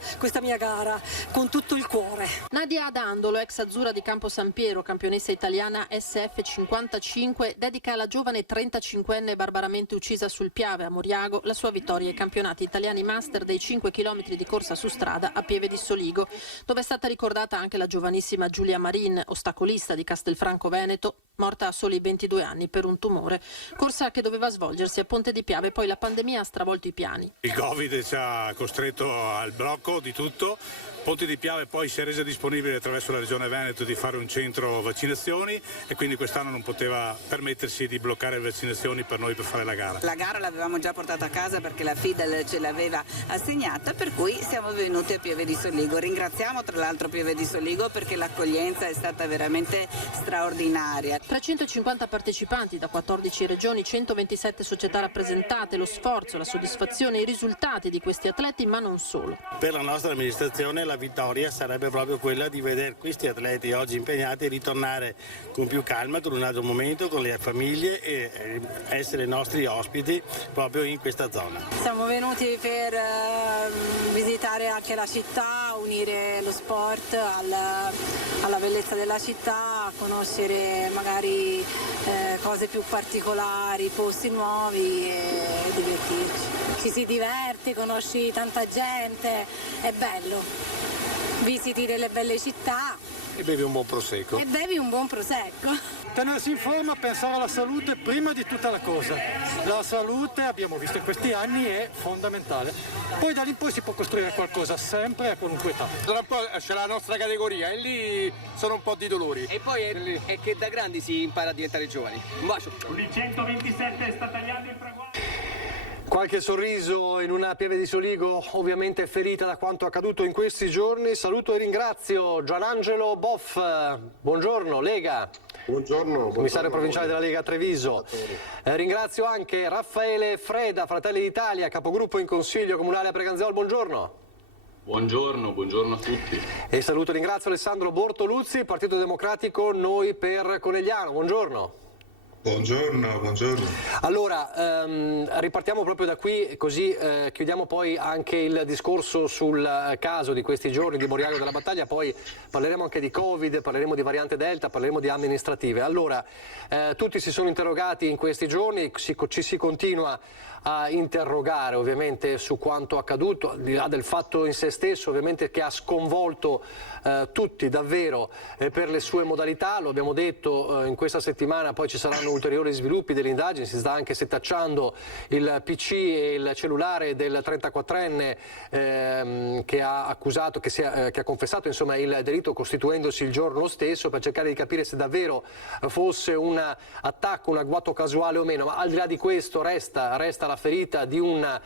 gara con tutto il cuore. Nadia Adandolo, ex azzurra di Campo San Piero, campionessa italiana SF55, dedica alla giovane 35enne barbaramente uccisa sul Piave a Moriago la sua vittoria ai campionati italiani master dei 5 km di corsa su strada a Pieve di Soligo, dove è stata ricordata anche la giovanissima Giulia Marin, ostacolista di Castelfranco Veneto, morta a soli 22 anni per un tumore. Corsa che doveva svolgersi a Ponte di Piave, poi la pandemia ha stravolto i piani. Il Covid ci ha costretto al blocco di tutto. Ponte di Piave poi si è resa disponibile attraverso la Regione Veneto di fare un centro vaccinazioni e quindi quest'anno non poteva permettersi di bloccare le vaccinazioni per noi per fare la gara. La gara l'avevamo già portata a casa perché la FIDAL ce l'aveva assegnata, per cui siamo venuti a Pieve di Soligo. Ringraziamo tra l'altro Pieve di Soligo perché l'accoglienza è stata veramente straordinaria. 350 partecipanti da 14 regioni, 127 società rappresentate, lo sforzo, la soddisfazione, i risultati di questi atleti, ma non solo. Per la nostra amministrazione la vittoria sarebbe proprio quella di vedere questi atleti oggi impegnati ritornare con più calma, con un altro momento, con le famiglie e essere nostri ospiti proprio in questa zona. Siamo venuti per visitare anche la città, unire lo sport alla bellezza della città, conoscere magari cose più particolari, posti nuovi e divertirci. Ci si diverte, conosci tanta gente, è bello. Visiti delle belle città. E bevi un buon prosecco. E bevi un buon prosecco. Tenersi in forma, pensare alla salute prima di tutta la cosa. La salute, abbiamo visto in questi anni, è fondamentale. Poi da lì in poi si può costruire qualcosa sempre a qualunque età. Tra un po' c'è la nostra categoria e lì sono un po' di dolori. E poi è che da grandi si impara a diventare giovani. Un bacio. Il 127 sta tagliando il traguardo. Qualche sorriso in una Pieve di Soligo ovviamente ferita da quanto accaduto in questi giorni. Saluto e ringrazio Gianangelo Boff, buongiorno, Lega. Buongiorno. Commissario provinciale della Lega Treviso. Ringrazio anche Raffaele Freda, Fratelli d'Italia, capogruppo in Consiglio Comunale a Preganzol, buongiorno. Buongiorno a tutti. E saluto e ringrazio Alessandro Bortoluzzi, Partito Democratico, Noi per Conegliano, buongiorno. Buongiorno. Allora, ripartiamo proprio da qui, così chiudiamo poi anche il discorso sul caso di questi giorni di Moriago della Battaglia, poi parleremo anche di Covid, parleremo di variante Delta, parleremo di amministrative. Allora, tutti si sono interrogati in questi giorni, ci si continua a interrogare ovviamente su quanto accaduto, al di là del fatto in se stesso ovviamente che ha sconvolto tutti davvero per le sue modalità. Lo abbiamo detto in questa settimana, poi ci saranno ulteriori sviluppi delle indagini, si sta anche setacciando il PC e il cellulare del 34enne che ha accusato, che ha confessato insomma il delitto costituendosi il giorno stesso, per cercare di capire se davvero fosse un attacco, un agguato casuale o meno. Ma al di là di questo resta la ferita di una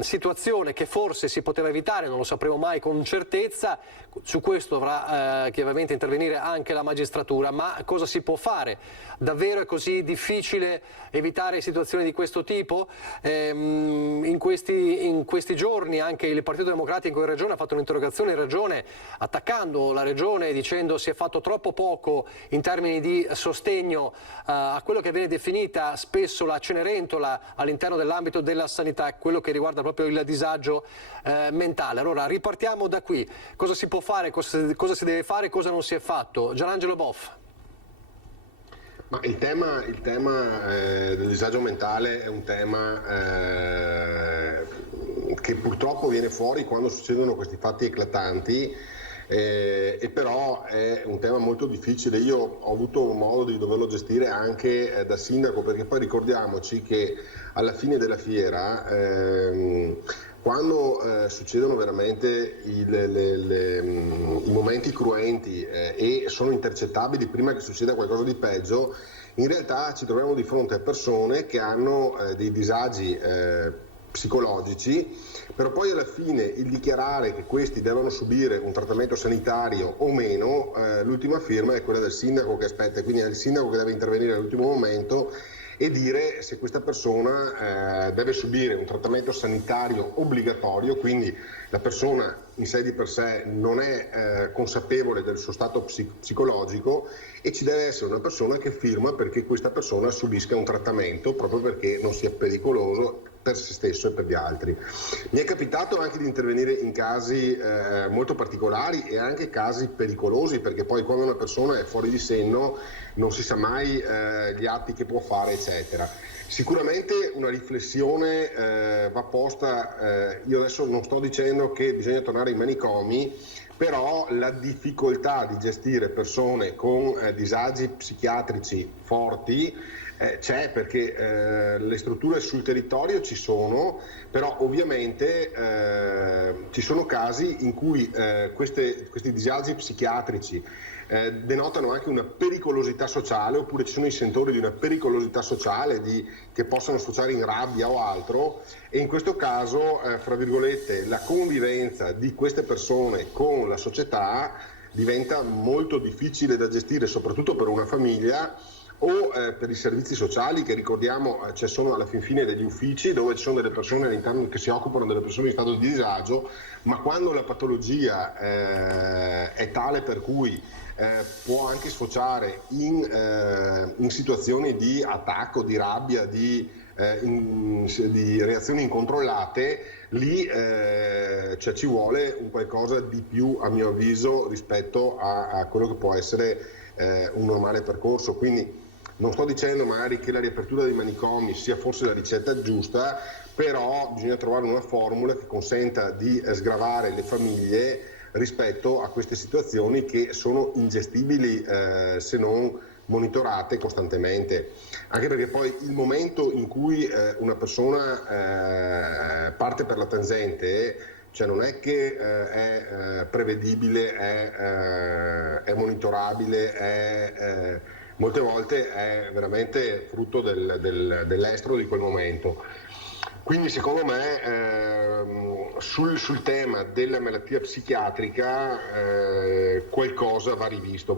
situazione che forse si poteva evitare, non lo sapremo mai con certezza. Su questo dovrà chiaramente intervenire anche la magistratura, ma cosa si può fare? Davvero è così difficile evitare situazioni di questo tipo? In questi giorni anche il Partito Democratico in Regione ha fatto un'interrogazione in Regione attaccando la Regione, dicendo si è fatto troppo poco in termini di sostegno a quello che viene definita spesso la Cenerentola all'interno dell'ambito della sanità, quello che riguarda proprio il disagio mentale. Allora ripartiamo da qui, cosa si può fare, cosa si deve fare, cosa non si è fatto? Gianangelo Boff. Ma il tema del disagio mentale è un tema che purtroppo viene fuori quando succedono questi fatti eclatanti, e però è un tema molto difficile. Io ho avuto modo di doverlo gestire anche da sindaco, perché poi ricordiamoci che alla fine della fiera quando succedono veramente i momenti cruenti e sono intercettabili prima che succeda qualcosa di peggio, in realtà ci troviamo di fronte a persone che hanno dei disagi psicologici, però poi alla fine il dichiarare che questi devono subire un trattamento sanitario o meno, l'ultima firma è quella del sindaco che aspetta, quindi è il sindaco che deve intervenire all'ultimo momento e dire se questa persona deve subire un trattamento sanitario obbligatorio, quindi la persona in sé di per sé non è consapevole del suo stato psicologico e ci deve essere una persona che firma perché questa persona subisca un trattamento proprio perché non sia pericoloso per se stesso e per gli altri. Mi è capitato anche di intervenire in casi molto particolari e anche casi pericolosi, perché poi quando una persona è fuori di senno non si sa mai gli atti che può fare, eccetera. Sicuramente una riflessione va posta, io adesso non sto dicendo che bisogna tornare ai manicomi, però la difficoltà di gestire persone con disagi psichiatrici forti c'è, perché le strutture sul territorio ci sono, però ovviamente ci sono casi in cui questi disagi psichiatrici denotano anche una pericolosità sociale, oppure ci sono i sentori di una pericolosità sociale che possono sfociare in rabbia o altro, e in questo caso, fra virgolette, la convivenza di queste persone con la società diventa molto difficile da gestire, soprattutto per una famiglia o per i servizi sociali, che ricordiamo ci sono alla fin fine degli uffici dove ci sono delle persone all'interno che si occupano delle persone in stato di disagio, ma quando la patologia è tale per cui può anche sfociare in situazioni di attacco, di rabbia, di reazioni incontrollate, lì ci vuole un qualcosa di più, a mio avviso, rispetto a quello che può essere un normale percorso. Quindi non sto dicendo magari che la riapertura dei manicomi sia forse la ricetta giusta, però bisogna trovare una formula che consenta di sgravare le famiglie rispetto a queste situazioni che sono ingestibili se non monitorate costantemente, anche perché poi il momento in cui una persona parte per la tangente, cioè non è che è prevedibile, è monitorabile, molte volte è veramente frutto dell'estro di quel momento. Quindi secondo me sul tema della malattia psichiatrica qualcosa va rivisto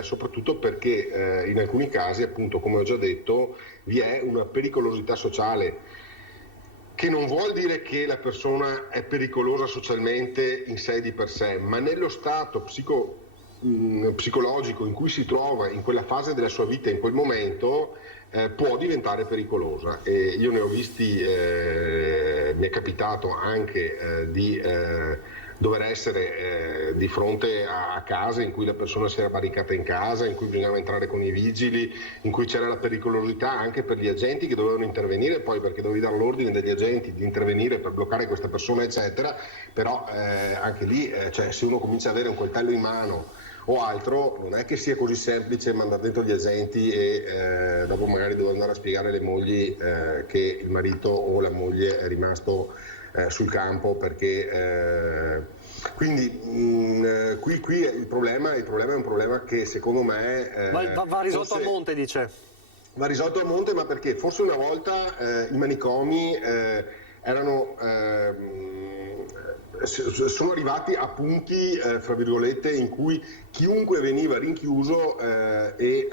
soprattutto perché in alcuni casi, appunto, come ho già detto, vi è una pericolosità sociale, che non vuol dire che la persona è pericolosa socialmente in sé di per sé, ma nello stato psicologico in cui si trova in quella fase della sua vita, in quel momento, può diventare pericolosa. E io ne ho visti, mi è capitato anche di dover essere di fronte a case in cui la persona si era barricata in casa, in cui bisognava entrare con i vigili, in cui c'era la pericolosità anche per gli agenti che dovevano intervenire, poi perché dovevi dare l'ordine degli agenti di intervenire per bloccare questa persona, eccetera. Però anche lì, cioè, se uno comincia ad avere un coltello in mano o altro, non è che sia così semplice mandare dentro gli agenti e dopo magari dover andare a spiegare alle mogli che il marito o la moglie è rimasto sul campo, perché qui il problema è un problema che secondo me va risolto a monte, dice. Va risolto a monte, ma perché forse una volta i manicomi sono arrivati a punti, fra virgolette, in cui chiunque veniva rinchiuso e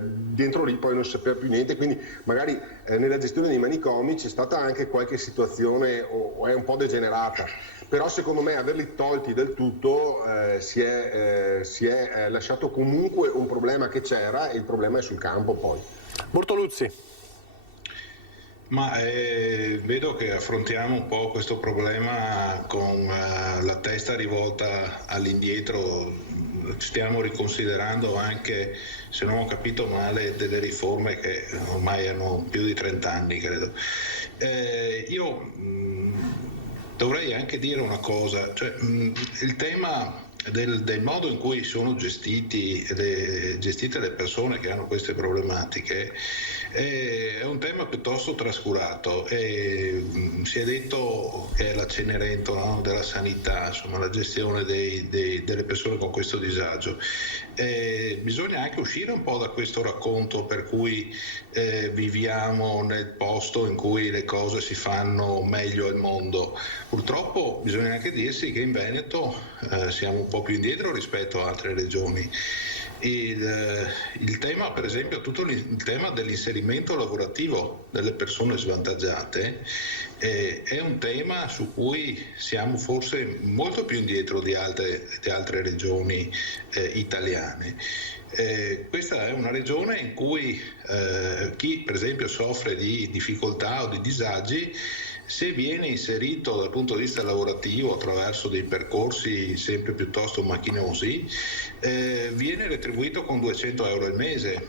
dentro lì poi non si sapeva più niente, quindi magari nella gestione dei manicomi c'è stata anche qualche situazione o è un po' degenerata, però secondo me averli tolti del tutto si è lasciato comunque un problema che c'era, e il problema è sul campo poi. Bortoluzzi. Ma vedo che affrontiamo un po' questo problema con la testa rivolta all'indietro, stiamo riconsiderando anche, se non ho capito male, delle riforme che ormai hanno più di 30 anni, credo. Io dovrei anche dire una cosa, cioè il tema del modo in cui sono gestite le persone che hanno queste problematiche È un tema piuttosto trascurato si è detto che è la Cenerentola, no, della sanità, insomma la gestione delle persone con questo disagio. Bisogna anche uscire un po' da questo racconto per cui viviamo nel posto in cui le cose si fanno meglio al mondo. Purtroppo bisogna anche dirsi che in Veneto siamo un po' più indietro rispetto a altre regioni. Il tema, per esempio, tutto il tema dell'inserimento lavorativo delle persone svantaggiate è un tema su cui siamo forse molto più indietro di altre regioni italiane. Questa è una regione in cui chi per esempio soffre di difficoltà o di disagi, se viene inserito dal punto di vista lavorativo attraverso dei percorsi sempre piuttosto macchinosi, viene retribuito con 200 euro al mese.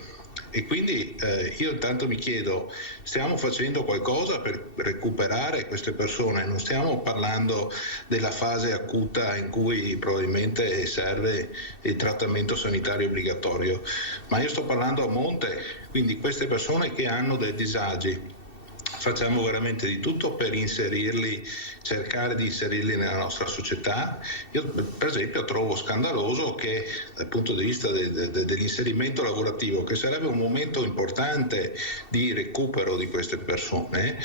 E quindi io intanto mi chiedo, stiamo facendo qualcosa per recuperare queste persone? Non stiamo parlando della fase acuta in cui probabilmente serve il trattamento sanitario obbligatorio, ma io sto parlando a monte, quindi queste persone che hanno dei disagi. Facciamo veramente di tutto per cercare di inserirli nella nostra società. Io per esempio trovo scandaloso che dal punto di vista dell'inserimento lavorativo, che sarebbe un momento importante di recupero di queste persone,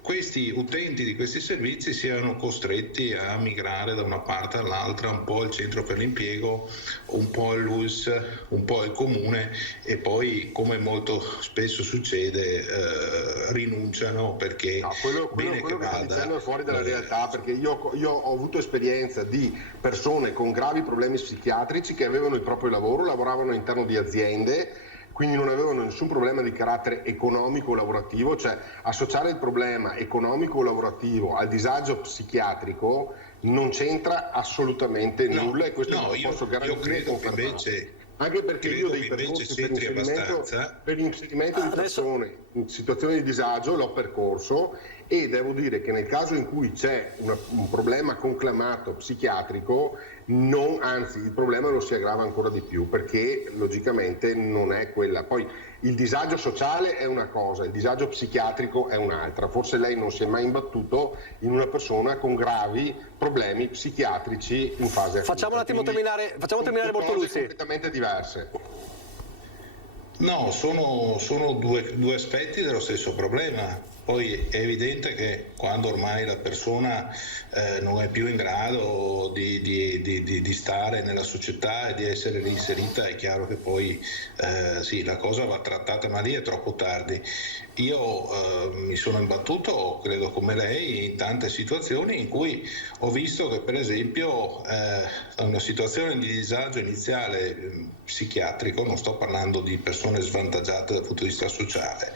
questi utenti di questi servizi siano costretti a migrare da una parte all'altra, un po' il centro per l'impiego, un po' il LUIS, un po' il comune, e poi, come molto spesso succede, rinunciano perché quello che vada è fuori dalla realtà, perché io ho avuto esperienza di persone con gravi problemi psichiatrici che avevano il proprio lavoro, lavoravano all'interno di aziende, quindi non avevano nessun problema di carattere economico o lavorativo, cioè associare il problema economico o lavorativo al disagio psichiatrico non c'entra assolutamente nulla, e questo lo posso garantire con confermato. Anche perché io dei percorsi per l'inserimento di persone in situazioni di disagio l'ho percorso, e devo dire che nel caso in cui c'è un problema conclamato psichiatrico, anzi il problema lo si aggrava ancora di più, perché logicamente non è quella. Poi il disagio sociale è una cosa, il disagio psichiatrico è un'altra. Forse lei non si è mai imbattuto in una persona con gravi problemi psichiatrici in fase acuta. Facciamo terminare Bortoluzzi. Completamente diverse. No, sono due aspetti dello stesso problema. Poi è evidente che quando ormai la persona non è più in grado di stare nella società e di essere reinserita, è chiaro che poi sì, la cosa va trattata, ma lì è troppo tardi. Io mi sono imbattuto, credo come lei, in tante situazioni in cui ho visto che, per esempio, una situazione di disagio iniziale psichiatrico, non sto parlando di persone svantaggiate dal punto di vista sociale,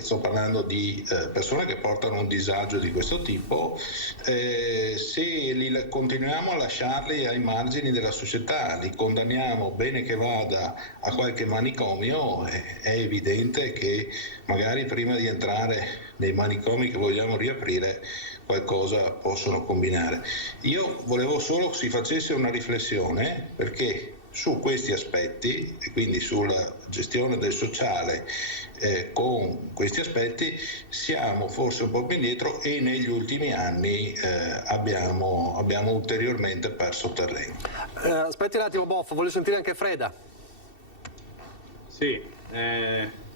sto parlando di persone che portano un disagio di questo tipo, se continuiamo a lasciarli ai margini della società, li condanniamo, bene che vada, a qualche manicomio, è evidente che magari prima di entrare nei manicomi che vogliamo riaprire qualcosa possono combinare. Io volevo solo si facesse una riflessione, perché su questi aspetti, e quindi sulla gestione del sociale con questi aspetti, siamo forse un po' più indietro, e negli ultimi anni abbiamo ulteriormente perso terreno. Aspetti un attimo, Boff, voglio sentire anche Freda. Sì,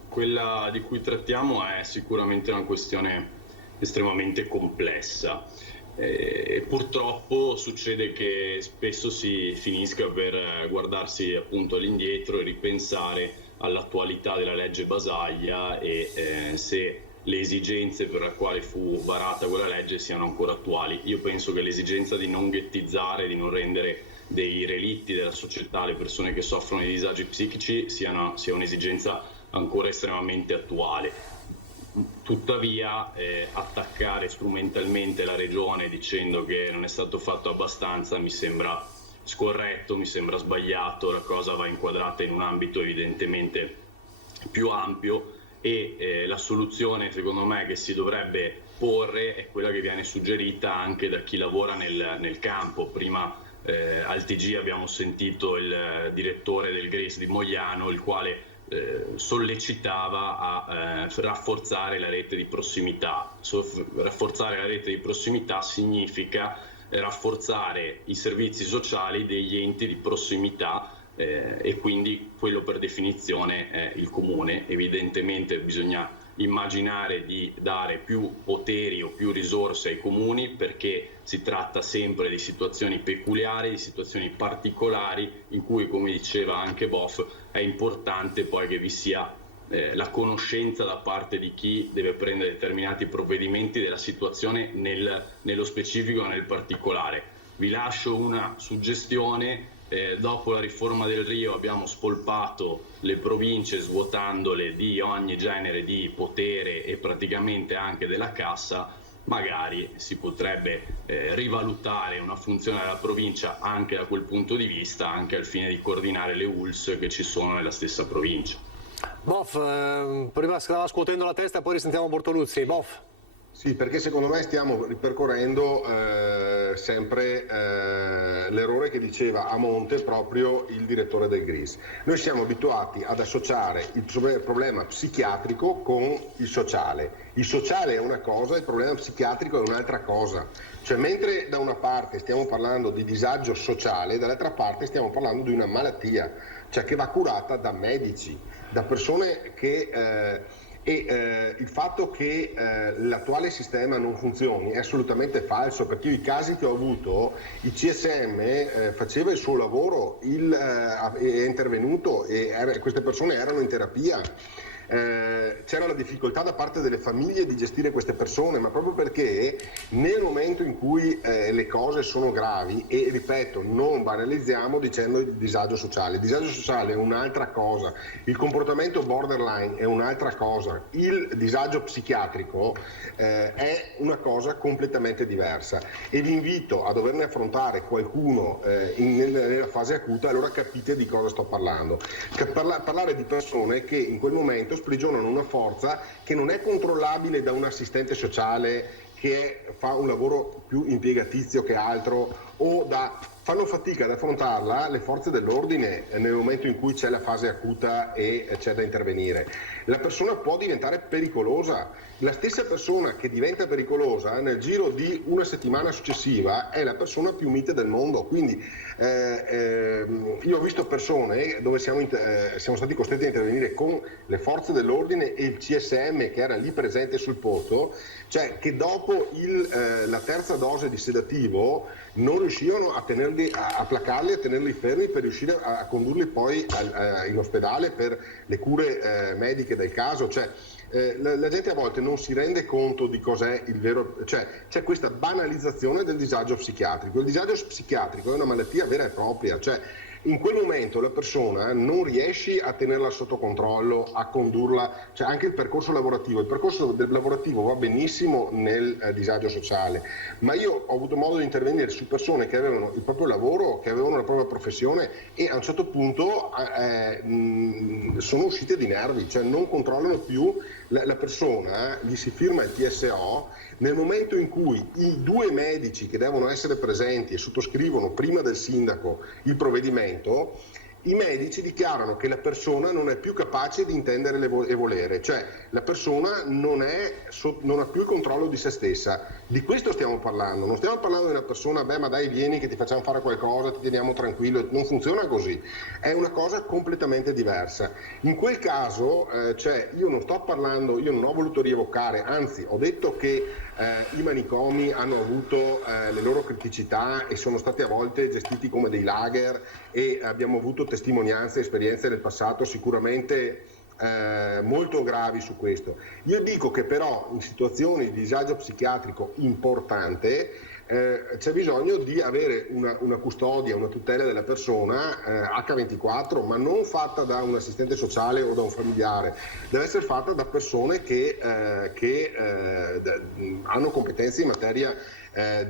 quella di cui trattiamo è sicuramente una questione estremamente complessa. E purtroppo succede che spesso si finisca per guardarsi appunto all'indietro e ripensare all'attualità della legge Basaglia e se le esigenze per le quali fu varata quella legge siano ancora attuali. Io penso che l'esigenza di non ghettizzare, di non rendere dei relitti della società le persone che soffrono di disagi psichici sia un'esigenza ancora estremamente attuale. Tuttavia attaccare strumentalmente la regione dicendo che non è stato fatto abbastanza mi sembra scorretto, mi sembra sbagliato. La cosa va inquadrata in un ambito evidentemente più ampio e la soluzione secondo me che si dovrebbe porre è quella che viene suggerita anche da chi lavora nel campo. Prima al TG abbiamo sentito il direttore del GRIS di Mogliano, il quale sollecitava a rafforzare la rete di prossimità. Rafforzare la rete di prossimità significa rafforzare i servizi sociali degli enti di prossimità, e quindi quello per definizione è il comune. Evidentemente bisogna immaginare di dare più poteri o più risorse ai comuni, perché si tratta sempre di situazioni peculiari, di situazioni particolari in cui, come diceva anche Boff, è importante poi che vi sia la conoscenza da parte di chi deve prendere determinati provvedimenti della situazione nello specifico e nel particolare. Vi lascio una suggestione. Dopo la riforma del Rio abbiamo spolpato le province, svuotandole di ogni genere di potere e praticamente anche della cassa. Magari si potrebbe rivalutare una funzione della provincia anche da quel punto di vista, anche al fine di coordinare le ULS che ci sono nella stessa provincia. Boff, prima stava scuotendo la testa, poi risentiamo Bortoluzzi. Boff. Sì, perché secondo me stiamo ripercorrendo sempre l'errore che diceva a monte proprio il direttore del GRIS. Noi siamo abituati ad associare il problema psichiatrico con il sociale. Il sociale è una cosa, il problema psichiatrico è un'altra cosa. Cioè, mentre da una parte stiamo parlando di disagio sociale, dall'altra parte stiamo parlando di una malattia, cioè che va curata da medici, da persone che... il fatto che l'attuale sistema non funzioni è assolutamente falso, perché io i casi che ho avuto, il CSM faceva il suo lavoro, è intervenuto e queste persone erano in terapia. C'era la difficoltà da parte delle famiglie di gestire queste persone, ma proprio perché nel momento in cui le cose sono gravi, e ripeto, non banalizziamo dicendo il disagio sociale è un'altra cosa, il comportamento borderline è un'altra cosa, il disagio psichiatrico è una cosa completamente diversa, e vi invito a doverne affrontare qualcuno nella fase acuta, allora capite di cosa sto parlando. Parlare di persone che in quel momento sprigionano una forza che non è controllabile da un assistente sociale che fa un lavoro più impiegatizio che altro, fanno fatica ad affrontarla le forze dell'ordine nel momento in cui c'è la fase acuta e c'è da intervenire. La persona può diventare pericolosa. La stessa persona che diventa pericolosa nel giro di una settimana successiva è la persona più mite del mondo. Quindi io ho visto persone dove siamo stati costretti a intervenire con le forze dell'ordine e il CSM che era lì presente sul posto, cioè che dopo la terza dose di sedativo non riuscivano a placarli, a tenerli fermi per riuscire a condurli poi in ospedale per le cure mediche del caso. Cioè, la gente a volte non si rende conto di cos'è il vero, cioè c'è questa banalizzazione del disagio psichiatrico. Il disagio psichiatrico è una malattia vera e propria, cioè in quel momento la persona non riesci a tenerla sotto controllo, a condurla, cioè anche il percorso lavorativo va benissimo nel disagio sociale, ma io ho avuto modo di intervenire su persone che avevano il proprio lavoro, che avevano la propria professione e a un certo punto sono uscite di nervi, cioè non controllano più la persona, gli si firma il TSO. Nel momento in cui i due medici che devono essere presenti e sottoscrivono prima del sindaco il provvedimento, i medici dichiarano che la persona non è più capace di intendere e volere, cioè la persona non ha più il controllo di se stessa. Di questo stiamo parlando, non stiamo parlando di una persona, ma dai vieni che ti facciamo fare qualcosa, ti teniamo tranquillo, non funziona così, è una cosa completamente diversa. In quel caso io non sto parlando, io non ho voluto rievocare, anzi ho detto che i manicomi hanno avuto le loro criticità e sono stati a volte gestiti come dei lager e abbiamo avuto testimonianze e esperienze del passato sicuramente molto gravi su questo. Io dico che però in situazioni di disagio psichiatrico importante c'è bisogno di avere una custodia, una tutela della persona H24, ma non fatta da un assistente sociale o da un familiare, deve essere fatta da persone che hanno competenze in materia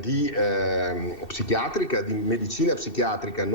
di psichiatrica, di medicina psichiatrica,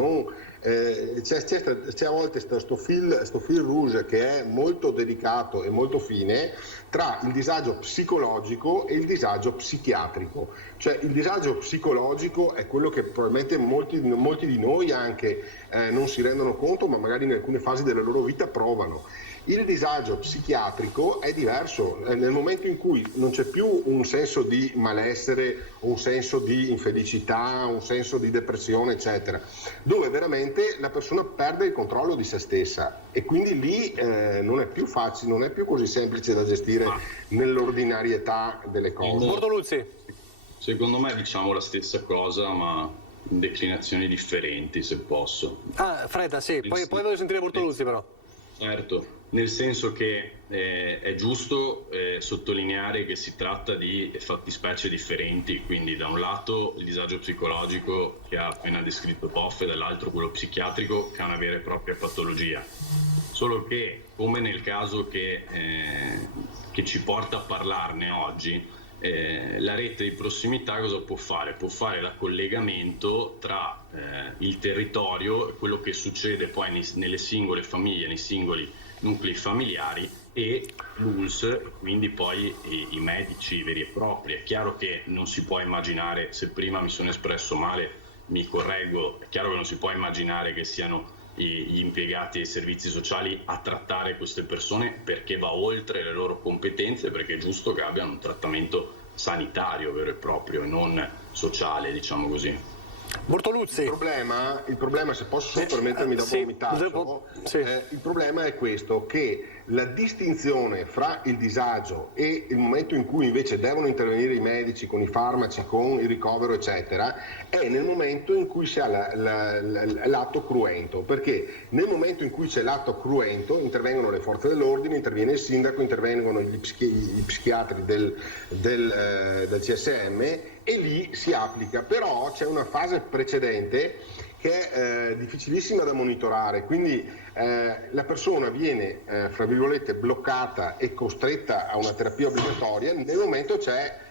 c'è a volte sto fil rouge che è molto delicato e molto fine tra il disagio psicologico e il disagio psichiatrico. Cioè il disagio psicologico è quello che probabilmente molti di noi anche non si rendono conto, ma magari in alcune fasi della loro vita provano. Il disagio psichiatrico è diverso, nel momento in cui non c'è più un senso di malessere, un senso di infelicità, un senso di depressione, eccetera, dove veramente la persona perde il controllo di se stessa e quindi lì non è più facile, non è più così semplice da gestire nell'ordinarietà delle cose. Bortoluzzi. Secondo me diciamo la stessa cosa, ma in declinazioni differenti, se posso. Freda, sì, poi voglio sentire Bortoluzzi però. Certo. Nel senso che è giusto sottolineare che si tratta di fattispecie differenti, quindi da un lato il disagio psicologico che ha appena descritto Poff e dall'altro quello psichiatrico che ha una vera e propria patologia. Solo che, come nel caso che ci porta a parlarne oggi, la rete di prossimità cosa può fare? Può fare da collegamento tra il territorio e quello che succede poi nelle singole famiglie, nei singoli nuclei familiari e l'ULSS, quindi poi i medici veri e propri. È chiaro che non si può immaginare, se prima mi sono espresso male mi correggo, è chiaro che non si può immaginare che siano gli impiegati dei servizi sociali a trattare queste persone, perché va oltre le loro competenze, perché è giusto che abbiano un trattamento sanitario vero e proprio e non sociale, diciamo così. Bortoluzzi. Il problema, se posso solo permettermi dopo un mitaccio, il problema è questo, che la distinzione fra il disagio e il momento in cui invece devono intervenire i medici con i farmaci, con il ricovero eccetera, è nel momento in cui si ha l'atto cruento, perché nel momento in cui c'è l'atto cruento intervengono le forze dell'ordine, interviene il sindaco, intervengono gli psichiatri del CSM e lì si applica, però c'è una fase precedente che è difficilissima da monitorare, quindi la persona viene fra virgolette bloccata e costretta a una terapia obbligatoria nel momento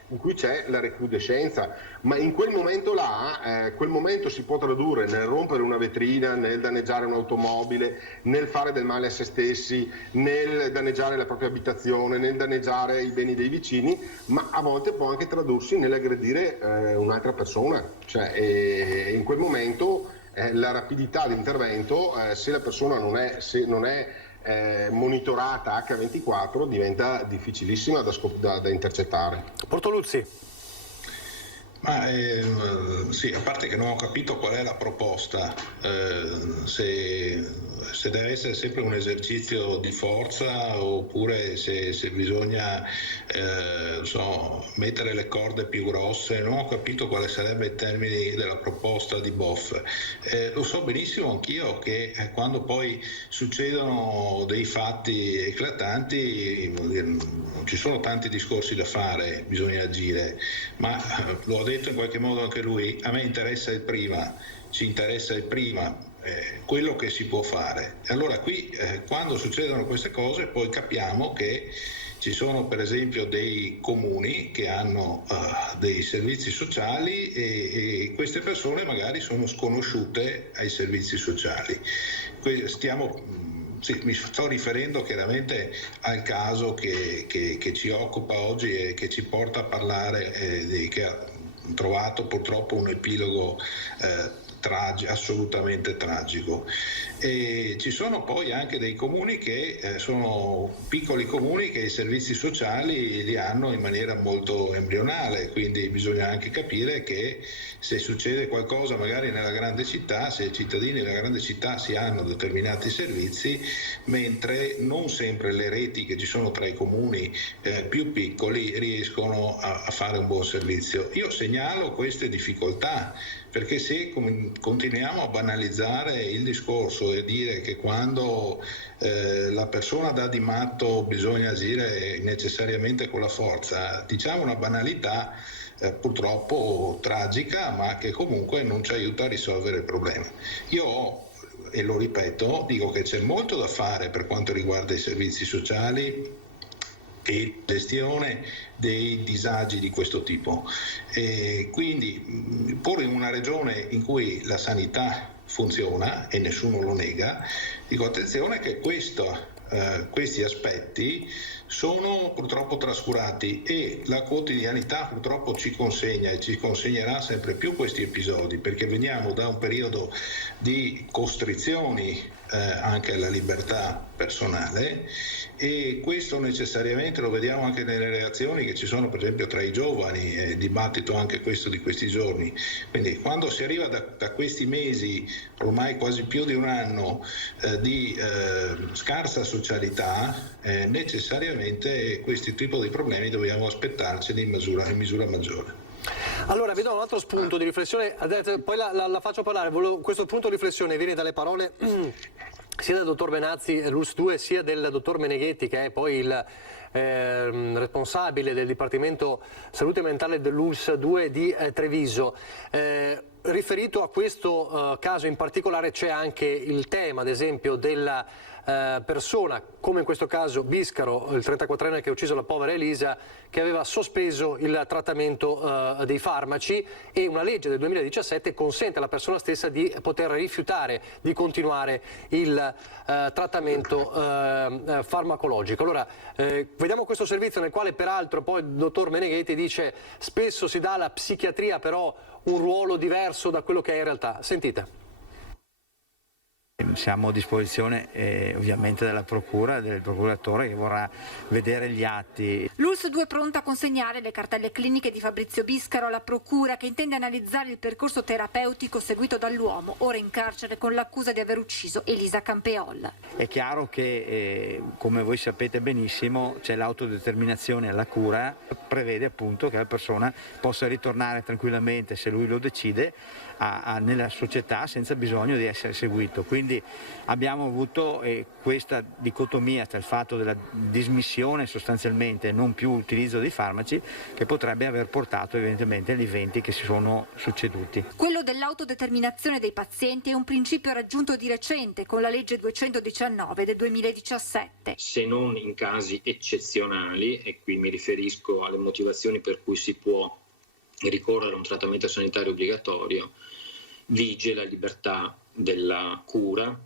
in cui c'è la recrudescenza, ma in quel momento là, quel momento si può tradurre nel rompere una vetrina, nel danneggiare un'automobile, nel fare del male a se stessi, nel danneggiare la propria abitazione, nel danneggiare i beni dei vicini, ma a volte può anche tradursi nell'aggredire un'altra persona, cioè in quel momento la rapidità di intervento, se la persona non è monitorata H24 diventa difficilissima da intercettare. Bortoluzzi. Ma sì, a parte che non ho capito qual è la proposta, se deve essere sempre un esercizio di forza oppure se bisogna mettere le corde più grosse, non ho capito quale sarebbe il termine della proposta di Boff. Lo so benissimo anch'io che quando poi succedono dei fatti eclatanti non ci sono tanti discorsi da fare, bisogna agire, ma lo ha detto in qualche modo anche lui, a me interessa il prima, ci interessa il prima, quello che si può fare. Allora qui quando succedono queste cose poi capiamo che ci sono per esempio dei comuni che hanno dei servizi sociali e queste persone magari sono sconosciute ai servizi sociali. Mi sto riferendo chiaramente al caso che ci occupa oggi e che ci porta a parlare che ha trovato purtroppo un epilogo assolutamente tragico. E ci sono poi anche dei comuni che sono piccoli comuni che i servizi sociali li hanno in maniera molto embrionale, quindi bisogna anche capire che se succede qualcosa magari nella grande città, se i cittadini nella grande città si hanno determinati servizi, mentre non sempre le reti che ci sono tra i comuni più piccoli riescono a fare un buon servizio. Io segnalo queste difficoltà, perché se continuiamo a banalizzare il discorso e dire che quando la persona dà di matto bisogna agire necessariamente con la forza, diciamo una banalità purtroppo tragica, ma che comunque non ci aiuta a risolvere il problema. Io, e lo ripeto, dico che c'è molto da fare per quanto riguarda i servizi sociali, e gestione dei disagi di questo tipo. Quindi pur in una regione in cui la sanità funziona e nessuno lo nega, dico attenzione che questi aspetti sono purtroppo trascurati e la quotidianità purtroppo ci consegna e ci consegnerà sempre più questi episodi, perché veniamo da un periodo di costrizioni anche alla libertà personale, e questo necessariamente lo vediamo anche nelle reazioni che ci sono per esempio tra i giovani, dibattito anche questo di questi giorni. Quindi quando si arriva da questi mesi, ormai quasi più di un anno, di scarsa socialità, necessariamente questo tipo di problemi dobbiamo aspettarceli in misura maggiore. Allora vi do un altro spunto di riflessione, poi la faccio parlare. Questo punto di riflessione viene dalle parole sia del dottor Benazzi, l'ULSS 2, sia del dottor Meneghetti, che è poi il responsabile del Dipartimento Salute Mentale dell'ULSS 2 di Treviso. Riferito a questo caso in particolare c'è anche il tema, ad esempio, della persona, come in questo caso Biscaro, il 34enne che ha ucciso la povera Elisa, che aveva sospeso il trattamento dei farmaci, e una legge del 2017 consente alla persona stessa di poter rifiutare di continuare il trattamento farmacologico. Allora vediamo questo servizio nel quale peraltro poi il dottor Meneghetti dice spesso si dà alla psichiatria però un ruolo diverso da quello che è in realtà. Sentite. Siamo a disposizione ovviamente della procura e del procuratore che vorrà vedere gli atti. L'ULSS 2 è pronta a consegnare le cartelle cliniche di Fabrizio Biscaro alla procura, che intende analizzare il percorso terapeutico seguito dall'uomo, ora in carcere con l'accusa di aver ucciso Elisa Campeol. È chiaro che, come voi sapete benissimo, c'è l'autodeterminazione alla cura, prevede appunto che la persona possa ritornare tranquillamente, se lui lo decide, nella società senza bisogno di essere seguito. Quindi abbiamo avuto questa dicotomia tra il fatto della dismissione sostanzialmente e non più utilizzo dei farmaci, che potrebbe aver portato evidentemente agli eventi che si sono succeduti. Quello dell'autodeterminazione dei pazienti è un principio raggiunto di recente con la legge 219 del 2017. Se non in casi eccezionali, e qui mi riferisco alle motivazioni per cui si può ricorrere a un trattamento sanitario obbligatorio, vige la libertà della cura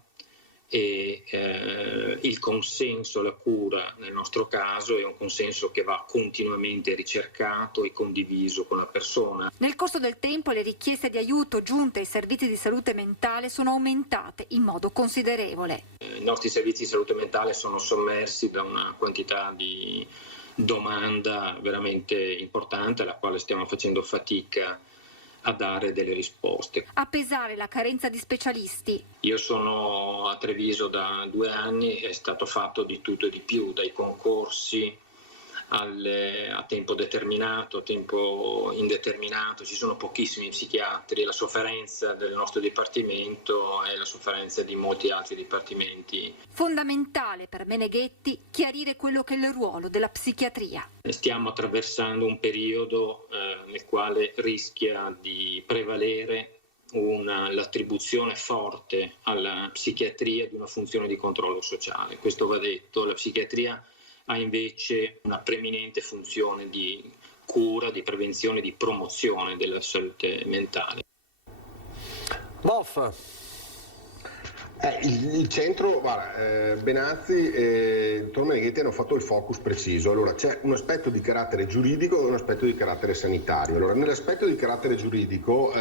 e il consenso alla cura nel nostro caso è un consenso che va continuamente ricercato e condiviso con la persona. Nel corso del tempo le richieste di aiuto giunte ai servizi di salute mentale sono aumentate in modo considerevole. I nostri servizi di salute mentale sono sommersi da una quantità di domanda veramente importante alla quale stiamo facendo fatica a dare delle risposte. A pesare la carenza di specialisti. Io sono a Treviso da 2 anni, è stato fatto di tutto e di più, dai concorsi a tempo determinato, a tempo indeterminato, ci sono pochissimi psichiatri, la sofferenza del nostro dipartimento è la sofferenza di molti altri dipartimenti. Fondamentale per Meneghetti chiarire quello che è il ruolo della psichiatria. Stiamo attraversando un periodo nel quale rischia di prevalere l'attribuzione forte alla psichiatria di una funzione di controllo sociale. Questo va detto, la psichiatria ha invece una preminente funzione di cura, di prevenzione, di promozione della salute mentale. Boff. Il centro, guarda, Benazzi e il dottor Meneghetti hanno fatto il focus preciso. Allora, c'è un aspetto di carattere giuridico e un aspetto di carattere sanitario. Allora, nell'aspetto di carattere giuridico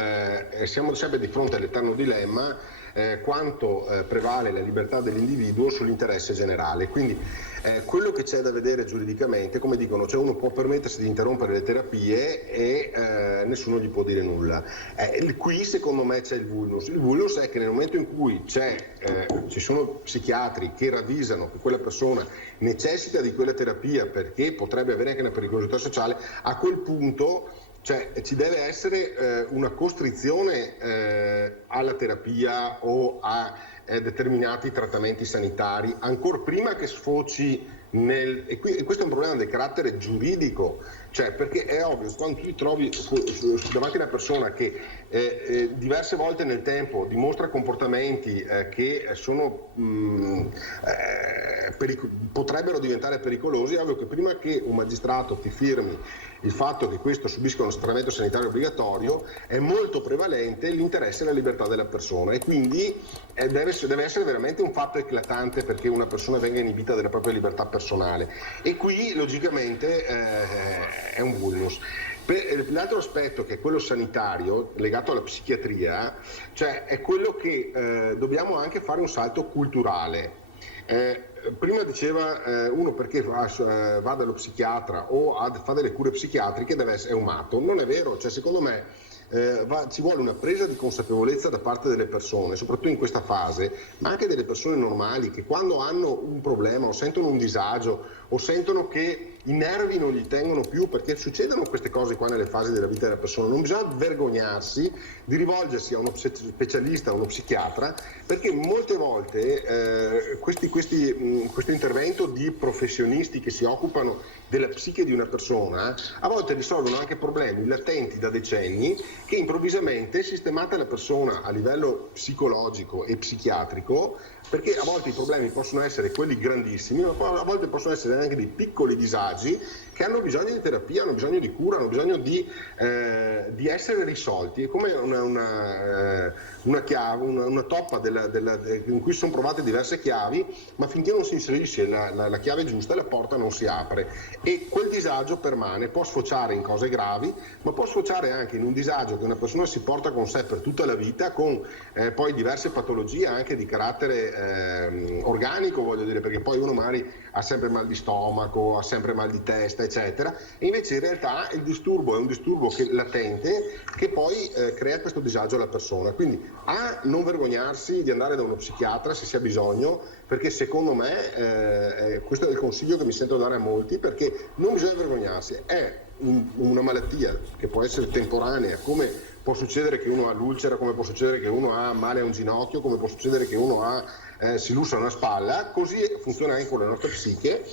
siamo sempre di fronte all'eterno dilemma quanto prevale la libertà dell'individuo sull'interesse generale. Quindi quello che c'è da vedere giuridicamente, come dicono, cioè uno può permettersi di interrompere le terapie e nessuno gli può dire nulla. Qui secondo me c'è il vulnus. Il vulnus è che nel momento in cui ci sono psichiatri che ravvisano che quella persona necessita di quella terapia perché potrebbe avere anche una pericolosità sociale, a quel punto ci deve essere una costrizione alla terapia o a determinati trattamenti sanitari, ancora prima che sfoci e questo è un problema del carattere giuridico, perché è ovvio, quando tu ti trovi davanti a una persona che diverse volte nel tempo dimostra comportamenti che sono potrebbero diventare pericolosi. È ovvio che prima che un magistrato ti firmi il fatto che questo subisca uno trattamento sanitario obbligatorio, è molto prevalente l'interesse alla libertà della persona, e quindi deve essere veramente un fatto eclatante perché una persona venga inibita della propria libertà personale, e qui logicamente è un vulnus. L'altro aspetto, che è quello sanitario legato alla psichiatria, cioè è quello che dobbiamo anche fare un salto culturale. Prima diceva uno, perché va dallo psichiatra o fa delle cure psichiatriche è un matto. Non è vero, cioè secondo me ci vuole una presa di consapevolezza da parte delle persone, soprattutto in questa fase, ma anche delle persone normali, che quando hanno un problema o sentono un disagio o sentono che i nervi non gli tengono più, perché succedono queste cose qua nelle fasi della vita della persona, non bisogna vergognarsi di rivolgersi a uno specialista, a uno psichiatra, perché molte volte questo intervento di professionisti che si occupano della psiche di una persona a volte risolvono anche problemi latenti da decenni, che improvvisamente, sistemata la persona a livello psicologico e psichiatrico, perché a volte i problemi possono essere quelli grandissimi, ma a volte possono essere anche dei piccoli disagi che hanno bisogno di terapia, hanno bisogno di cura, hanno bisogno di essere risolti. È come una chiave, una toppa in cui sono provate diverse chiavi, ma finché non si inserisce la chiave giusta, la porta non si apre, e quel disagio permane, può sfociare in cose gravi, ma può sfociare anche in un disagio che una persona si porta con sé per tutta la vita, con poi diverse patologie anche di carattere organico, voglio dire, perché poi uno magari ha sempre mal di stomaco, ha sempre mal di testa, eccetera, e invece in realtà il disturbo è un disturbo latente che poi crea questo disagio alla persona. Quindi non vergognarsi di andare da uno psichiatra se si ha bisogno, perché secondo me questo è il consiglio che mi sento dare a molti, perché non bisogna vergognarsi, è una malattia che può essere temporanea, come può succedere che uno ha l'ulcera, come può succedere che uno ha male a un ginocchio, come può succedere che uno si lussa una spalla, così funziona anche con la nostra psiche,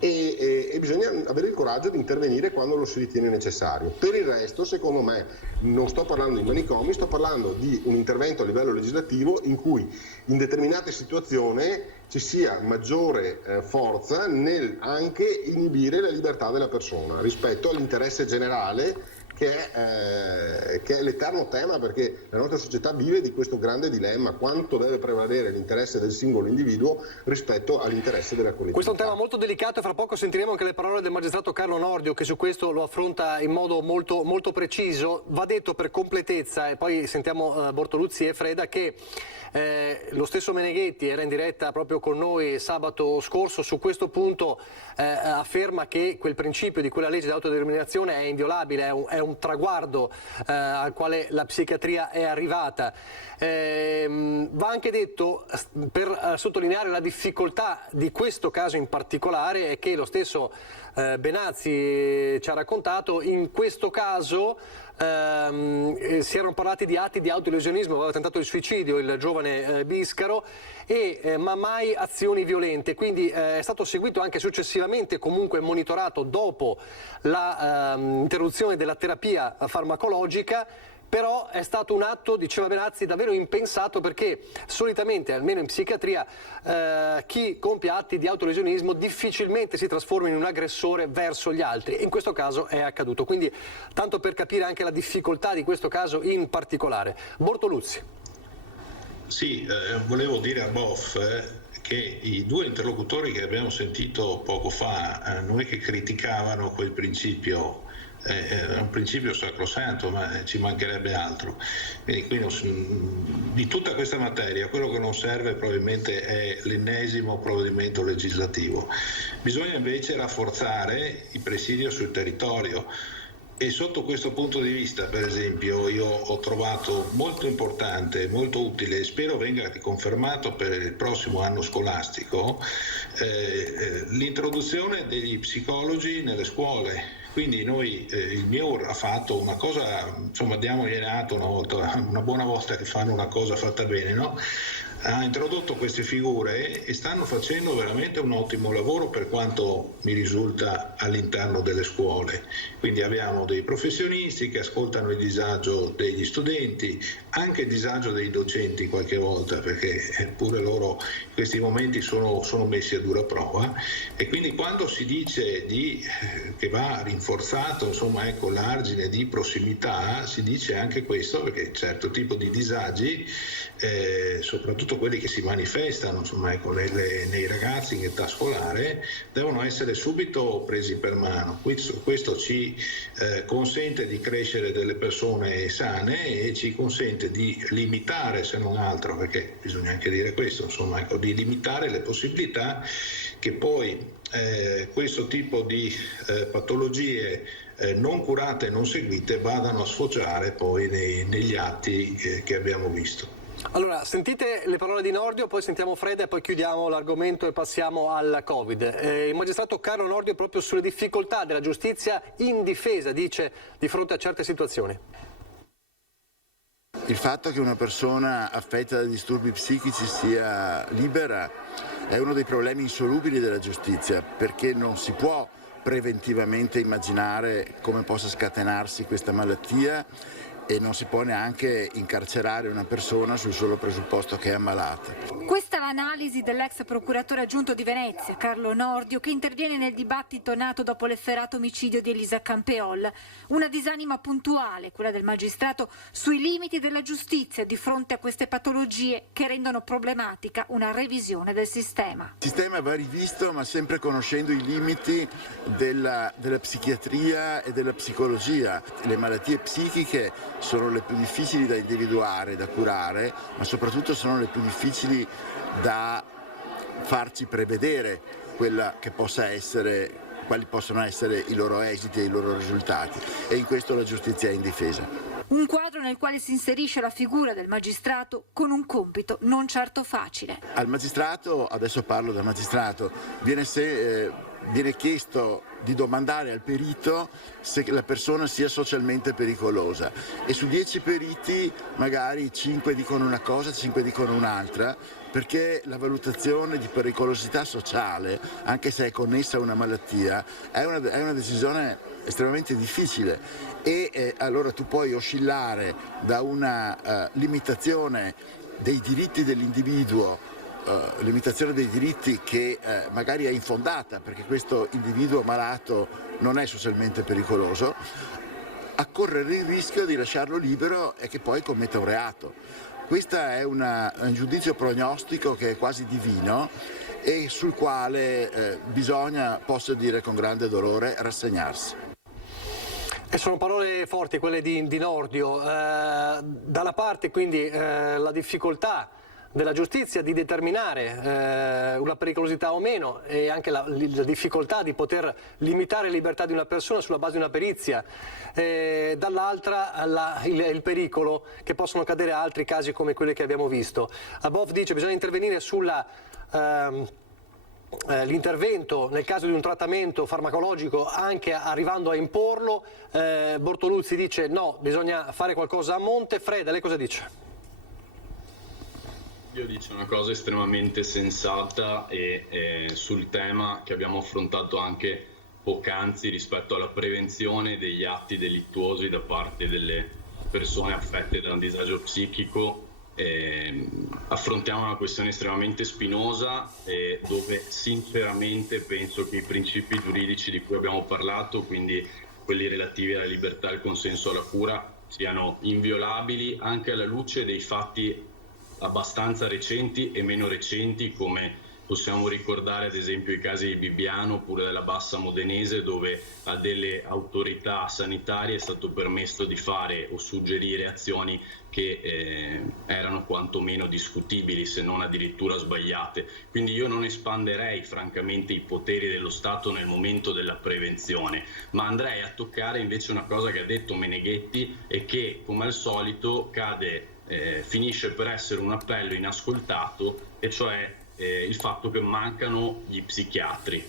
e bisogna avere il coraggio di intervenire quando lo si ritiene necessario. Per il resto, secondo me, non sto parlando di manicomi, sto parlando di un intervento a livello legislativo in cui in determinate situazioni ci sia maggiore forza nel anche inibire la libertà della persona rispetto all'interesse generale, che è l'eterno tema, perché la nostra società vive di questo grande dilemma: quanto deve prevalere l'interesse del singolo individuo rispetto all'interesse della collettività. Questo è un tema molto delicato, e fra poco sentiremo anche le parole del magistrato Carlo Nordio, che su questo lo affronta in modo molto, molto preciso. Va detto per completezza, e poi sentiamo Bortoluzzi e Freda, che lo stesso Meneghetti era in diretta proprio con noi sabato scorso, su questo punto afferma che quel principio di quella legge di autodeterminazione è inviolabile, è un traguardo al quale la psichiatria è arrivata. Va anche detto, per sottolineare la difficoltà di questo caso in particolare, è che lo stesso Benazzi ci ha raccontato, in questo caso si erano parlati di atti di autolesionismo, aveva tentato il suicidio il giovane Biscaro, ma mai azioni violente, quindi è stato seguito anche successivamente, comunque monitorato dopo l'interruzione della terapia farmacologica. Però è stato un atto, diceva Benazzi, davvero impensato, perché solitamente, almeno in psichiatria, chi compie atti di autolesionismo difficilmente si trasforma in un aggressore verso gli altri, e in questo caso è accaduto. Quindi, tanto per capire anche la difficoltà di questo caso in particolare. Bortoluzzi. Sì, volevo dire a Boff che i due interlocutori che abbiamo sentito poco fa non è che criticavano quel principio. È un principio sacrosanto, ma ci mancherebbe altro. Quindi di tutta questa materia quello che non serve probabilmente è l'ennesimo provvedimento legislativo. Bisogna invece rafforzare i presidi sul territorio, e sotto questo punto di vista, per esempio, io ho trovato molto importante, molto utile, e spero venga riconfermato per il prossimo anno scolastico, l'introduzione degli psicologi nelle scuole. Quindi il MIUR ha fatto una cosa, insomma, diamogliene atto una buona volta che fanno una cosa fatta bene, no? Ha introdotto queste figure e stanno facendo veramente un ottimo lavoro, per quanto mi risulta, all'interno delle scuole. Quindi abbiamo dei professionisti che ascoltano il disagio degli studenti, anche disagio dei docenti qualche volta, perché pure loro in questi momenti sono messi a dura prova, e quindi quando si dice che va rinforzato, insomma, ecco, l'argine di prossimità, si dice anche questo, perché certo tipo di disagi, soprattutto quelli che si manifestano, insomma, ecco, nei ragazzi in età scolare, devono essere subito presi per mano. Questo ci consente di crescere delle persone sane e ci consente di limitare, se non altro, perché bisogna anche dire questo, insomma, ecco, di limitare le possibilità che poi questo tipo di patologie non curate e non seguite vadano a sfociare poi negli atti che abbiamo visto. Allora, sentite le parole di Nordio, poi sentiamo Freda e poi chiudiamo l'argomento e passiamo al Covid. Il magistrato Carlo Nordio proprio sulle difficoltà della giustizia indifesa, dice, di fronte a certe situazioni. Il fatto che una persona affetta da disturbi psichici sia libera è uno dei problemi insolubili della giustizia, perché non si può preventivamente immaginare come possa scatenarsi questa malattia e non si può neanche incarcerare una persona sul solo presupposto che è ammalata. Questa è l'analisi dell'ex procuratore aggiunto di Venezia, Carlo Nordio, che interviene nel dibattito nato dopo l'efferato omicidio di Elisa Campeol. Una disanima puntuale, quella del magistrato, sui limiti della giustizia di fronte a queste patologie che rendono problematica una revisione del sistema. Il sistema va rivisto, ma sempre conoscendo i limiti della psichiatria e della psicologia. Le malattie psichiche sono le più difficili da individuare, da curare, ma soprattutto sono le più difficili da farci prevedere quella che possa essere, quali possono essere i loro esiti e i loro risultati, e in questo la giustizia è indifesa. Un quadro nel quale si inserisce la figura del magistrato con un compito non certo facile. Al magistrato, adesso parlo del magistrato, viene chiesto di domandare al perito se la persona sia socialmente pericolosa, e su 10 periti magari 5 dicono una cosa, 5 dicono un'altra, perché la valutazione di pericolosità sociale, anche se è connessa a una malattia, è una decisione estremamente difficile, e allora tu puoi oscillare da una limitazione dei diritti dell'individuo, limitazione dei diritti che magari è infondata perché questo individuo malato non è socialmente pericoloso, a correre il rischio di lasciarlo libero e che poi commetta un reato. Questo è un giudizio prognostico che è quasi divino e sul quale bisogna, posso dire con grande dolore, rassegnarsi. E sono parole forti quelle di Nordio. Dalla parte quindi la difficoltà della giustizia di determinare una pericolosità o meno, e anche la difficoltà di poter limitare la libertà di una persona sulla base di una perizia, dall'altra il pericolo che possono cadere altri casi come quelli che abbiamo visto. Abov dice che bisogna intervenire sulla l'intervento nel caso di un trattamento farmacologico anche arrivando a imporlo. Bortoluzzi dice no, bisogna fare qualcosa a monte. Freda, lei cosa dice? Io dico una cosa estremamente sensata e sul tema che abbiamo affrontato anche poc'anzi rispetto alla prevenzione degli atti delittuosi da parte delle persone affette da un disagio psichico. Affrontiamo una questione estremamente spinosa dove sinceramente penso che i principi giuridici di cui abbiamo parlato, quindi quelli relativi alla libertà e al consenso alla cura, siano inviolabili anche alla luce dei fatti abbastanza recenti e meno recenti, come possiamo ricordare ad esempio i casi di Bibbiano oppure della Bassa Modenese, dove a delle autorità sanitarie è stato permesso di fare o suggerire azioni che erano quantomeno discutibili, se non addirittura sbagliate. Quindi io non espanderei francamente i poteri dello Stato nel momento della prevenzione, ma andrei a toccare invece una cosa che ha detto Meneghetti e che, come al solito, finisce per essere un appello inascoltato, e cioè il fatto che mancano gli psichiatri.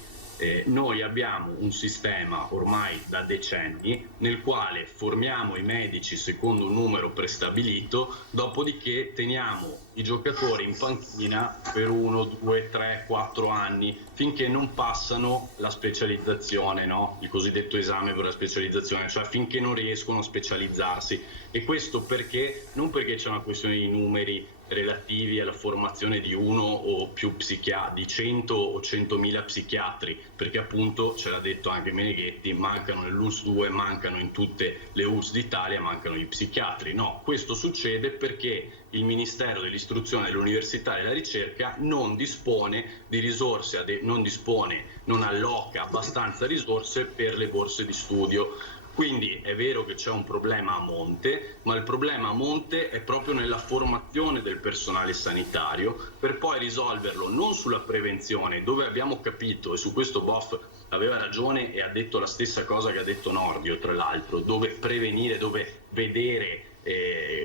Noi abbiamo un sistema ormai da decenni nel quale formiamo i medici secondo un numero prestabilito, dopodiché teniamo i giocatori in panchina per 1, 2, 3, 4 anni finché non passano la specializzazione, no? Il cosiddetto esame per la specializzazione, cioè finché non riescono a specializzarsi. E questo perché? Non perché c'è una questione di numeri relativi alla formazione di uno o più di 100 o 100.000 psichiatri, perché appunto, ce l'ha detto anche Meneghetti, mancano nell'ULSS 2, mancano in tutte le ULSS d'Italia, mancano gli psichiatri. No, questo succede perché il Ministero dell'Istruzione, dell'Università e della Ricerca non dispone di risorse, non alloca abbastanza risorse per le borse di studio. Quindi è vero che c'è un problema a monte, ma il problema a monte è proprio nella formazione del personale sanitario, per poi risolverlo non sulla prevenzione, dove abbiamo capito, e su questo Boff aveva ragione e ha detto la stessa cosa che ha detto Nordio, tra l'altro, dove prevenire, dove vedere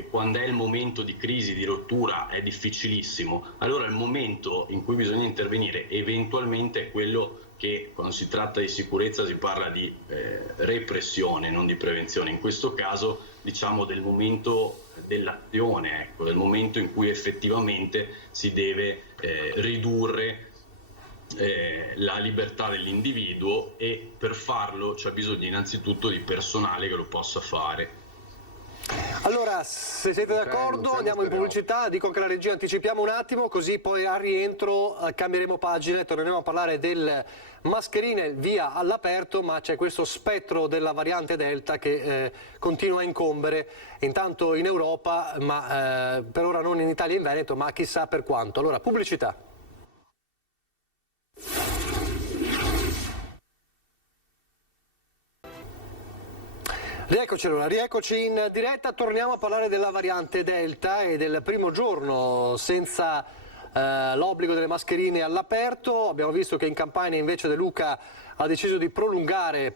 quando è il momento di crisi, di rottura, è difficilissimo. Allora il momento in cui bisogna intervenire eventualmente è quello che, quando si tratta di sicurezza, si parla di repressione, non di prevenzione. In questo caso diciamo del momento dell'azione, ecco, del momento in cui effettivamente si deve ridurre la libertà dell'individuo, e per farlo c'è bisogno innanzitutto di personale che lo possa fare. Allora, se siete d'accordo, andiamo in pubblicità. Dico anche la regia, anticipiamo un attimo, così poi al rientro cambieremo pagina e torneremo a parlare delle mascherine via all'aperto, ma c'è questo spettro della variante Delta che continua a incombere, intanto in Europa, ma per ora non in Italia e in Veneto, ma chissà per quanto. Allora, pubblicità. Rieccoci in diretta, torniamo a parlare della variante Delta e del primo giorno senza l'obbligo delle mascherine all'aperto. Abbiamo visto che in Campania invece De Luca ha deciso di prolungare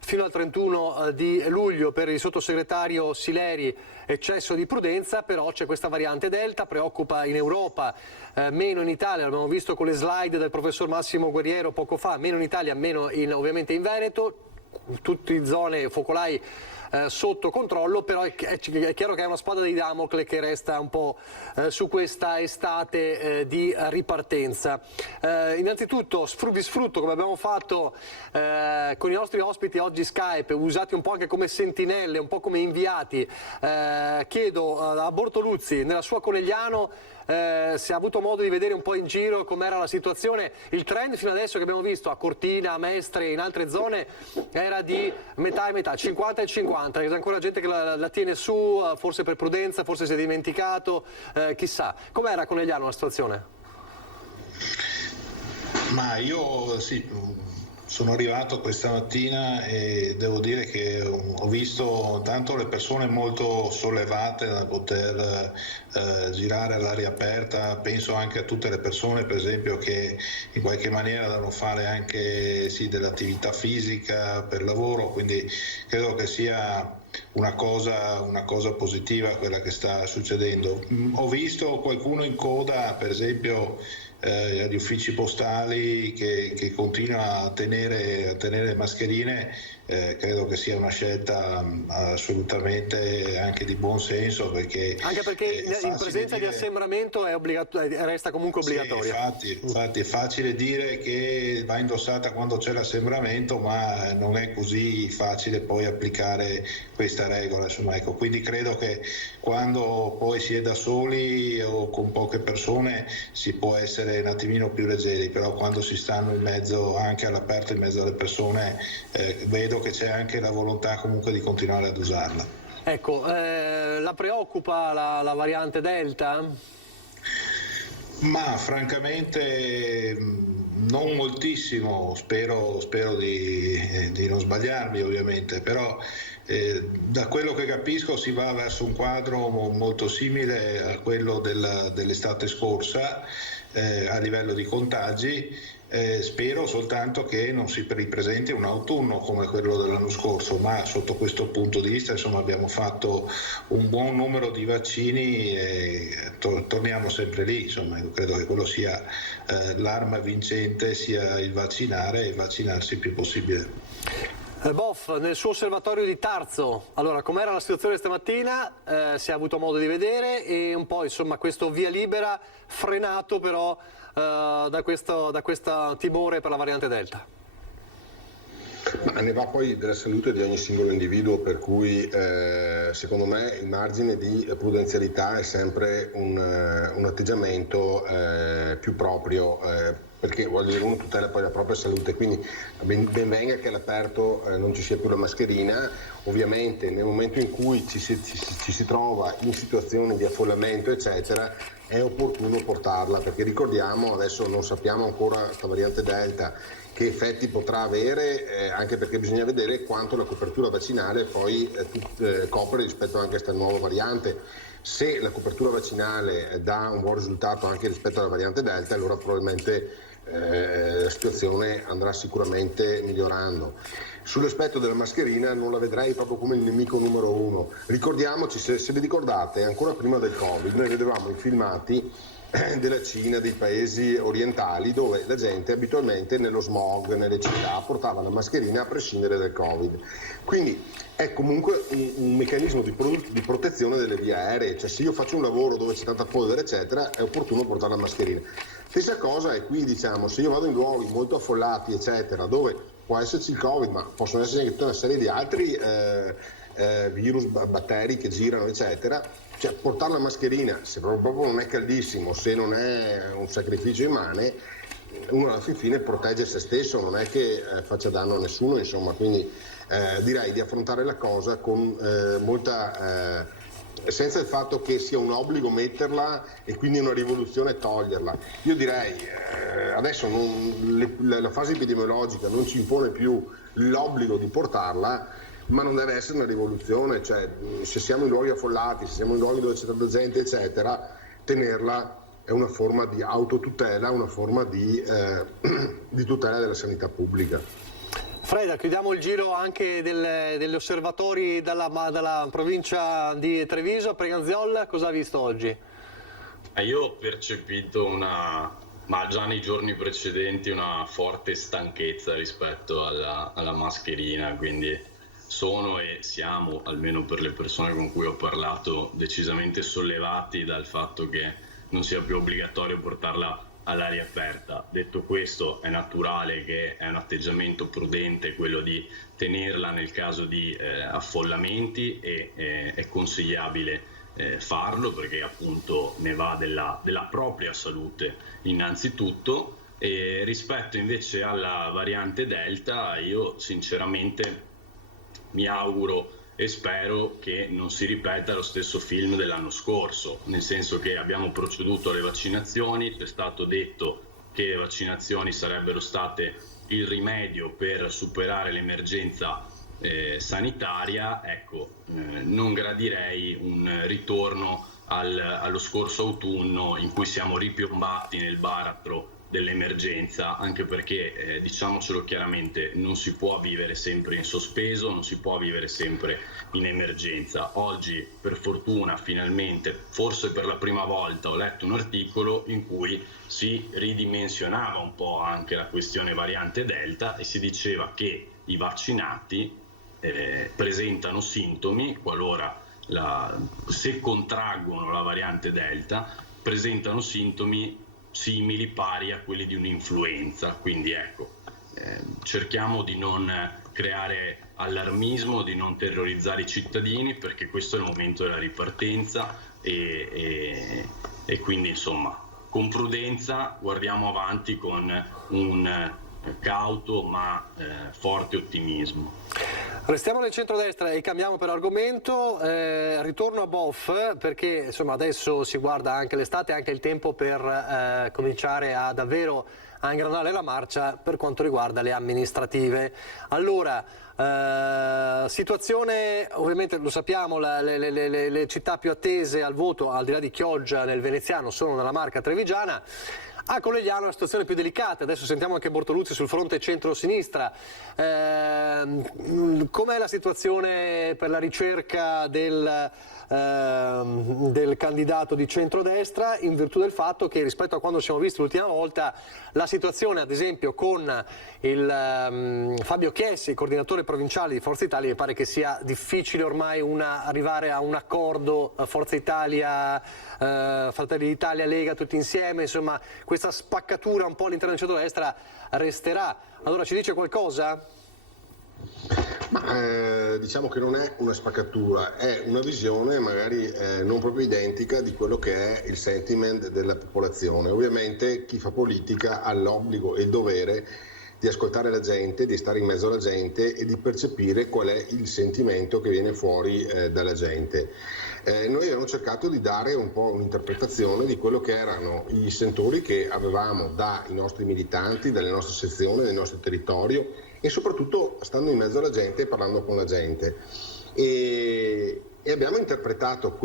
fino al 31 di luglio per il sottosegretario Sileri eccesso di prudenza, però c'è questa variante Delta, preoccupa in Europa, meno in Italia, l'abbiamo visto con le slide del professor Massimo Guerriero poco fa, meno in Italia, meno ovviamente in Veneto. Tutte zone focolai sotto controllo, però è chiaro che è una spada di Damocle che resta un po' su questa estate di ripartenza. Innanzitutto sfrutto, come abbiamo fatto con i nostri ospiti oggi Skype, usati un po' anche come sentinelle, un po' come inviati, chiedo a Bortoluzzi, nella sua Conegliano, se ha avuto modo di vedere un po' in giro com'era la situazione. Il trend fino adesso che abbiamo visto a Cortina, a Mestre e in altre zone era di metà e metà, 50 e 50, c'è ancora gente che la tiene su, forse per prudenza, forse si è dimenticato, chissà. Com'era a Conegliano la situazione? Ma io sì, sono arrivato questa mattina e devo dire che ho visto tanto le persone molto sollevate da poter girare all'aria aperta. Penso anche a tutte le persone, per esempio, che in qualche maniera devono fare anche dell'attività fisica per lavoro, quindi credo che sia una cosa positiva quella che sta succedendo. Ho visto qualcuno in coda, per esempio agli uffici postali, che continua a tenere mascherine. Credo che sia una scelta assolutamente anche di buon senso, perché in presenza di assembramento resta comunque obbligatoria. Sì, infatti è facile dire che va indossata quando c'è l'assembramento, ma non è così facile poi applicare questa regola, insomma, ecco. Quindi credo che quando poi si è da soli o con poche persone si può essere un attimino più leggeri, però quando si stanno in mezzo, anche all'aperto, in mezzo alle persone, vedo che c'è anche la volontà comunque di continuare ad usarla. Ecco, la preoccupa la variante Delta? Ma francamente non moltissimo, spero di non sbagliarmi ovviamente, però Da quello che capisco si va verso un quadro molto simile a quello dell'estate scorsa a livello di contagi. Spero soltanto che non si ripresenti un autunno come quello dell'anno scorso, ma sotto questo punto di vista insomma abbiamo fatto un buon numero di vaccini e torniamo sempre lì, insomma io credo che quello sia l'arma vincente, sia il vaccinare e vaccinarsi il più possibile. Boff, nel suo osservatorio di Tarzo, allora com'era la situazione stamattina? Si è avuto modo di vedere e un po' insomma questo via libera frenato però da questo timore per la variante Delta. Ma ne va poi della salute di ogni singolo individuo, per cui secondo me il margine di prudenzialità è sempre un atteggiamento più proprio, perché voglio dire, uno tutela poi la propria salute, quindi ben venga che all'aperto non ci sia più la mascherina. Ovviamente nel momento in cui ci si trova in situazioni di affollamento eccetera è opportuno portarla, perché ricordiamo, adesso non sappiamo ancora questa variante Delta che effetti potrà avere, anche perché bisogna vedere quanto la copertura vaccinale poi copre rispetto anche a questa nuova variante. Se la copertura vaccinale dà un buon risultato anche rispetto alla variante Delta, allora probabilmente la situazione andrà sicuramente migliorando. Sull'aspetto della mascherina non la vedrei proprio come il nemico numero uno. Ricordiamoci, se vi ricordate, ancora prima del Covid noi vedevamo i filmati della Cina, dei paesi orientali, dove la gente abitualmente nello smog, nelle città, portava la mascherina a prescindere dal Covid. Quindi è comunque un meccanismo di protezione delle vie aeree, cioè se io faccio un lavoro dove c'è tanta polvere eccetera è opportuno portare la mascherina. Stessa cosa è qui, diciamo, se io vado in luoghi molto affollati eccetera, dove può esserci il Covid, ma possono esserci anche tutta una serie di altri virus, batteri che girano eccetera, cioè portare la mascherina, se proprio non è caldissimo, se non è un sacrificio immane, uno alla fine protegge se stesso, non è che faccia danno a nessuno, insomma, quindi direi di affrontare la cosa con molta senza il fatto che sia un obbligo metterla e quindi una rivoluzione toglierla. Io direi adesso la fase epidemiologica non ci impone più l'obbligo di portarla, ma non deve essere una rivoluzione, cioè se siamo in luoghi affollati, se siamo in luoghi dove c'è tanta gente eccetera, tenerla è una forma di autotutela, una forma di tutela della sanità pubblica. Freda, chiudiamo il giro anche degli osservatori dalla provincia di Treviso. Preganziol, cosa ha visto oggi? Io ho percepito ma già nei giorni precedenti, una forte stanchezza rispetto alla mascherina, quindi sono e siamo, almeno per le persone con cui ho parlato, decisamente sollevati dal fatto che non sia più obbligatorio portarla all'aria aperta. Detto questo, è naturale che è un atteggiamento prudente quello di tenerla nel caso di affollamenti e è consigliabile farlo, perché appunto ne va della propria salute innanzitutto. E rispetto invece alla variante Delta, io sinceramente mi auguro e spero che non si ripeta lo stesso film dell'anno scorso, nel senso che abbiamo proceduto alle vaccinazioni, c'è stato detto che le vaccinazioni sarebbero state il rimedio per superare l'emergenza sanitaria. Ecco, non gradirei un ritorno allo scorso autunno in cui siamo ripiombati nel baratro dell'emergenza, anche perché diciamocelo chiaramente, non si può vivere sempre in sospeso, non si può vivere sempre in emergenza. Oggi per fortuna finalmente, forse per la prima volta, ho letto un articolo in cui si ridimensionava un po' anche la questione variante Delta e si diceva che i vaccinati presentano sintomi qualora se contraggono la variante Delta, presentano sintomi simili, pari a quelli di un'influenza. Quindi ecco, cerchiamo di non creare allarmismo, di non terrorizzare i cittadini, perché questo è il momento della ripartenza e quindi insomma con prudenza guardiamo avanti con un cauto ma forte ottimismo. Restiamo nel centrodestra e cambiamo per argomento, ritorno a Boff, perché insomma adesso si guarda anche l'estate, anche il tempo per cominciare a davvero a ingranare la marcia per quanto riguarda le amministrative. Allora, Situazione, ovviamente lo sappiamo, le città più attese al voto, al di là di Chioggia nel veneziano, sono nella Marca trevigiana. A Conegliano è una situazione più delicata, adesso sentiamo anche Bortoluzzi sul fronte centro-sinistra. Com'è la situazione per la ricerca del candidato di centrodestra, in virtù del fatto che rispetto a quando ci siamo visti l'ultima volta la situazione ad esempio con il Fabio Chiesi, coordinatore provinciale di Forza Italia, mi pare che sia difficile ormai arrivare a un accordo Forza Italia, Fratelli d'Italia, Lega tutti insieme, insomma questa spaccatura un po' all'interno del centrodestra resterà. Allora ci dice qualcosa? Ma diciamo che non è una spaccatura, è una visione magari non proprio identica di quello che è il sentiment della popolazione. Ovviamente chi fa politica ha l'obbligo e il dovere di ascoltare la gente, di stare in mezzo alla gente e di percepire qual è il sentimento che viene fuori dalla gente. Noi abbiamo cercato di dare un po' un'interpretazione di quello che erano i sentori che avevamo dai nostri militanti, dalle nostre sezioni, dal nostro territorio, e soprattutto stando in mezzo alla gente e parlando con la gente. E abbiamo interpretato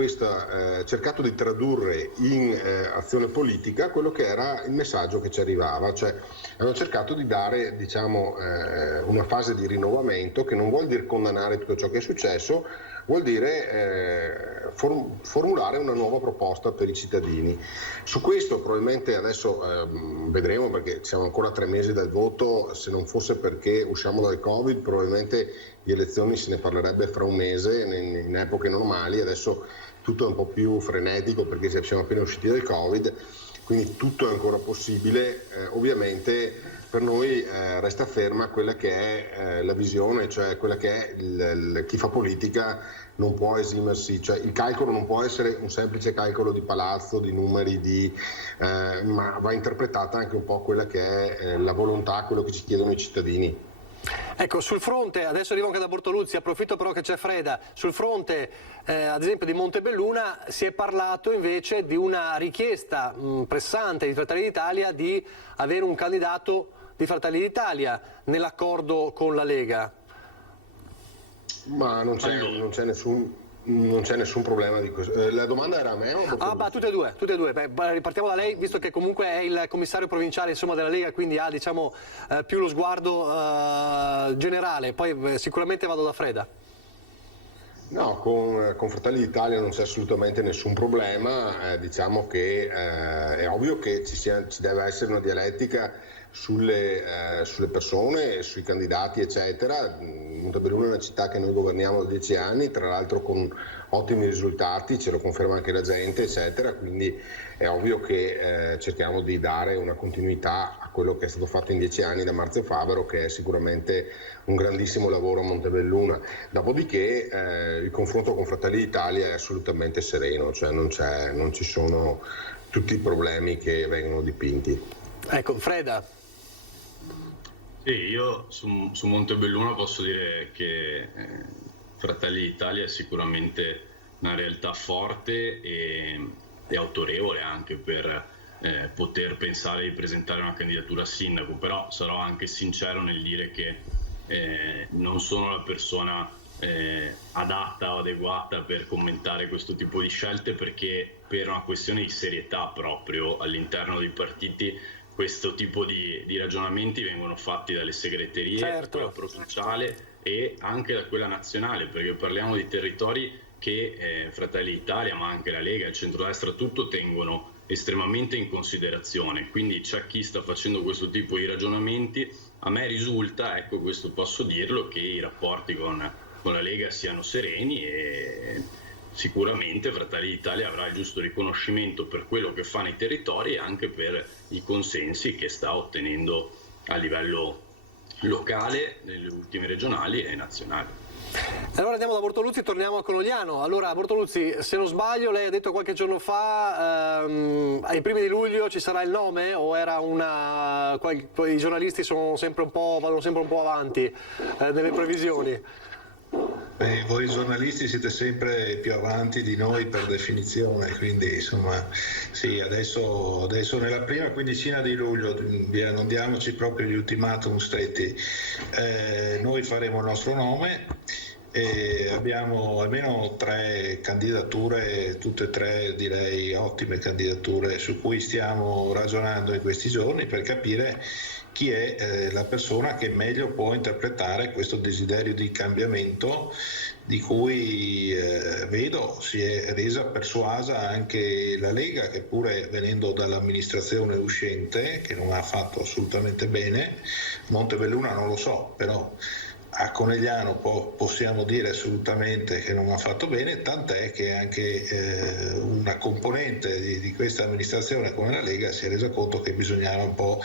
cercato di tradurre in azione politica quello che era il messaggio che ci arrivava, cioè abbiamo cercato di dare, diciamo, una fase di rinnovamento che non vuol dire condannare tutto ciò che è successo, vuol dire formulare una nuova proposta per i cittadini. Su questo probabilmente adesso vedremo, perché siamo ancora a 3 mesi dal voto, se non fosse perché usciamo dal Covid probabilmente di elezioni se ne parlerebbe fra un mese in epoche normali. Adesso tutto è un po' più frenetico perché siamo appena usciti dal Covid, quindi tutto è ancora possibile. Ovviamente per noi resta ferma quella che è la visione, cioè quella che è chi fa politica non può esimersi, cioè il calcolo non può essere un semplice calcolo di palazzo, di numeri, ma va interpretata anche un po' quella che è la volontà, quello che ci chiedono i cittadini. Ecco, sul fronte, adesso arrivo anche da Bortoluzzi, approfitto però che c'è Freda, sul fronte ad esempio di Montebelluna si è parlato invece di una richiesta pressante di Fratelli d'Italia di avere un candidato di Fratelli d'Italia nell'accordo con la Lega. Ma non c'è nessun problema di questo. La domanda era a me o tutte e due. Beh, ripartiamo da lei, visto che comunque è il commissario provinciale della Lega, quindi ha diciamo più lo sguardo generale. Poi sicuramente vado da Freda. No, con Fratelli d'Italia non c'è assolutamente nessun problema, diciamo che è ovvio che ci deve essere una dialettica sulle persone, sui candidati eccetera. Montebelluna è una città che noi governiamo da 10 anni, tra l'altro con ottimi risultati, ce lo conferma anche la gente eccetera, quindi è ovvio che cerchiamo di dare una continuità a quello che è stato fatto in 10 anni da Marzio Favero, che è sicuramente un grandissimo lavoro a Montebelluna. Dopodiché il confronto con Fratelli d'Italia è assolutamente sereno, cioè non ci sono tutti i problemi che vengono dipinti. Ecco, Freda. Sì, io su Montebelluna posso dire che Fratelli d'Italia è sicuramente una realtà forte e autorevole anche per poter pensare di presentare una candidatura a sindaco, però sarò anche sincero nel dire che non sono la persona adatta o adeguata per commentare questo tipo di scelte, perché per una questione di serietà proprio all'interno dei partiti questo tipo di ragionamenti vengono fatti dalle segreterie, certo, quella provinciale e anche da quella nazionale, perché parliamo di territori che Fratelli d'Italia, ma anche la Lega, il centrodestra, tutto tengono estremamente in considerazione. Quindi c'è chi sta facendo questo tipo di ragionamenti. A me risulta, ecco, questo posso dirlo, che i rapporti con la Lega siano sereni e sicuramente Fratelli d'Italia avrà il giusto riconoscimento per quello che fa nei territori e anche per i consensi che sta ottenendo a livello locale, nelle ultime regionali e nazionali. Allora andiamo da Bortoluzzi e torniamo a Conegliano. Allora Bortoluzzi, se non sbaglio lei ha detto qualche giorno fa ai primi di luglio ci sarà il nome, o era i giornalisti vanno sempre un po' avanti nelle previsioni? Voi giornalisti siete sempre più avanti di noi per definizione, quindi insomma sì, adesso nella prima quindicina di luglio, via, non diamoci proprio gli ultimatum stretti, noi faremo il nostro nome e abbiamo almeno 3 candidature, tutte e 3 direi ottime candidature su cui stiamo ragionando in questi giorni per capire chi è la persona che meglio può interpretare questo desiderio di cambiamento di cui vedo si è resa persuasa anche la Lega, che pure venendo dall'amministrazione uscente, che non ha fatto assolutamente bene, Montebelluna non lo so, però a Conegliano possiamo dire assolutamente che non ha fatto bene, tant'è che anche una componente di questa amministrazione come la Lega si è resa conto che bisognava un po'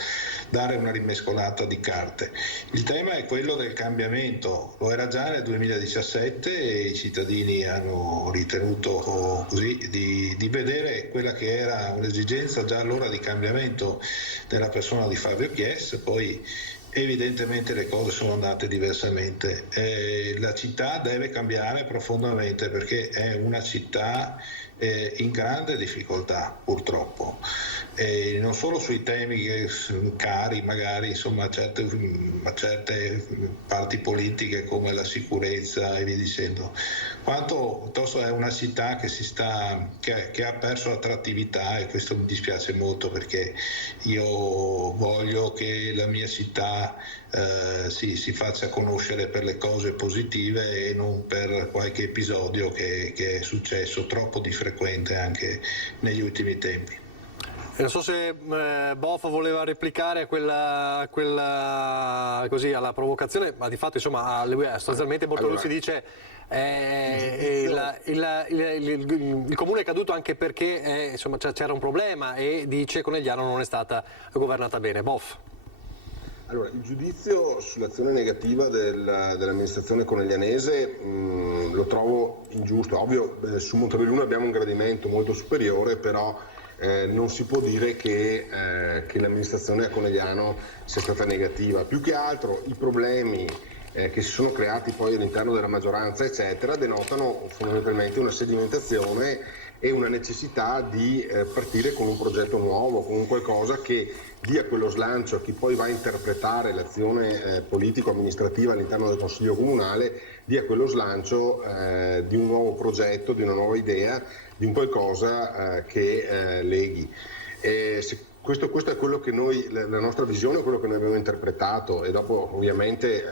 dare una rimescolata di carte. Il tema è quello del cambiamento, lo era già nel 2017 e i cittadini hanno ritenuto così di vedere quella che era un'esigenza già allora di cambiamento della persona di Fabio Chies, poi evidentemente le cose sono andate diversamente. La città deve cambiare profondamente perché è una città in grande difficoltà purtroppo, non solo sui temi che sono cari magari insomma a certe parti politiche come la sicurezza e via dicendo, quanto piuttosto è una città che ha perso attrattività, e questo mi dispiace molto perché io voglio che la mia città si faccia conoscere per le cose positive e non per qualche episodio che è successo troppo di frequente anche negli ultimi tempi. Non so se Boff voleva replicare a quella così alla provocazione, ma di fatto insomma lui sostanzialmente Bortoluzzi dice il comune è caduto anche perché insomma c'era un problema e dice Conegliano non è stata governata bene. Boff. Allora, il giudizio sull'azione negativa dell'amministrazione coneglianese lo trovo ingiusto. Ovvio, su Montebelluna abbiamo un gradimento molto superiore, però non si può dire che l'amministrazione a Conegliano sia stata negativa. Più che altro i problemi che si sono creati poi all'interno della maggioranza, eccetera, denotano fondamentalmente una sedimentazione e una necessità di partire con un progetto nuovo, con qualcosa che dia quello slancio a chi poi va a interpretare l'azione politico-amministrativa all'interno del Consiglio Comunale, dia quello slancio di un nuovo progetto, di una nuova idea, di un qualcosa che leghi. Questo è quello che noi, la nostra visione, quello che noi abbiamo interpretato, e dopo ovviamente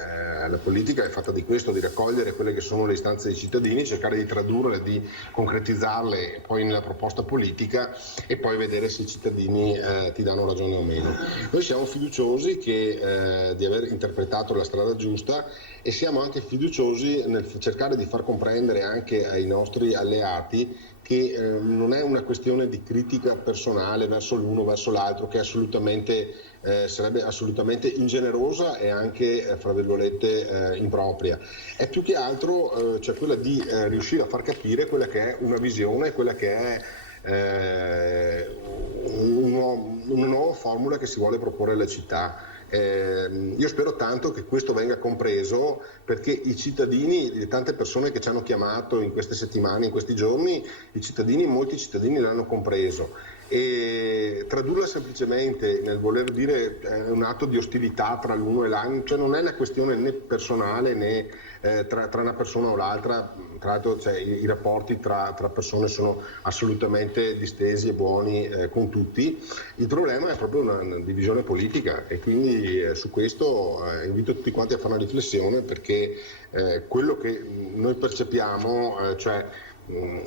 la politica è fatta di questo, di raccogliere quelle che sono le istanze dei cittadini, cercare di tradurle, di concretizzarle poi nella proposta politica e poi vedere se i cittadini ti danno ragione o meno. Noi siamo fiduciosi di aver interpretato la strada giusta e siamo anche fiduciosi nel cercare di far comprendere anche ai nostri alleati che non è una questione di critica personale verso l'uno o verso l'altro, che sarebbe assolutamente ingenerosa e anche, fra virgolette, impropria. È più che altro quella di riuscire a far capire quella che è una visione, quella che è una nuova formula che si vuole proporre alla città. Io spero tanto che questo venga compreso, perché i cittadini, le tante persone che ci hanno chiamato in queste settimane, in questi giorni, molti cittadini l'hanno compreso, e tradurla semplicemente nel voler dire un atto di ostilità tra l'uno e l'altro, non è una questione né personale né tra una persona o l'altra. Tra l'altro i rapporti tra persone sono assolutamente distesi e buoni con tutti. Il problema è proprio una divisione politica, e quindi su questo invito tutti quanti a fare una riflessione, perché quello che noi percepiamo,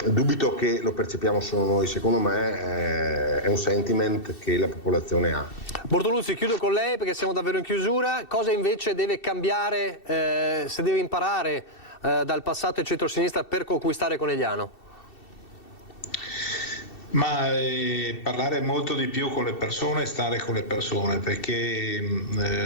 dubito che lo percepiamo solo noi, secondo me è un sentiment che la popolazione ha. Bortoluzzi, chiudo con lei perché siamo davvero in chiusura. Cosa invece deve cambiare, se deve imparare dal passato il centro-sinistra per conquistare Conegliano? Ma parlare molto di più con le persone, stare con le persone, perché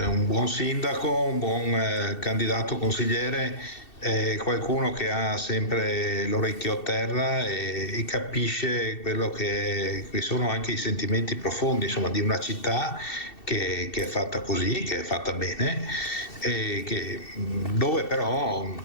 un buon sindaco, un buon candidato consigliere è qualcuno che ha sempre l'orecchio a terra e capisce quello che sono anche i sentimenti profondi, insomma, di una città che è fatta così, che è fatta bene, dove però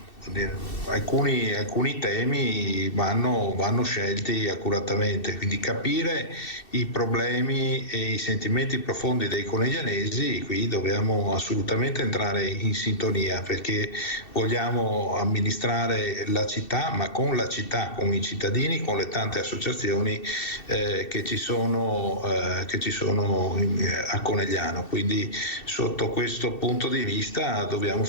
alcuni temi vanno scelti accuratamente, quindi capire i problemi e i sentimenti profondi dei coneglianesi, qui dobbiamo assolutamente entrare in sintonia, perché vogliamo amministrare la città, ma con la città, con i cittadini, con le tante associazioni che ci sono a Conegliano. Quindi sotto questo punto di vista dobbiamo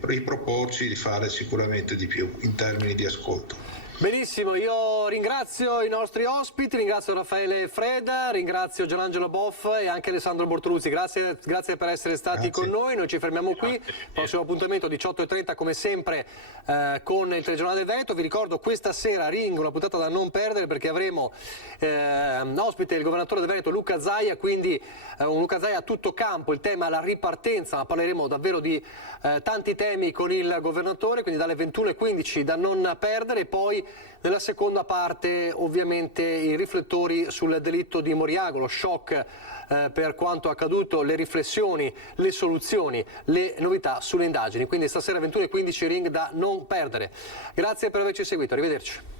riproporci di fare sicuramente di più in termini di ascolto. Benissimo, io ringrazio i nostri ospiti, ringrazio Raffaele Freda, ringrazio Gianangelo Boff e anche Alessandro Bortoluzzi, grazie per essere stati con noi, noi ci fermiamo qui, prossimo appuntamento 18:30 come sempre con il Telegiornale del Veneto. Vi ricordo questa sera Ring, una puntata da non perdere, perché avremo ospite il governatore del Veneto Luca Zaia, quindi un Luca Zaia a tutto campo, il tema è la ripartenza, ma parleremo davvero di tanti temi con il governatore, quindi dalle 21:15 da non perdere. Poi nella seconda parte ovviamente i riflettori sul delitto di Moriago, lo shock per quanto accaduto, le riflessioni, le soluzioni, le novità sulle indagini. Quindi stasera 21:15 Ring da non perdere. Grazie per averci seguito, arrivederci.